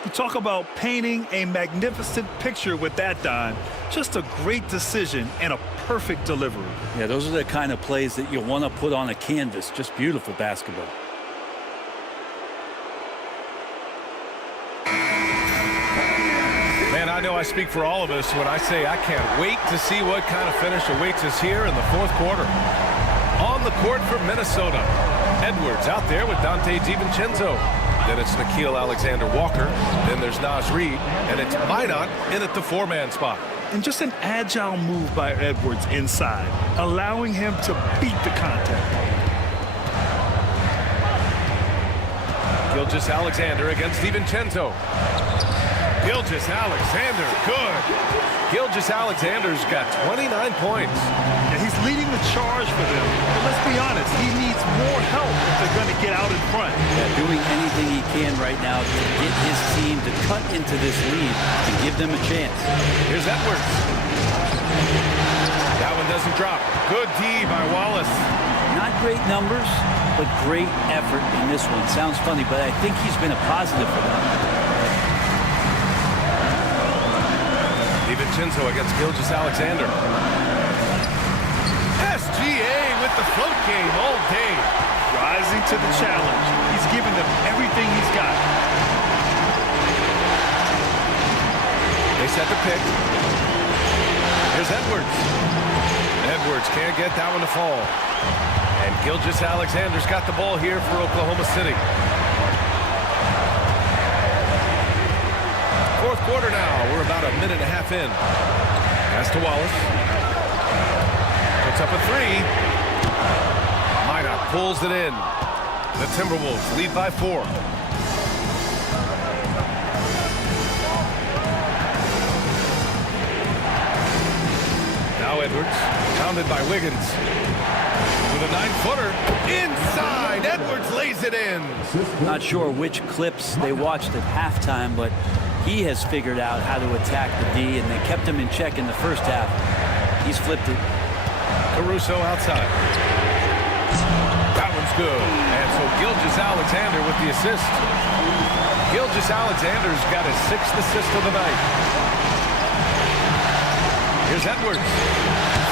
You talk about painting a magnificent picture with that, Don. Just a great decision and a perfect delivery. Yeah, those are the kind of plays that you want to put on a canvas. Just beautiful basketball. Man, I know I speak for all of us when I say I can't wait to see what kind of finish awaits us here in the 4th quarter. On the court for Minnesota, Edwards out there with Dante DiVincenzo. Then it's Nickeil Alexander-Walker. Then there's Naz Reid. And it's Minot in at the 4-man spot. And just an agile move by Edwards inside, allowing him to beat the contact. Gilgeous-Alexander against DiVincenzo. Gilgeous-Alexander, good. Gilgeous-Alexander's got 29 points. Yeah, he's leading the charge for them. But let's be honest, he needs more help if they're going to get out in front. Yeah, doing anything he can right now to get his team to cut into this lead and give them a chance. Here's Edwards. That one doesn't drop. Good D by Wallace. Not great numbers, but great effort in this one. Sounds funny, but I think he's been a positive for them. DiVincenzo against Gilgeous-Alexander. SGA with the float game all day. Rising to the challenge. He's giving them everything he's got. They set the pick. Here's Edwards. Edwards can't get that one to fall. And Gilgeous-Alexander's got the ball here for Oklahoma City. 4th quarter now. We're about a minute and a half in. Pass to Wallace. Puts up a 3. Minot pulls it in. The Timberwolves lead by 4. Now Edwards, pounded by Wiggins. With a 9-footer. Inside. Edwards lays it in. Not sure which clips they watched at halftime, but he has figured out how to attack the D, and they kept him in check in the first half. He's flipped it. Caruso outside. That one's good. And so Gilgeous-Alexander with the assist. Gilgeous-Alexander's got his 6th assist of the night. Here's Edwards.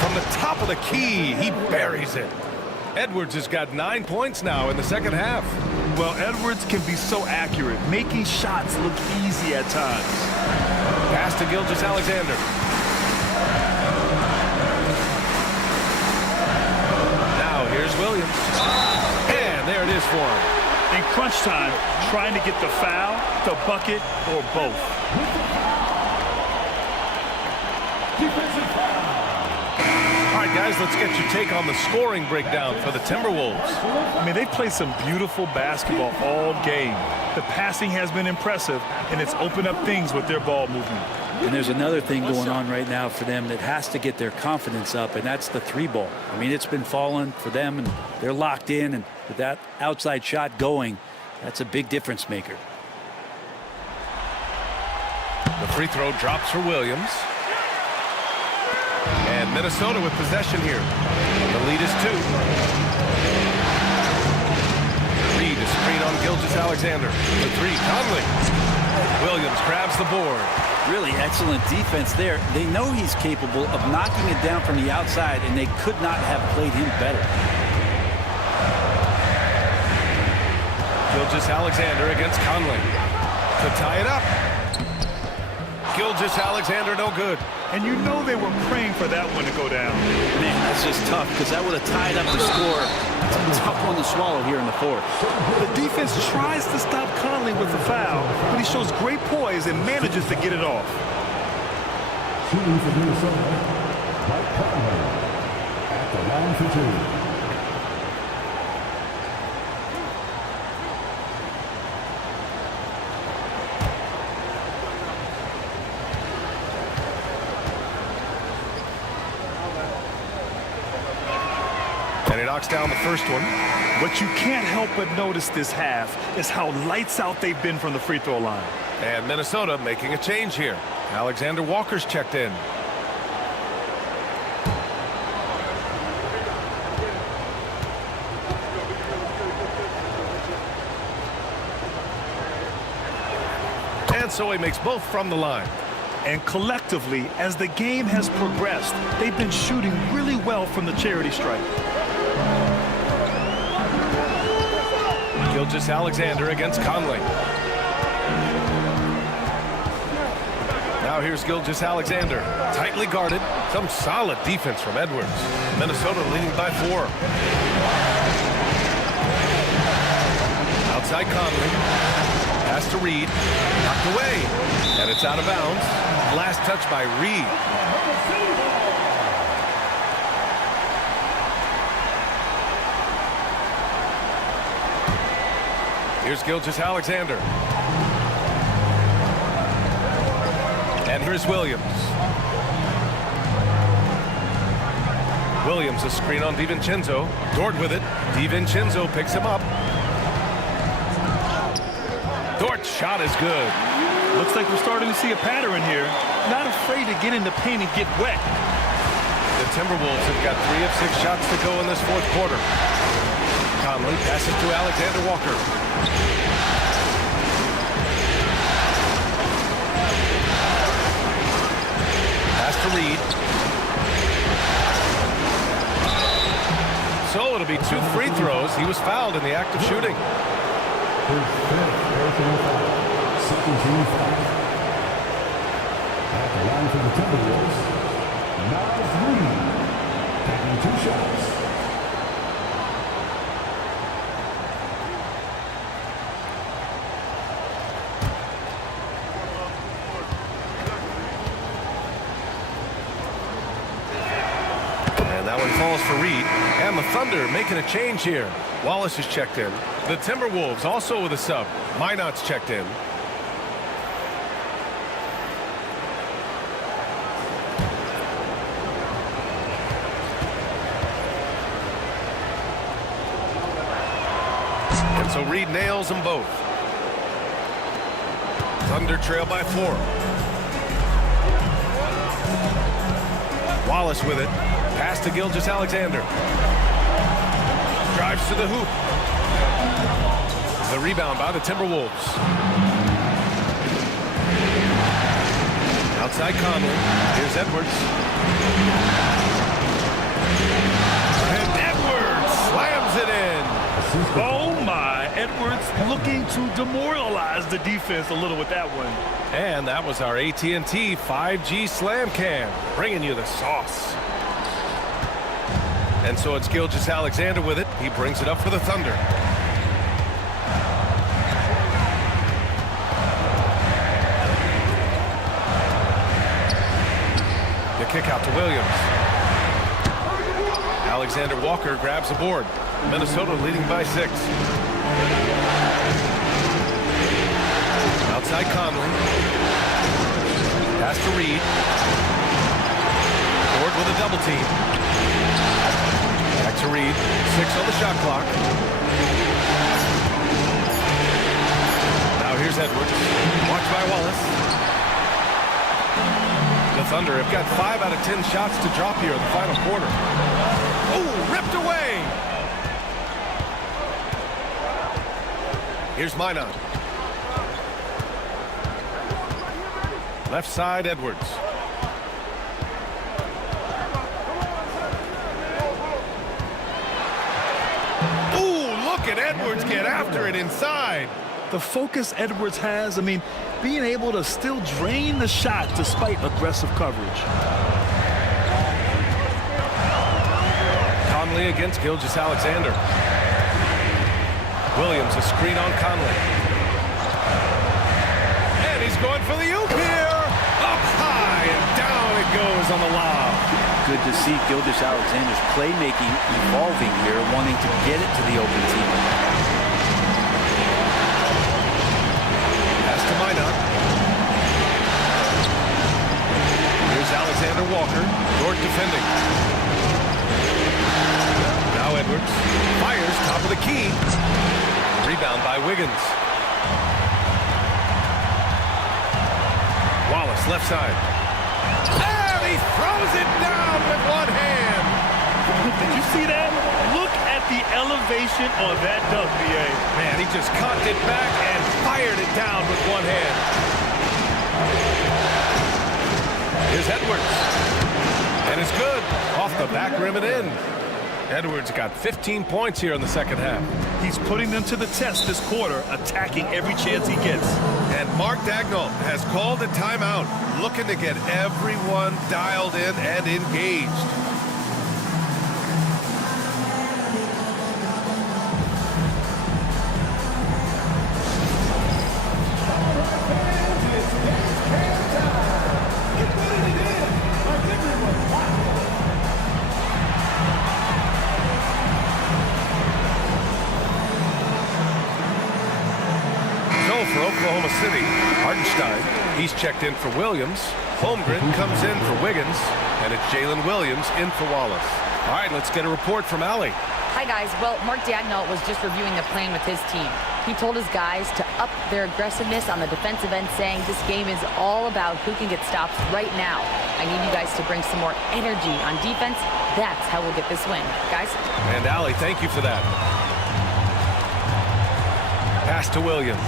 From the top of the key, he buries it. Edwards has got 9 points now in the second half. Well, Edwards can be so accurate, making shots look easy at times. Pass to Gilgeous-Alexander. Now here's Williams. And there it is for him. In crunch time, trying to get the foul, the bucket, or both. Defensive foul. All right, guys, let's get your take on the scoring breakdown for the Timberwolves. I mean, they've played some beautiful basketball all game. The passing has been impressive, and it's opened up things with their ball movement. And there's another thing going on right now for them that has to get their confidence up, and that's the three ball. I mean, it's been falling for them, and they're locked in, and with that outside shot going, that's a big difference maker. The free throw drops for Williams. And Minnesota with possession here. The lead is 2. Reed is screen on Gilgeous-Alexander. The 3, Conley. Williams grabs the board. Really excellent defense there. They know he's capable of knocking it down from the outside, and they could not have played him better. Gilgeous-Alexander against Conley. To tie it up. Gilgeous-Alexander no good. And you know they were praying for that one to go down. Man, that's just tough because that would have tied up the score. It's a tough one to swallow here in the fourth. The defense tries to stop Conley with the foul, but he shows great poise and manages to get it off. Shooting for Minnesota, Mike Conley at the line for 2. And he knocks down the first one. What you can't help but notice this half is how lights out they've been from the free throw line. And Minnesota making a change here. Alexander Walker's checked in. And so he makes both from the line. And collectively, as the game has progressed, they've been shooting really well from the charity stripe. Gilgeous-Alexander against Conley. Now here's Gilgeous-Alexander. Tightly guarded. Some solid defense from Edwards. Minnesota leading by 4. Outside Conley. Pass to Reed. Knocked away. And it's out of bounds. Last touch by Reed. Here's Gilgeous-Alexander. And here's Williams. Williams a screen on DiVincenzo. Dort with it. DiVincenzo picks him up. Dort's shot is good. Looks like we're starting to see a pattern here. Not afraid to get in the paint and get wet. The Timberwolves have got 3 of 6 shots to go in this fourth quarter. Conley passes to Alexander Walker. Pass to Reed. So it'll be 2 free throws. He was fouled in the act of shooting. His 5th personal foul. Second team foul. At the line for the Timberwolves, Miles Reed, taking 2 shots. And that one falls for Reed. And the Thunder making a change here. Wallace is checked in. The Timberwolves also with a sub. Minot's checked in. And so Reed nails them both. Thunder trail by 4. Wallace with it. Pass to Gilgeous-Alexander. Drives to the hoop. The rebound by the Timberwolves. Outside Conley. Here's Edwards. And Edwards slams it in. Oh my, Edwards looking to demoralize the defense a little with that one. And that was our AT&T 5G Slam Cam, bringing you the sauce. And so it's Gilgeous-Alexander with it. He brings it up for the Thunder. The kick out to Williams. Alexander Walker grabs the board. Minnesota leading by 6. Outside Conley. Pass to Reed. Ford with a double team. Back to Reed. 6 on the shot clock. Now here's Edwards. Watched by Wallace. The Thunder have got 5 out of 10 shots to drop here in the final quarter. Oh, ripped away. Here's Minot. Left side, Edwards. Ooh, look at Edwards get after it inside. The focus Edwards has, I mean, being able to still drain the shot despite aggressive coverage. Conley against Gilgeous-Alexander. Williams, a screen on Conley. And he's going for the oop here. Up high and down it goes on the lob. Good to see Gilgeous-Alexander's playmaking evolving here, wanting to get it to the open team. Pass to Minot. Here's Alexander Walker. Dort defending. Now Edwards fires top of the key. Rebound by Wiggins. Wallace left side. And he throws it down with one hand. Did you see that? Look at the elevation on that dunk, B.A. Man, he just cocked it back and fired it down with one hand. Here's Edwards. And it's good. Off the back rim and in. Edwards got 15 points here in the second half. He's putting them to the test this quarter, attacking every chance he gets. And Mark Daigneault has called a timeout, looking to get everyone dialed in and engaged. For Oklahoma City, Hartenstein, he's checked in for Williams. Holmgren comes in for Wiggins, and it's Jalen Williams in for Wallace. All right, let's get a report from Allie. Hi, guys. Well, Mark Daigneault was just reviewing the plan with his team. He told his guys to up their aggressiveness on the defensive end, saying this game is all about who can get stops right now. I need you guys to bring some more energy on defense. That's how we'll get this win. Guys? And Allie, thank you for that. Pass to Williams.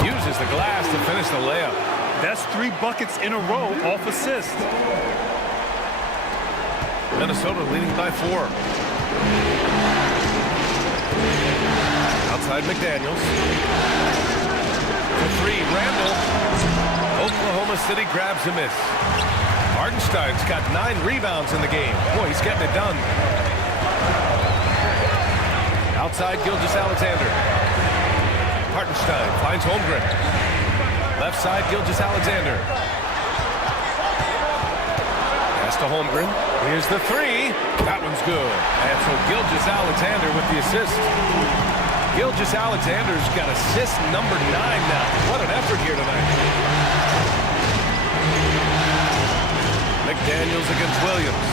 Uses the glass to finish the layup. That's 3 buckets in a row off assist. Minnesota leading by 4. Outside McDaniels. For 3, Randall. Oklahoma City grabs a miss. Hartenstein's got 9 rebounds in the game. Boy, he's getting it done. Outside Gilgeous-Alexander. Hartenstein finds Holmgren. Left side, Gilgeous-Alexander. Pass to Holmgren. Here's the 3. That one's good. And so Gilgeous-Alexander with the assist. Gilgeous-Alexander's got assist number 9 now. What an effort here tonight. McDaniels against Williams.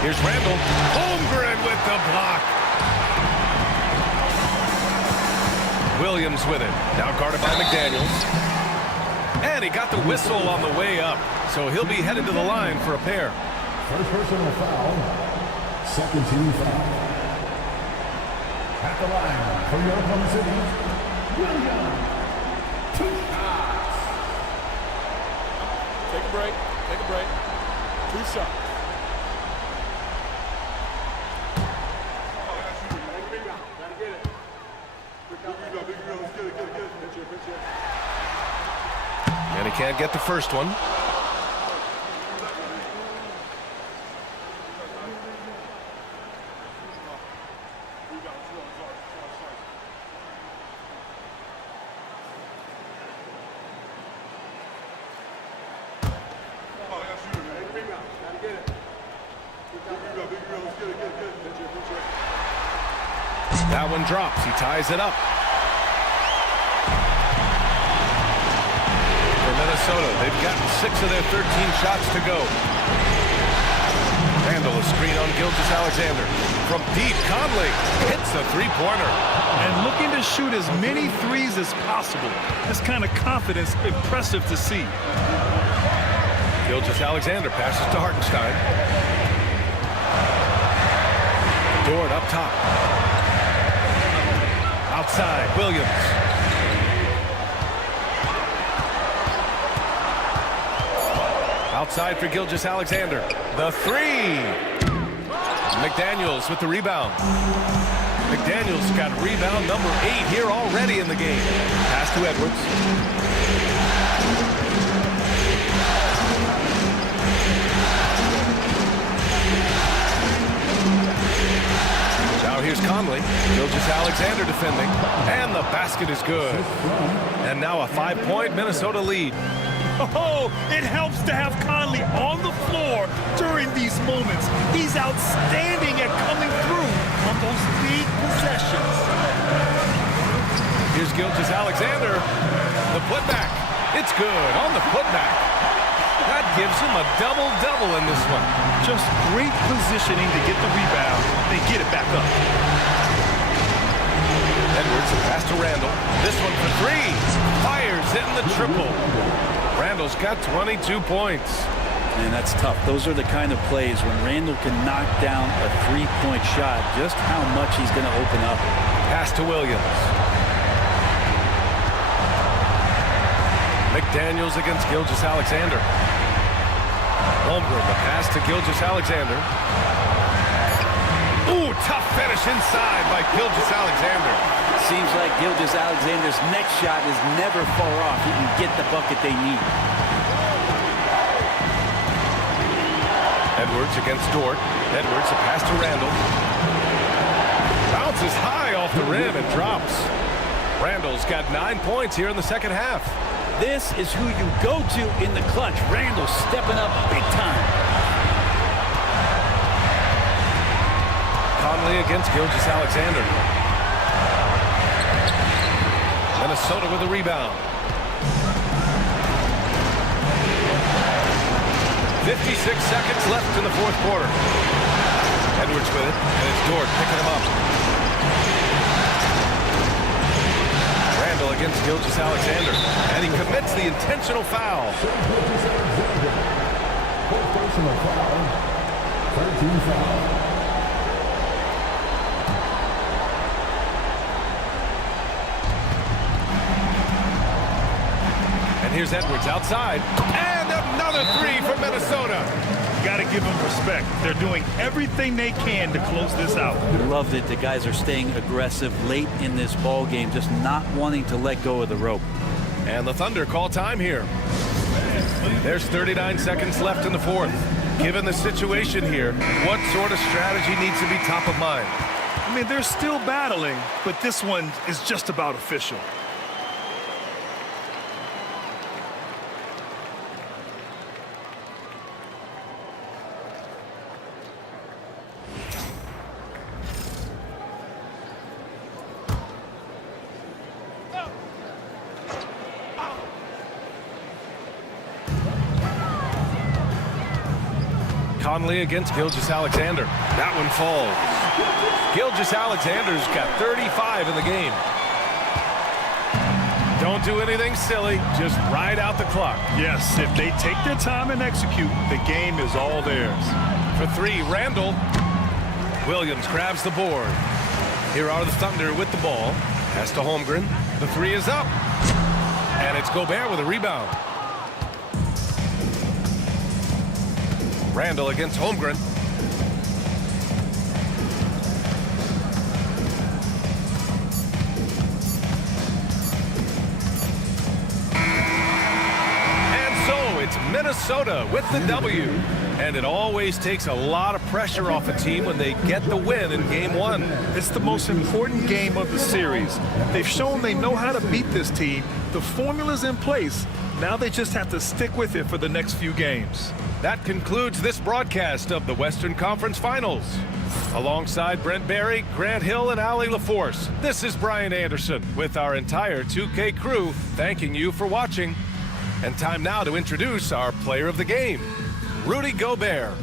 Here's Randall. Holmgren with the block. Williams with it. Now guarded by McDaniels. And he got the whistle on the way up. So he'll be headed to the line for a pair. First personal foul. Second team foul. At the line for your Oklahoma City, Williams. 2 shots. Take a break. Take a break. 2 shots. And he can't get the first one. That one drops. He ties it up. For Minnesota, they've gotten 6 of their 13 shots to go. Randall, a screen on Gilgeous-Alexander. From deep, Conley hits a three-pointer. And looking to shoot as many threes as possible. This kind of confidence, impressive to see. Gilgeous-Alexander passes to Hartenstein. Dort up top. Outside, Williams. Outside for Gilgeous-Alexander. The three. McDaniels with the rebound. McDaniels got rebound number 8 here already in the game. Pass to Edwards. Now here's Conley. Gilgeous-Alexander defending. And the basket is good. And now a 5-point Minnesota lead. Oh, it helps to have Conley on the floor during these moments. He's outstanding at coming through on those big possessions. Here's Gilgeous-Alexander. The putback. It's good on the putback. That gives him a double-double in this one. Just great positioning to get the rebound and get it back up. Edwards, pass to Randall. This one for 3. Fires hitting the triple. Randall's got 22 points. And that's tough. Those are the kind of plays when Randall can knock down a three-point shot, just how much he's going to open up. Pass to Williams. McDaniels against Gilgeous-Alexander. Holmgren, the pass to Gilgeous-Alexander. Ooh, tough finish inside by Gilgeous-Alexander. Seems like Gilgeous-Alexander's next shot is never far off. He can get the bucket they need. Edwards against Dort. Edwards, a pass to Randall. Bounces high off the rim and drops. Randall's got 9 points here in the second half. This is who you go to in the clutch. Randall stepping up big time. Conley against Gilgeous-Alexander. Minnesota with a rebound. 56 seconds left in the fourth quarter. Edwards with it, and it's Dort picking him up. Randall against Gilgeous-Alexander, and he commits the intentional foul. Personal foul. 13 foul. Here's Edwards outside, and another 3 for Minnesota. Got to give them respect. They're doing everything they can to close this out. Loved it. The guys are staying aggressive late in this ball game, just not wanting to let go of the rope. And the Thunder call time here. There's 39 seconds left in the fourth. Given the situation here, what sort of strategy needs to be top of mind? I mean, they're still battling, but this one is just about official. Conley against Gilgeous-Alexander. That one falls. Gilgeous-Alexander's got 35 in the game. Don't do anything silly. Just ride out the clock. Yes, if they take their time and execute, the game is all theirs. For 3, Randall. Williams grabs the board. Here are the Thunder with the ball. Pass to Holmgren. The 3 is up. And it's Gobert with a rebound. Randall against Holmgren. And so it's Minnesota with the W. And it always takes a lot of pressure off a team when they get the win in Game 1. It's the most important game of the series. They've shown they know how to beat this team. The formula's in place. Now they just have to stick with it for the next few games. That concludes this broadcast of the Western Conference Finals. Alongside Brent Barry, Grant Hill, and Allie LaForce, this is Brian Anderson with our entire 2K crew thanking you for watching. And time now to introduce our player of the game, Rudy Gobert.